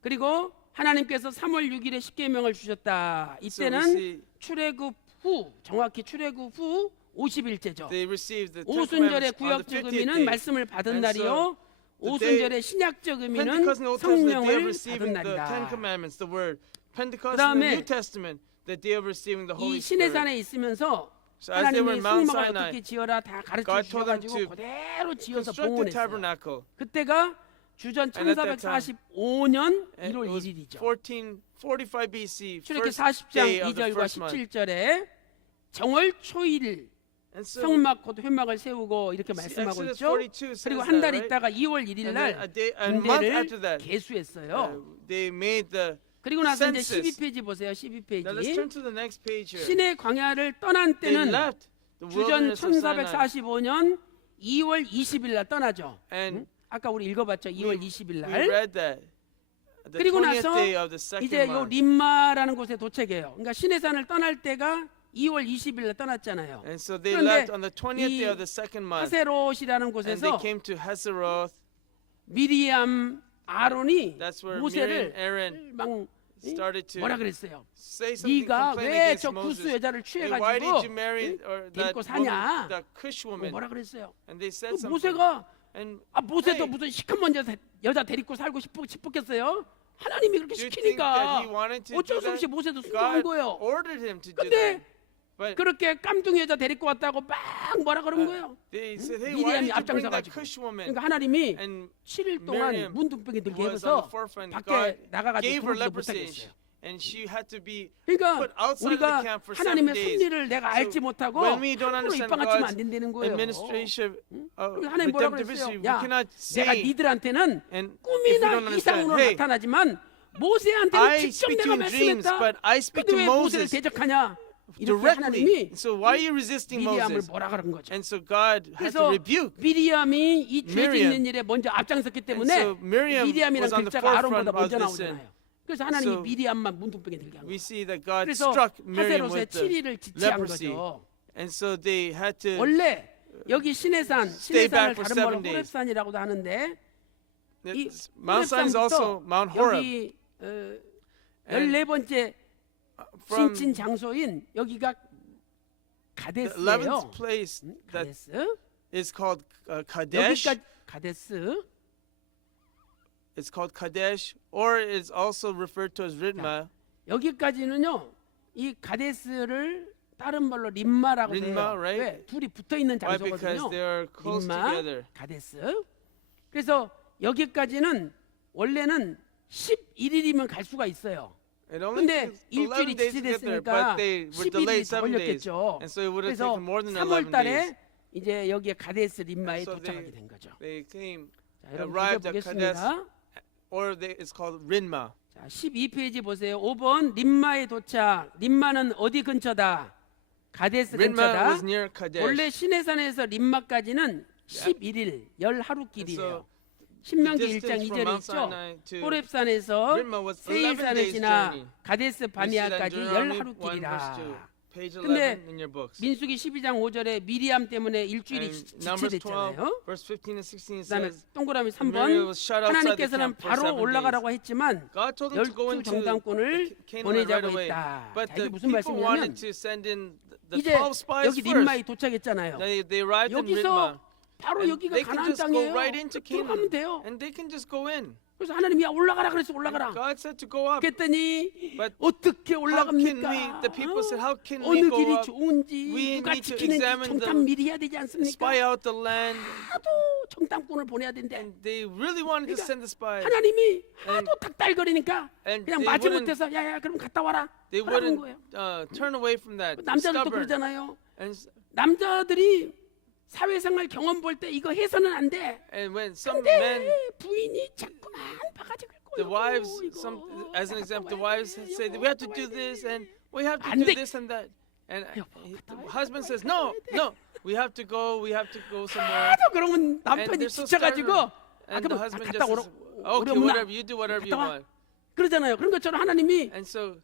그리고 하나님께서 3월 6일에 십계명을 주셨다. So we 이때는 see 출애굽 후, 정확히 출애굽 후 50일째죠. they received the Ten 오순절의 Commandments on the 구약적 50th 의미는 day. 말씀을 받은 And 날이요. so the 오순절의 신약적 의미는 Pentecost in the Old Testament, the day of 성령을 받은 receiving the Ten 날이다. Commandments, the word. Pentecost in 그다음에 the New Testament, the day of receiving the Holy 이 Spirit. 시내산에 있으면서 So as they were 하나님이 in Mount 성막을 Sinai, 어떻게 지어라 다 가르쳐 God told them 주셔가지고 to 그대로 지어서 construct the 봉헌했어요. tabernacle. 그때가 주전 And at that time, 1445년 And 1월 it was 1일이죠. 1445 BC, 출애굽기 first 40장 day of the 2절과 first month. 17절에 정월 초일 And so 성막 곧 회막을 세우고 이렇게 see, 말씀하고 Exodus 있죠. 42 says 그리고 that, 한 달 right? 있다가 2월 1일 And 날 then a month after 군대를 that, 개수했어요. they made the 그리고 나서 이제 census. 12페이지 보세요. Now let's turn 12페이지. to the next page here. 신의 광야를 떠난 They 때는 left the 주전 wilderness of Sinai. 1445년 2월 20일 날 떠나죠. And 아까 우리 읽어봤죠. 2월 20일 we 날. read that the 그리고 20th 나서 day of the second 이제 요 month. 림마라는 곳에 도착해요. 그러니까 시내산을 떠날 때가 2월 20일 날 떠났잖아요. And so they 그런데 left on the 20th day 이 of the second month. 하세롯이라는 And they 곳에서 came to Hazeroth. 미리암 아론이 That's where 모세를 Miriam, Aaron 막 started to 뭐라 그랬어요? say something, 네가 complain 왜 against 저 구스 Moses. 여자를 Hey, why did 취해가지고 you marry or that 데리고 woman, 사냐? that Cush woman? 뭐라 그랬어요? And they said 그 something. 모세가 And 모세도 hey, 무슨 시커먼 여자 데리고 살고 싶었겠어요? 하나님이 그렇게 do you think that 시키니까 he wanted to 어쩔 do 수 that? 없이 모세도 순종한 God 거예요. ordered him to do 근데 that. But 그렇게 깜둥이 여자 데리고 왔다고 막 뭐라 그런 거예요. they said, hey, why 미리암이 did you bring that 앞장서가지고. Cush woman? 그러니까 하나님이 And 7일 동안 Miriam 문둥병이 들게 was on the 해서 forefront. 밖에 God 나가가지고 gave her 들어오지도 leprosy, 못하게 했어요. and she had to be 그러니까 put outside of the 우리가 camp for 7 하나님의 days. 섭리를 내가 알지 So 못하고 when we don't 함부로 understand 입방아치면 안 God's 된다는 거예요. administration of 그래서 하나님 뭐라 redemptive 그랬어요? history, we 야, cannot 내가 say, 니들한테는 and if we 꿈이나 don't understand, 이상으로 hey, 나타나지만 모세한테는 I 직접 speak to 내가 you in dreams, 말씀했다. but I speak 근데 to 왜 모세를 Moses. 대적하냐? 이렇게 directly. 하나님이 So why are you resisting 미리암을 Moses? 뭐라 그런 거죠. And so God had to 그래서 rebuke. 미리암이 이 죄 Miriam. 짓는 일에 먼저 앞장섰기 And 때문에 so Miriam 미리암이라는 was on the 글자가 forefront 아론보다 of 먼저 this sin. 나오잖아요. 그래서 하나님이 So 미리암만 문둥병에 들게 한 We 거예요. see that God 그래서 struck Miriam 하세롯의 with the 7일을 지체한 leprosy. 거죠. And so they had to 원래 여기 시내산, stay 시내산을 back for 다른 말로 7 days. 호렙산이라고도 하는데 이 Mount Sinai is also 호렙산부터 Mount Horeb. 여기 14번째 From 신친 장소인 여기가 the 가데스예요. 11th place that 가데스. is called Kadesh. 여기까지 가데스. It's called Kadesh, or it's also referred to as Ritma. 여기까지는요. 이 가데스를 다른 말로 림마라고 해요. 림마, right? 왜? 둘이 붙어 있는 Why? 장소거든요. Because they are close 림마, together. 가데스. 그래서 여기까지는 원래는 11일이면 갈 수가 있어요. It only 근데 took 11 일주일이 days to get there, 지체됐으니까 but they were 11일이 delayed 더 7 days. 걸렸겠죠. And so it would have 그래서 taken more than 3월 11 days. 달에 이제 여기에 가데스 림마에 So 도착하게 된 거죠. They came, 자, 여러분 arrived at Kadesh, 보겠습니다. or it's called Rinma. 자, 12페이지 보세요. 5번 림마에 도착. 림마는 어디 근처다? 가데스 Rinma 근처다. was near Kadesh. 원래 시내산에서 림마까지는 11일, 열하루 길이에요. 신명기 the 1장 distance from 2절에 Mount 있죠. Sinai to 호렙산에서 Rimma was 11 세일산을 days 지나 journey. 가데스 You see that in 바니아까지 Deuteronomy 열하루 1 verse 2, 길이라. page 11 근데 in your books. 민수기 12장 5절에 미리암 때문에 일주일이 And Numbers 12, 지체됐잖아요. verse 15 and 16 그다음에 says, 동그라미 Mary 3번 was shut outside the 하나님께서는 camp for 바로 7 올라가라고 days. 했지만 God told them to go 12 into 정탐꾼을 Canaan right 보내자고 away. 했다. But 자, the 이게 무슨 people 말씀이냐면 wanted to send in the 이제 12 spies 여기 first. 림마에 도착했잖아요. They arrived in 여기서 Rimma. 바로 And 여기가 they can 가나안 just go 땅이에요. right into 들어가면 Canaan. 돼요. And they can just go in. 그래서 하나님이 야 올라가라 그래서 올라가라. God said to go up. 그랬더니 But 어떻게 how can 올라갑니까? we, the people said, how can we 어느 go 길이 up? 좋은지 We 누가 need to 지키는지 examine 정탐 미리 해야 되지 않습니까? spy out the land. 하도 정탐꾼을 보내야 된대. And they really wanted to 그러니까 send the spies. 하나님이 하도 닥달거리니까 And 그냥 they 마지 wouldn't- 못해서 야야 그럼 갔다 와라. They 그러는 wouldn't 거예요. turn away from that. 남자들도 Stubborn. 그러잖아요. And, 남자들이 사회생활 경험 볼 때 이거 해서는 안 돼. and when some 근데 men, 부인이 자꾸만 바가지 긁고 the wives, as an example, the wives say that we have to do this and we have to do this and that. And the husband says, no, we have to go somewhere. 하도 그러면 And 남편이 they're so 지쳐가지고 stubborn. 아 And the 그럼 husband 갔다 just 오라. says, 우리 okay, 엄마 whatever, you do whatever you 갔다 와. want. 그러잖아요. 그런 것처럼 하나님이 And so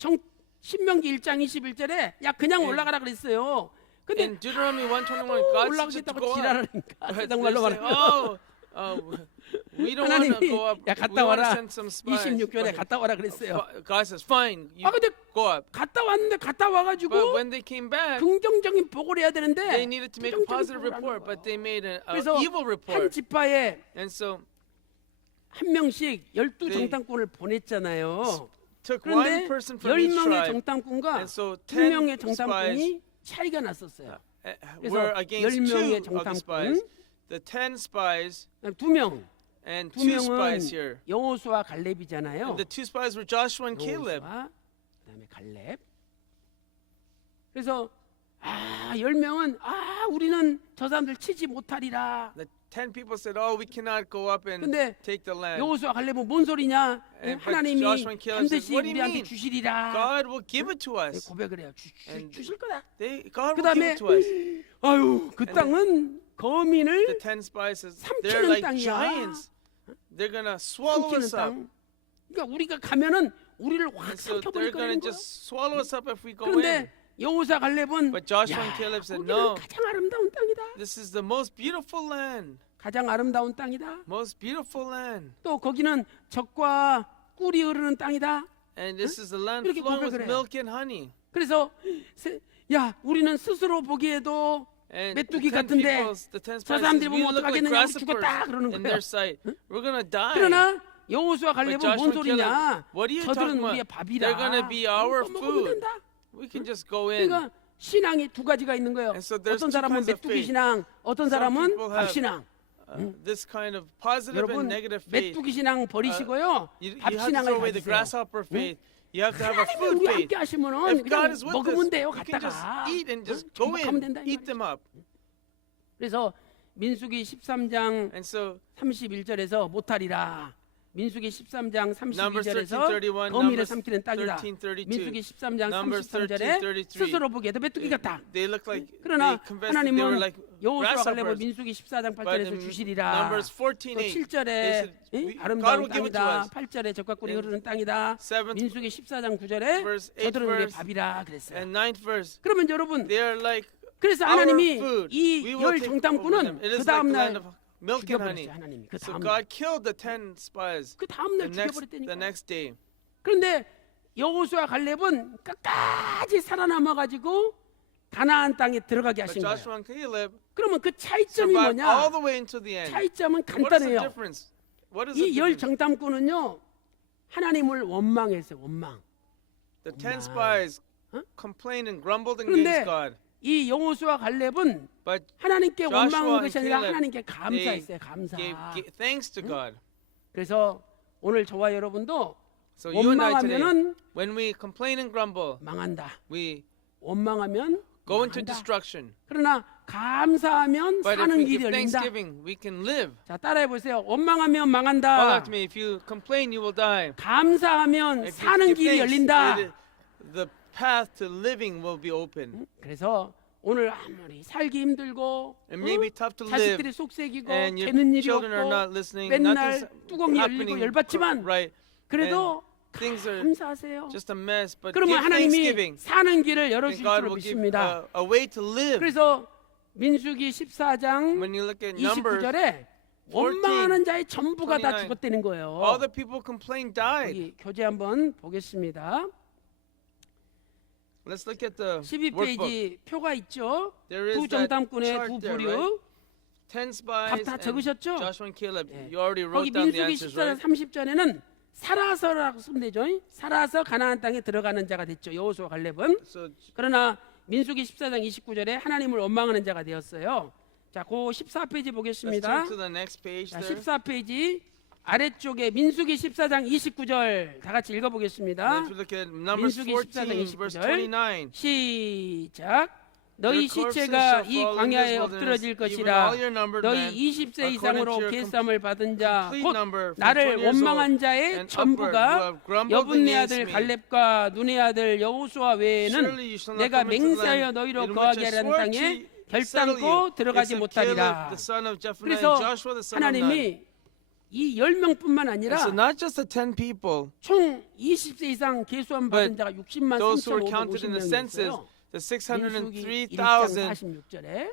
신명기 1장 21절에 야 그냥 올라가라 그랬어요. 근데 in Deuteronomy 1:21, God said to 올라가겠다고 go up. 지랄하니까 But 세상 they're 말로 saying, 말하면 we don't want to 하나님이 go up. 야 We 갔다 want to 와라. send some spies. 26절에 But 갔다 와라 그랬어요. God says, fine, you 아 근데 go up. 갔다 왔는데 갔다 But 와가지고 when they came back, 긍정적인 보고를 해야 되는데 they needed to make a positive 부정적인 보고를 report, 하는 but they made an 그래서 evil 한 report. 지파에 And so 한 명씩 12 They 정탐꾼을 보냈잖아요. took 그런데 one person from each 10명의 tribe. 정탐꾼과 And so 2명의 10 정탐꾼이 차이가 났었어요. 그래서 were against 10명의 2 of the spies. 정탐꾼, The 10 spies 2명, and 2 2명은 spies here. 여호수아 갈렙이잖아요. And the 2 spies were Joshua and Caleb. 여호수아, 그다음에 갈렙. 그래서 10명은 우리는 저 사람들 치지 못하리라. The 10 people said, "Oh, we cannot go up and 근데 take the land." 여호수아 갈렙은 뭔 소리냐? And but 하나님이 Joshua and Caleb said, 반드시 "What do you 우리한테 mean? 주시리라. God will give it to us." 고백을 해요. And 주실 거다. God will give 그다음에 it to us. 아유 그 땅은 거민을 The 10 spies says, 삼키는 "They're like 땅이야. giants. They're gonna swallow 삼키는 us up." 땅. 그러니까 우리가 가면은 우리를 확 And so 삼켜버릴 they're gonna 거라는 거예요. just swallow us up if we go in. 그런데 여호수아 갈렙은 But Joshua 야, and Caleb said, 거기는 "No. 가장 아름다운 땅이다. This is the most beautiful land. 가장 아름다운 땅이다. Most beautiful land. 또 거기는 젖과 꿀이 흐르는 땅이다. And this is the land 이렇게 flowing with 고백을 해요. milk and honey." 그래서 야 우리는 스스로 보기에도 And 메뚜기 the 10 같은데 people, the 10 저 spies 사람들이 says, 보면 "We look like 어떡하겠느냐 우리 grasshoppers 죽었다 그러는 in 거예요. their sight. We're gonna die." 그러나 여호수아 갈렙은 But 뭔 Joshua and 소리냐? Caleb, what are you 저들은 talking 우리의 about? 밥이라. They're gonna be our 이거 먹으면 food. 된다. We can just go in. 그러니까 신앙이 두 가지가 있는 거예요. And so there's 어떤 two 사람은 kinds of 메뚜기 faith. 신앙, 어떤 Some 사람은 people 밥 have 신앙. this kind of positive 여러분 and negative faith. 메뚜기 신앙 버리시고요. You 밥 have to 신앙을 throw away the 가지세요. grasshopper faith. You have to have a 하나님이 food 우리와 faith. 함께 하시면은 If God 그냥 is with 먹으면 us, 돼요. we can just 갔다가 eat and just go 행복하면 in, 된다 이 eat them 말이에요. up. 그래서 민수기 13장 And so 31절에서 못하리라. 민수기 13장 Numbers 32절에서 13:31, 거미를 Numbers 삼키는 땅이다. 13:32. 민수기 13장 Numbers 33절에 13:33. 스스로 보기에도 메뚜기 같다. They look like 그러나 they confessed that they were 하나님은 like 여호수아 갈렙을 grasshoppers. 민수기 14장 But 8절에서 in 주시리라. Numbers 또 14:8, 7절에 they said, God 아름다운 will give it to 땅이다. us. 8절에 적과 꿀이 In 흐르는 땅이다. 7th 민수기 14장 9절에 verse, 8th 저들은 우리의 verse, 밥이라 그랬어요. and 9th verse. 그러면 여러분 They are like 그래서 our 하나님이 food. 이 We will 열 take over them. 정탐꾼은 It 그 is like the 다음 land 날 of milk and honey. 죽여버렸어요. 하나님이 그 So 다음 날. God killed the 10 spies 그 다음 날 the 죽여버렸다니까. next day. 그런데 여호수아 갈렙은 끝까지 살아남아 가지고 가나안 땅에 들어가게 But 하신 거예요. Joshua and Caleb 그러면 그 차이점이 survived all 뭐냐? the way into the end. 차이점은 What is the 간단해요. difference? What is the 이 열 difference? 정탐꾼은요 하나님을 원망했어요. 원망. The 10 spies 어? complained and grumbled 그런데 against God. 이 여호수아 갈렙은 But 하나님께 Joshua 원망한 and 것이 아니라 Caleb, 하나님께 감사했어요. 감사. gave thanks to God. 그래서 오늘 저와 여러분도 So you and I today, 원망하면은 when we complain and grumble, 망한다. we 원망하면 go into 망한다. destruction. 그러나 감사하면 But if 사는 we 길이 give 열린다. thanksgiving, we can live. 자, 따라해 보세요. 원망하면 Follow 망한다. after me. If you complain, you will die. 감사하면 If you 사는 give 길이 thanks, 열린다. the path to living will be open. 그래서 오늘 아무리 살기 힘들고 It may be tough to 자식들이 live, 속색이고 and your 되는 일이 children are 없고 not listening. 맨날 Nothing's 뚜껑이 열리고 happening 열받지만 right. 그래도 Things are 감사하세요. just a mess. But 그러면 give 하나님이 thanksgiving, 사는 길을 and 열어주실 God 줄로 will give 믿습니다. a way to live. 그래서 민수기 14장 When you look at Numbers 29절에 원망하는 자의 전부가 다 29. 죽었다는 거예요. all the people complained died. 여기 교재 한번 보겠습니다. Let's look at the workbook. 12페이지 표가 있죠. There is 두 that 정탐꾼의 chart 두 there, 부류. right? 10 spies 다 and 적으셨죠? Joshua and Caleb. 예. You already 거기 wrote down the 민수기 answers, 14장 right? 30절에는 살아서라고 쓰면 되죠. 살아서 가나안 땅에 들어가는 자가 됐죠. 여호수아 갈렙은. So 그러나 민수기 14장 29절에 하나님을 원망하는 자가 되었어요. 자, 그 14페이지 let's 보겠습니다. turn to the next page 자, there. 14페이지 아래쪽에 민수기 14장 29절 다 같이 읽어 And 보겠습니다. if you look at Numbers 민수기 14장 14, verse 29절 29. 시작. 너희 Their corpses 시체가 shall 이 fall in 광야에 this 엎드러질 wilderness, even 것이라. all your numbered 너희 men, 20세 according 이상으로 to your 계삼을 받은 자, complete 곧 number from 나를 20 years 원망한 old 자의 and upward, who 전부가 have grumbled 여분네 against 아들 me. 갈렙과 눈의 아들 여호수아 외에는 Surely you shall not 내가 come into the 맹세하여 land 너희로 in which 거하게 I 하라는 swore 땅에 to settle you, 결단코 들어가지 except 못하리라. Caleb, the son of Jephunneh, 그래서 and Joshua, the son of Nun. 하나님이 이 10명뿐만 And 아니라 so not just the 10 people, 총 20세 이상 계수함 받은 자가 60만 those who were counted in the census, 3,550명이었어요. the 민수기 1장 603,000, 46절에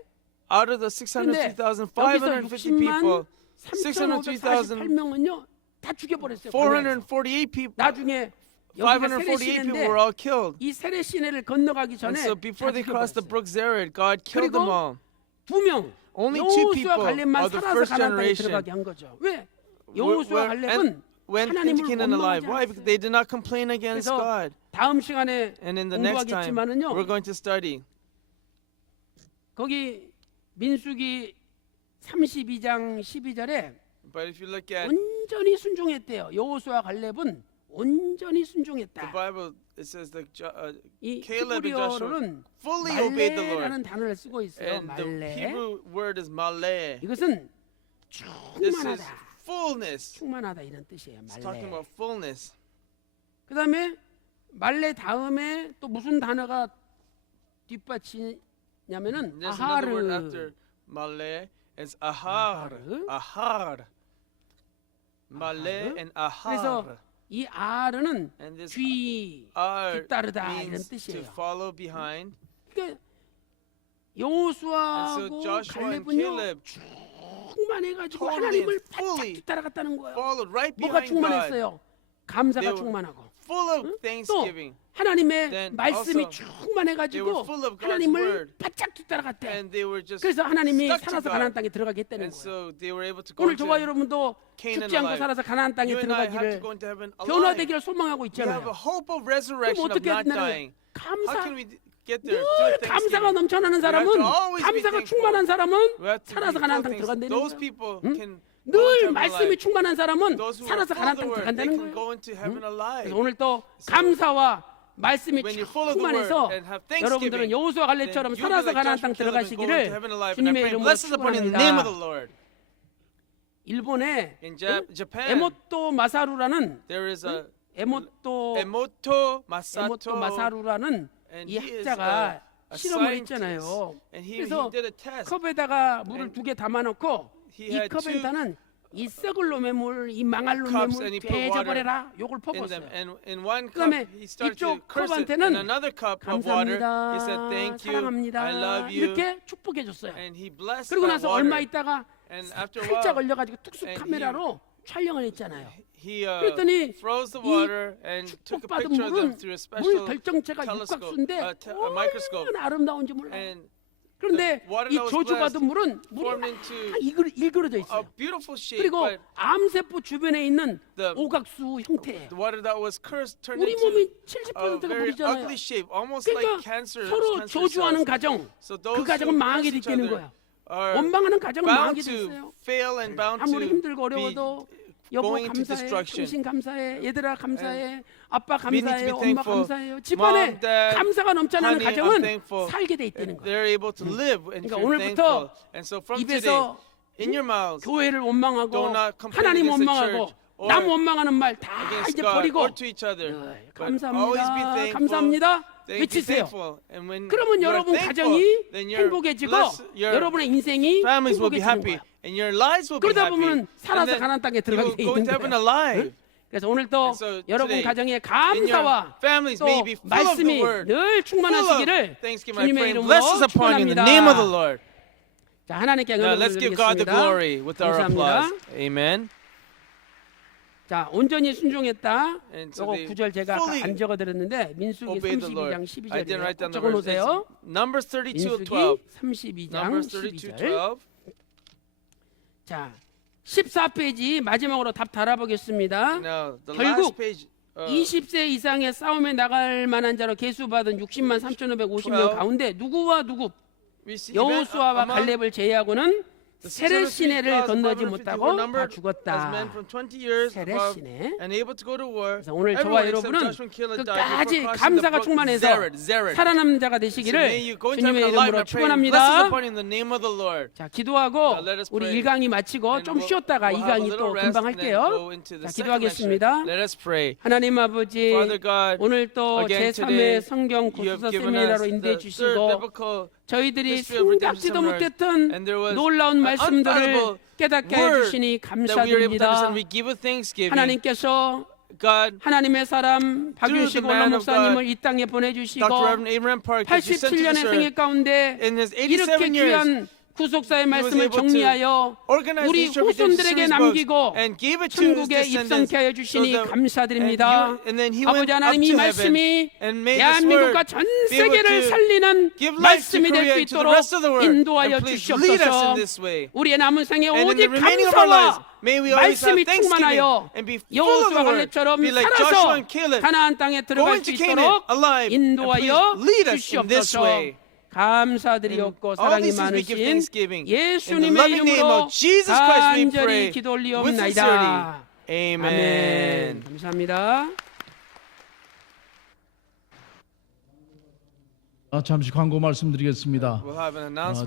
out of the 근데 603,550 people, 60만 603,000 3,548명은요 다 죽여버렸어요. 448 people, 나중에 여기가 548 세례시내인데 people were all killed. 이 세례시내를 건너가기 And 전에 so before 다 they crossed the 죽여버렸어요. brook Zered, God killed them all. 2명 Only two 여호수아 people 갈렙만 of the 살아서 first 가나안 땅에 generation 들어가게 한 거죠. 왜? 여호수아 갈렙은 went into 하나님을 Canaan alive. 원망하지 Why? Because they did not complain against 그래서 God. 다음 시간에 And in the next time, 공부하겠지만은요. we're going to study. 거기 민수기 32장 12절에 But if you look at 온전히 순종했대요. 여호수아 갈렙은 온전히 the 순종했다. Bible, it says that 이 Caleb and Joshua 히브리어로는 fully obeyed the Lord. 말레라는 단어를 쓰고 있어요. And the 말레. Hebrew word is maleh. 이것은 This is 충만하다. fullness. 충만하다 이런 뜻이에요. It's talking 말레. about fullness. 그다음에 말레 다음에 또 무슨 단어가 뒷받치냐면은 There's another word 아하르. after maleh. It's ahar. Ahar. Maleh 아하르. and ahar. 그래서 이 아르는 And this 뒤 are 뒤따르다 이런 means to 뜻이에요. follow behind. 그러니까 And 여호수아하고 so Joshua and 갈렙은요 Caleb 충만해가지고 totally 하나님을 and 바짝 fully 뒤따라갔다는 거예요. followed right 뭐가 behind God, 충만했어요? 감사가 They were 충만하고 full of 또 thanksgiving. 하나님의 Then 말씀이 also, they 충만해가지고 were full of God's 하나님을 word. 바짝 뒤따라갔대. And they were just 그래서 하나님이 stuck to 살아서 God. 가나안 땅에 들어가게 했다는 And 거예요. so they were able to go 오늘 저와 into 여러분도 Canaan 죽지 않고 alive. 살아서 가나안 땅에 You and I have to 들어가기를 go into heaven alive. 변화되기를 소망하고 We have 있잖아요. a hope of 그럼 resurrection of 어떻게 not 되나요? dying. How 감사. can we get there? 늘 Through 감사가 thanksgiving. 넘쳐나는 We have 사람은 to always be 감사가 thankful. 충만한 사람은 We have to be 살아서 full 가나안 of 땅 thanks. 들어간다는 Those 거예요. people 응? can go 늘 into heaven 말씀이 alive. 충만한 사람은 Those who are 살아서 full of 가나안 the 땅 word, they 들어간다는 can 거예요. go into heaven alive. 그래서 오늘 또 감사와 말씀이 When you're full of the word 충만해서 and have thanksgiving, 여러분들은 여호수아 갈렙처럼 then you'll be 살아서 like 가나안 Joshua 땅 and Caleb and go into 들어가시기를 heaven alive. And I 주님의 pray 이름으로 blessings upon you in the name of the 축원합니다. Lord. 일본에 In Japan, 에모토 마사루라는 there is a 에모토 Emoto Masato, 마사루라는 and 이 he is 학자가 a 실험을 scientist, 했잖아요. and he 그래서 did a test. 컵에다가 물을 And 2개 담아놓고 he 이 had 컵에다는 이 썩을 놈의 물, 이 망할 놈의 cups 물 and he put water 되져버려라 욕을 in them, 퍼붓어요. and in one cup 그다음에 he started to 이쪽 curse it. 컵한테는 In another cup of water, 감사합니다, he said, "Thank you, 사랑합니다 I love you," 이렇게 축복해줬어요. and he blessed 그리고 that 나서 얼마 water. 있다가 And after a 살짝 while, 얼려가지고 특수 and 카메라로 촬영을 했잖아요. he 그랬더니 froze the 이 water and took a 축복받은 picture of them 물은 through a 물 special 결정체가 telescope, 육각수인데 a microscope. 얼마나 아름다운지 몰라요. And 그런데 the water 이 that was 저주받은 blessed 물은 물이 formed 막 into 일그러져 a 있어요. beautiful shape, 그리고 but 암세포 주변에 있는 the- 오각수 형태예요. the water that was cursed turned 우리 into 몸이 a 70%가 very 물이잖아요. ugly shape, almost 그러니까 like cancer. 서로 cancer 저주하는 cells. 가정, So 그 those 가정은 who 망하게 curse each 되는 other 거야. are 원망하는 가정은 망하게 bound to 됐어요. fail and bound 아무리 to 힘들고 be 어려워도 여보 going into 감사해, destruction. 당신 감사해, 얘들아 감사해, 아빠 We need to 감사해, be 엄마 thankful. 감사해요. 집안에 Mom, Dad, 감사가 넘쳐나는 honey, I'm 가정은 thankful. 살게 돼 있다는 And 거야. they're able to live and 그러니까 feel 오늘부터 thankful. And so from today, 입에서 in your mouths, 교회를 원망하고 do not complain 하나님 against the 원망하고 church or 남 원망하는 말 다 against 이제 God 버리고 or to each other, but always be 감사합니다, thankful. 감사합니다 Be 외치세요. thankful. And when 그러면 you are 여러분 thankful, 가정이 then your 행복해지고 your 여러분의 인생이 families will be 행복해지는 happy, 거야. and your lives will be 그러다 happy. 보면 살아서 And then 가나안 땅에 you 들어가게 will 돼 go 있는 into heaven 거야. alive. 그래서 오늘도 And so 여러분 today, 가정에 in 감사와 your families 또 may be full of the 말씀이 word, 늘 full of 충만하시기를 thanksgiving. I 주님의 pray 이름으로 blessings upon you in the name of the 축원합니다. Lord. 자, 하나님께 Now 영광을 let's give God the 드리겠습니다. glory with our applause. 감사합니다. Amen. 자, 온전히 순종했다. And so 요거 they 9절 제가 아까 fully 안 적어드렸는데 민수기 obey the Lord. 32장 I didn't write 12절이에요. down the 적어놓으세요. verse. Numbers 32:12. 민수기 32장 Numbers 12절. 32:12. 자, 14페이지 마지막으로 답 달아보겠습니다. Now the 결국 last page. 20세 이상의 싸움에 나갈 만한 자로 계수받은 60만 3,550명 가운데 누구와 누구 여호수아와 갈렙을 제외하고는 세렛 시내를 건너지 못하고 다 죽었다. 세렛 시내. 그래서 오늘 저와 여러분은 끝까지 감사가 충만해서 살아남는 자가 되시기를 주님의 이름으로 축원합니다. 자, 기도하고 우리 1강의 마치고 좀 쉬었다가 2강이 또 금방 할게요. 자, 기도하겠습니다. 하나님 아버지, 오늘 또 제3회 성경 구수서 세미나로 인도해 주시고 저희들이 생각지도 못했던 놀라운 말씀들을 깨닫게 해주시니 감사드립니다. 하나님께서 하나님의 사람 박윤식 원로 목사님을 이 땅에 보내주시고 87년의 생애 가운데 이렇게 귀한 구속사의 말씀을 정리하여 우리 후손들에게 남기고 천국에 입성케 하여 주시니 감사드립니다. 아버지 하나님, 이 말씀이 대한민국과 전 세계를 살리는 말씀이 될 수 있도록 인도하여 주시옵소서. 우리의 남은 생에 오직 감사와 말씀이 충만하여 여호수아 갈렙처럼 살아서 가나안 땅에 들어갈 수 있도록 인도하여 주시옵소서. 감사드리옵고 사랑이 많으신 예수님의 이름으로 간절히 기도 올리옵나이다. 아멘. 감사합니다. 잠시 광고 말씀드리겠습니다.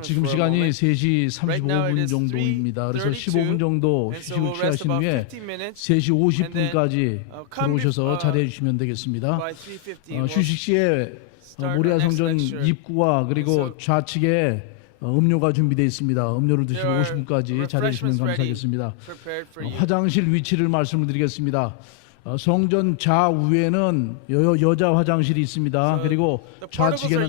지금 시간이 3시 35분 정도입니다. 그래서 15분 정도 휴식을 취하신 후에 3시 50분까지 들어오셔서 자리해 주시면 되겠습니다. 휴식 시에 모리아 성전 입구와 그리고 좌측에 음료가 준비되어 있습니다. 음료를 드시고 50분까지 자리해 주시면 감사하겠습니다. 화장실 위치를 말씀을 드리겠습니다. 성전 좌우에는 여자 화장실이 있습니다. 그리고 좌측에는